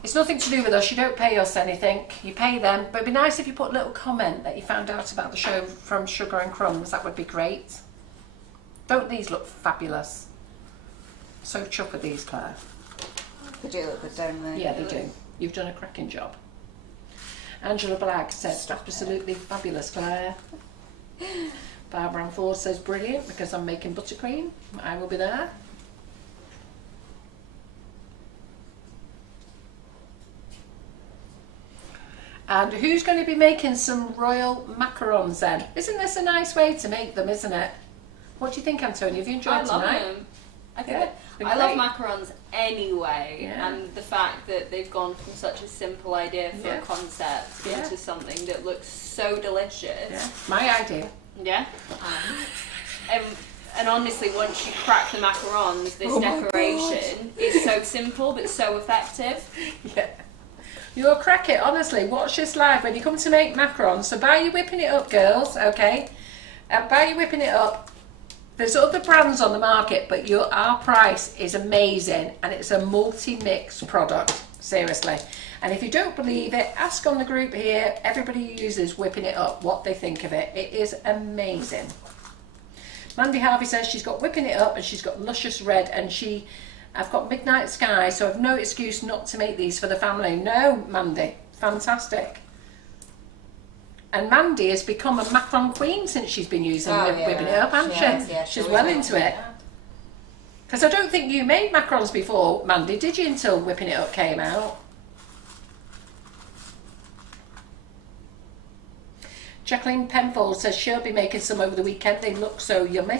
It's nothing to do with us. You don't pay us anything. You pay them. But it'd be nice if you put a little comment that you found out about the show from Sugar and Crumbs. That would be great. Don't these look fabulous? So chuffed with these, Claire. They do look good, don't they? Yeah, they do. You've done a cracking job. Angela Blagg says, absolutely fabulous, Claire. Barbara Ann Ford says, brilliant, because I'm making buttercream. I will be there. And who's going to be making some royal macarons then? Isn't this a nice way to make them, isn't it? What do you think, Antonia? Have you enjoyed I love tonight? them. I think Yeah, been I love great. macarons anyway, Yeah. and the fact that they've gone from such a simple idea for Yeah. a concept Yeah. into something that looks so delicious. Yeah, my idea. Yeah. And honestly, once you crack the macarons, this Oh my decoration is so simple but so effective. Yeah. You'll crack it, honestly. Watch this live when you come to make macarons. So buy you whipping it up, girls, okay? Buy you whipping it up. There's other brands on the market, but our price is amazing, and it's a multi-mix product, seriously. And if you don't believe it, ask on the group here, everybody who uses whipping it up, what they think of it. It is amazing. Mandy Harvey says she's got whipping it up and she's got luscious red, and I've got midnight sky, so I've no excuse not to make these for the family. No, Mandy, fantastic. And Mandy has become a macaron queen since she's been using whipping it up, hasn't she? Yeah, she's well into it. Because I don't think you made macarons before, Mandy, did you, until whipping it up came out? Jacqueline Penfold says she'll be making some over the weekend. They look so yummy.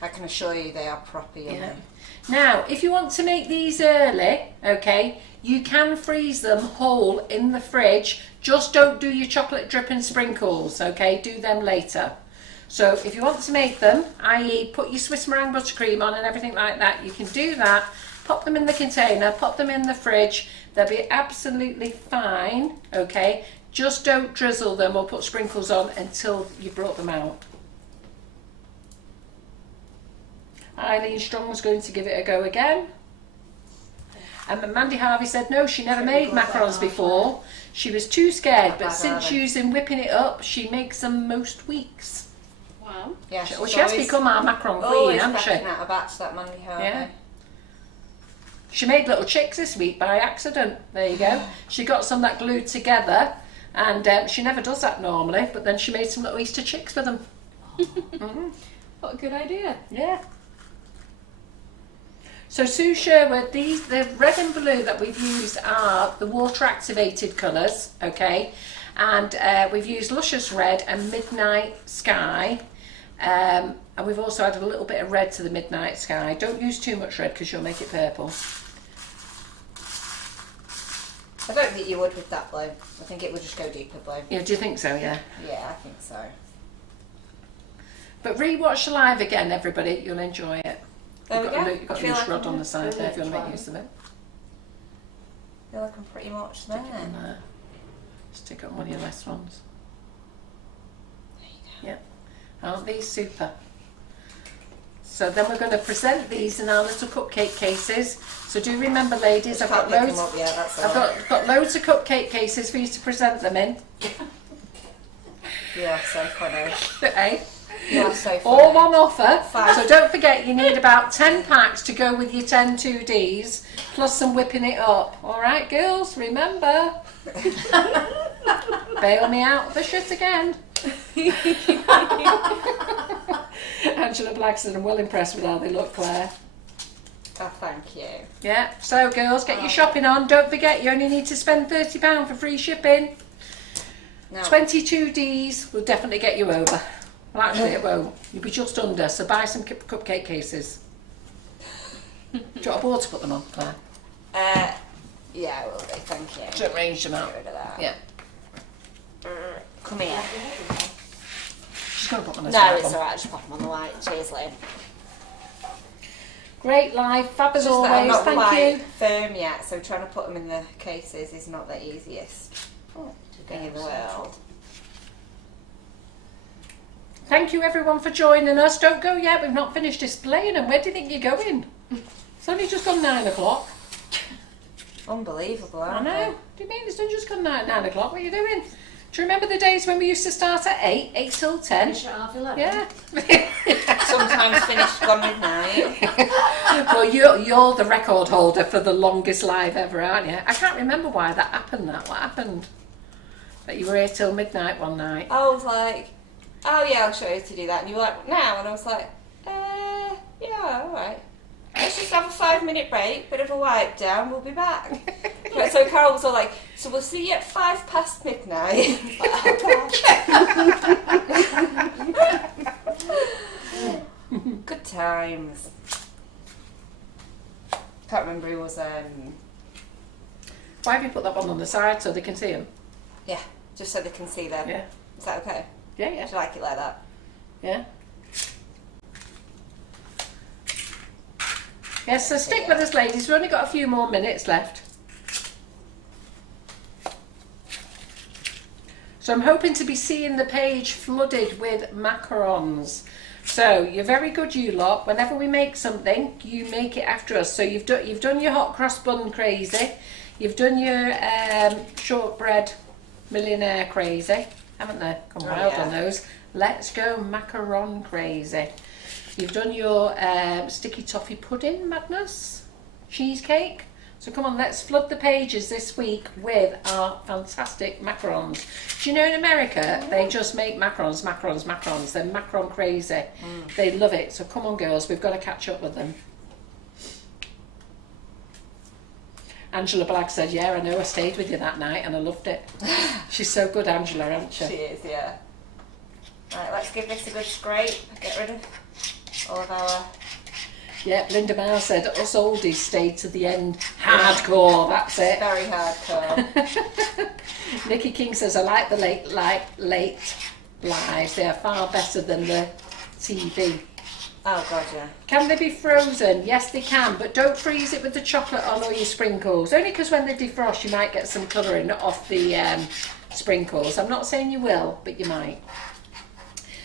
I can assure you they are proper yummy. Yeah. Now, if you want to make these early, okay, you can freeze them whole in the fridge. Just don't do your chocolate drip and sprinkles, okay? Do them later. So if you want to make them, i.e. put your Swiss meringue buttercream on and everything like that, you can do that. Pop them in the container, pop them in the fridge. They'll be absolutely fine, okay? Just don't drizzle them or put sprinkles on until you brought them out. Eileen Strong's going to give it a go again. And Mandy Harvey said no, she never made macarons before. She was too scared, but since using whipping it up, she makes them most weeks. Wow. Yeah, Well, she has become our macaron queen, hasn't she? Out a batch, that Mandy Harvey. Yeah. She made little chicks this week by accident. There you go. She got some that glued together, and she never does that normally, but then she made some little Easter chicks with them. What a good idea. Yeah. So Sue Sherwood, the red and blue that we've used are the water activated colours, okay, and we've used Luscious Red and Midnight Sky, and we've also added a little bit of red to the Midnight Sky. Don't use too much red because you'll make it purple. I don't think you would with that blue. I think it would just go deeper blue. Yeah, do you think so? Yeah. Yeah, I think so. But re-watch the live again, everybody. You'll enjoy it. There we go. You've got a loose rod on the side there if you want to make use of it. I feel like I'm pretty much there. Stick it on there. Stick it on one of your last ones. There you go. Yeah. Aren't these super? So then we're going to present these in our little cupcake cases. So do remember, ladies, I've got loads. I've got loads of cupcake cases for you to present them in. You are so funny. Eh? You are so funny. All on offer. Fine. So don't forget, you need about 10 packs to go with your 10 2Ds, plus some whipping it up. All right, girls, remember. Bail me out of the shit again. Angela Blackson, I'm well impressed with how they look, Claire. Oh, thank you. Yeah, so girls, get your shopping on. Don't forget, you only need to spend £30 for free shipping. No. 22Ds will definitely get you over. Well, actually, it won't. You'll be just under, so buy some cupcake cases. Do you want a board to put them on, Claire? Yeah, I will do, thank you. To arrange them out. Get rid of that. Yeah. Come here. She's going to put them on No, it's alright, just pop them on the white. Cheers, Lynn. Great live, fab as Just that I'm always, not thank quite you. firm yet, so trying to put them in the cases is not the easiest thing in the world. Thank you everyone for joining us. Don't go yet, we've not finished displaying them. Where do you think you're going? It's only just gone 9 o'clock. Unbelievable, I aren't know. Do you mean it's only just gone 9 o'clock? What are you doing? Do you remember the days when we used to start at 8 till 10? Finish at 11:30. Yeah. they? Sometimes finished gone midnight. Well, you're the record holder for the longest live ever, aren't you? I can't remember why that happened. What happened? That you were here till midnight one night. I was like, oh yeah, I'll show you how to do that. And you were like, now? And I was like, yeah, alright. Let's just have a 5-minute break, bit of a wipe down, we'll be back. Right, so Carol was all like, so we'll see you at 5 past midnight. Good times. Can't remember who was, Why have you put that one on the side so they can see them? yeah, just so they can see them. Yeah. Is that okay? Yeah, yeah. Do you like it like that? Yeah. Yes, so stick with us, ladies. We've only got a few more minutes left. So I'm hoping to be seeing the page flooded with macarons. So you're very good, you lot. Whenever we make something, you make it after us. So you've done your hot cross bun crazy. You've done your shortbread millionaire crazy, haven't they? Gone wild on those. Let's go macaron crazy. You've done your sticky toffee pudding madness, cheesecake. So come on, let's flood the pages this week with our fantastic macarons. Do you know in America, they just make macarons. They're macaron crazy. They love it. So come on, girls, we've got to catch up with them. Angela Blagg said, yeah, I know, I stayed with you that night and I loved it. She's so good, Angela, isn't she? She is, yeah. Right, let's give this a good scrape. Get rid of all of our... Yeah, Linda Moore said, us oldies stayed to the end. Hardcore, that's it. Very hardcore. Nikki King says, I like the late lives. They are far better than the TV. Oh, God, yeah. Can they be frozen? Yes, they can, but don't freeze it with the chocolate on all your sprinkles. Only because when they defrost, you might get some colouring off the sprinkles. I'm not saying you will, but you might.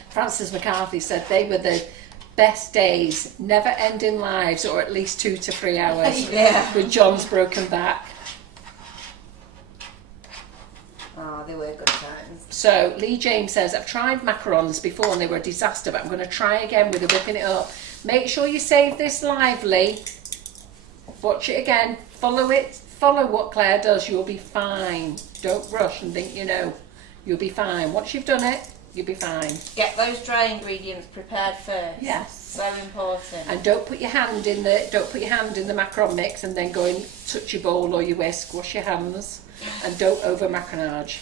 Francis McCarthy said they were the best days, never-ending lives, or at least 2 to 3 hours with John's broken back. Oh, they were good times. So Lee James says, I've tried macarons before and they were a disaster, but I'm going to try again with the whipping it up. Make sure you save this lively. Watch it again. Follow it. Follow what Claire does. You'll be fine. Don't rush and think you know. You'll be fine. Once you've done it, you'll be fine. Get those dry ingredients prepared first. Yes. So important. And don't put your hand in the macaron mix and then go and touch your bowl or your whisk. Wash your hands and don't over macaronage.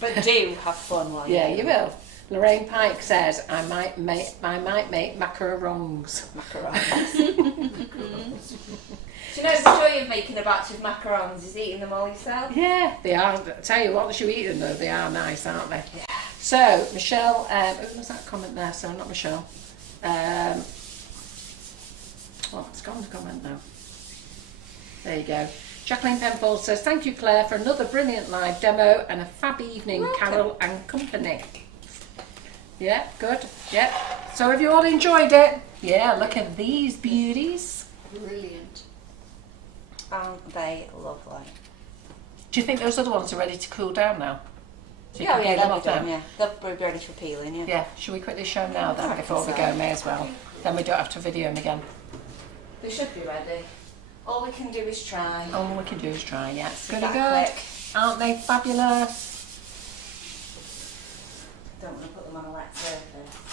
But do have fun while Yeah, you will. Lorraine Pike says, I might make macarons. Macarons. Do you know the joy of making a batch of macarons is eating them all yourself? Yeah, they are. I tell you what, once you eat them though, they are nice, aren't they? Yeah. So, Michelle, who was that comment there? So, not Michelle. Oh, it's gone the comment now. There you go. Jacqueline Penfold says, thank you, Claire, for another brilliant live demo and a fab evening, Carol and company. Yeah, good. Yeah. So have you all enjoyed it? Yeah, look at these beauties. Brilliant. Aren't they lovely? Do you think those other ones are ready to cool down now? So you Oh can yeah, peel them they'll off be done, now? yeah. They'll be ready for peeling, yeah. Yeah, should we quickly show them now then I before we reckon go? so. May as well. Then we don't have to video them again. They should be ready. All we can do is try. All we can do is try, yeah. Give Goody that a good. click. Aren't they fabulous? Don't want to put them on a wet surface.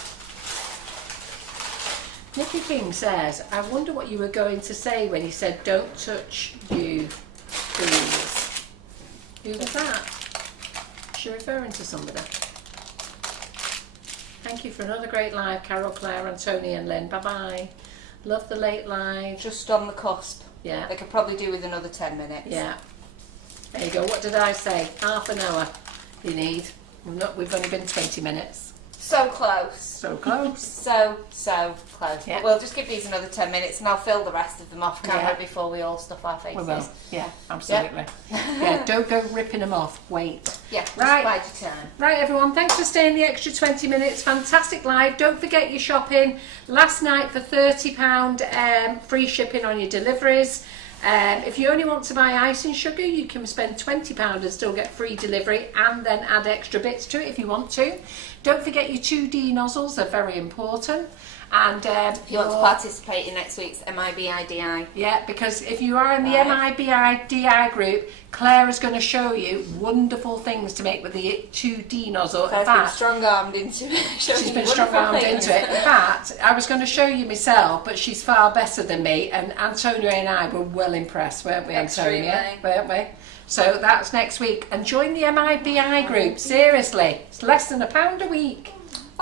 Nikki King says, I wonder what you were going to say when you said, don't touch you, please. Who was that? Is she referring to somebody? Thank you for another great live, Carol, Claire, and Tony and Lynn. Bye-bye. Love the late live. Just on the cusp. Yeah. They could probably do with another 10 minutes. Yeah. There you go. What did I say? Half an hour you need. We've only been 20 minutes. So close. So close. So close. Yeah. But we'll just give these another 10 minutes and I'll fill the rest of them off camera Yeah. before we all stuff our faces. We will. Yeah, absolutely. Yeah, don't go ripping them off. Wait. Yeah, just Right. bide your time. Right, everyone, thanks for staying the extra 20 minutes. Fantastic live. Don't forget your shopping. Last night for £30 free shipping on your deliveries. If you only want to buy ice and sugar, you can spend £20 and still get free delivery and then add extra bits to it if you want to. Don't forget your 2D nozzles, they're very important. And If you want to participate in next week's MIBIDI. yeah, because if you are in the MIBIDI group, Claire is going to show you wonderful things to make with the 2D nozzle. In Claire's been fact, strong-armed into it. she's been strong-armed into it. In fact, I was going to show you myself, but she's far better than me, and Antonia and I were well impressed, weren't we, Antonia? Extremely. Weren't we? So that's next week. And join the MIBI group, seriously. It's less than £1 a week.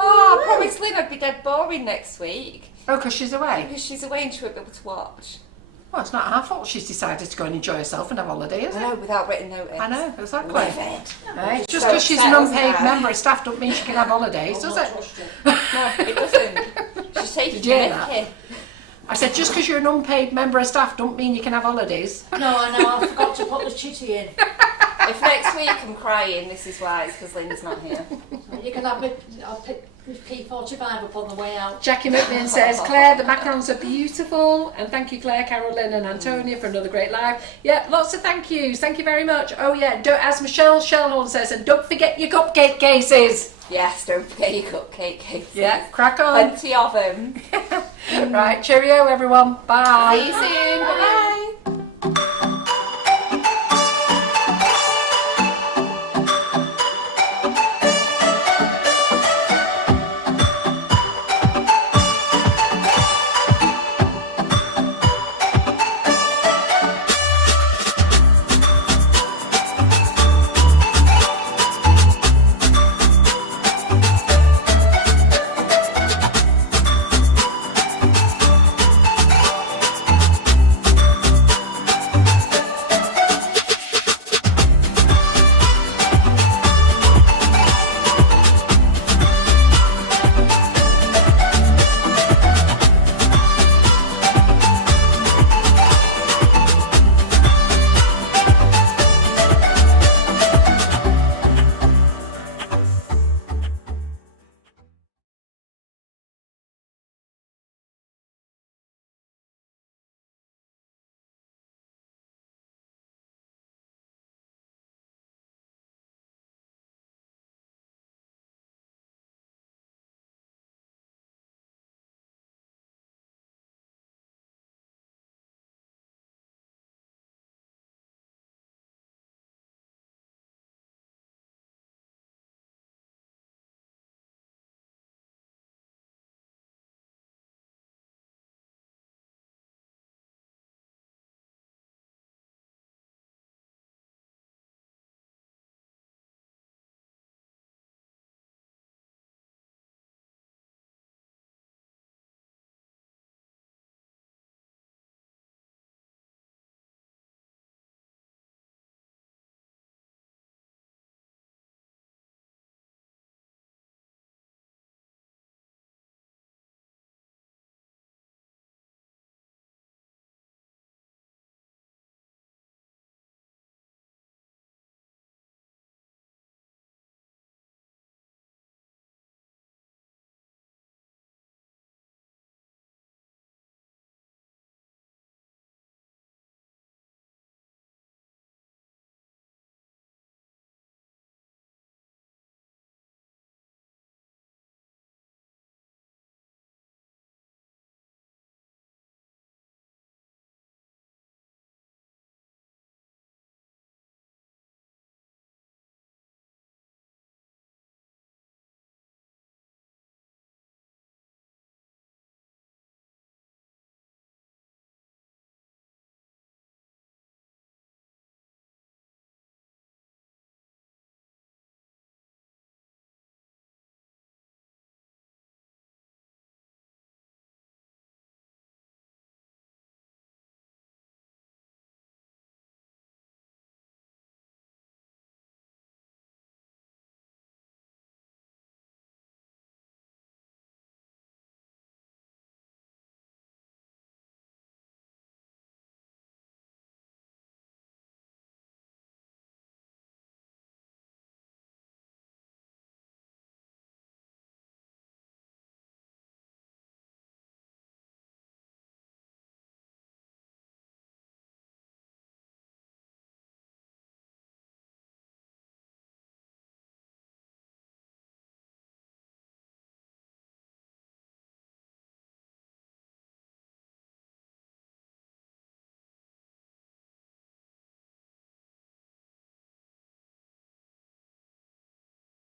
Oh, I promised Lynn I'd be dead boring next week. Oh, because she's away. Because she's away and she won't be able to watch. Well, it's not her fault she's decided to go and enjoy herself and have holiday, is I it? know, without wwritten notice. I know, exactly. Livid. Right? Just So because she's an upset, unpaid wasn't I? member of staff don't mean she can have holidays, does it? No, it doesn't. She's taking Did you hear the that? mickey. I said, just because you're an unpaid member of staff don't mean you can have holidays. No, I know, I forgot to put the chitty in. If next week I'm crying, this is why. It's because Lynn's not here. You can have I'll pick P45 up on the way out. Jackie McMinn says, Claire, the macarons are beautiful. And thank you, Claire, Carol, Lynn and Antonia for another great live. Yeah, lots of thank yous. Thank you very much. Oh yeah, as Michelle Shellhorn says, and don't forget your cupcake cases. Yes, don't forget your cupcake cases. Yeah, crack on. Plenty of them. Right, cheerio everyone. Bye. See you soon.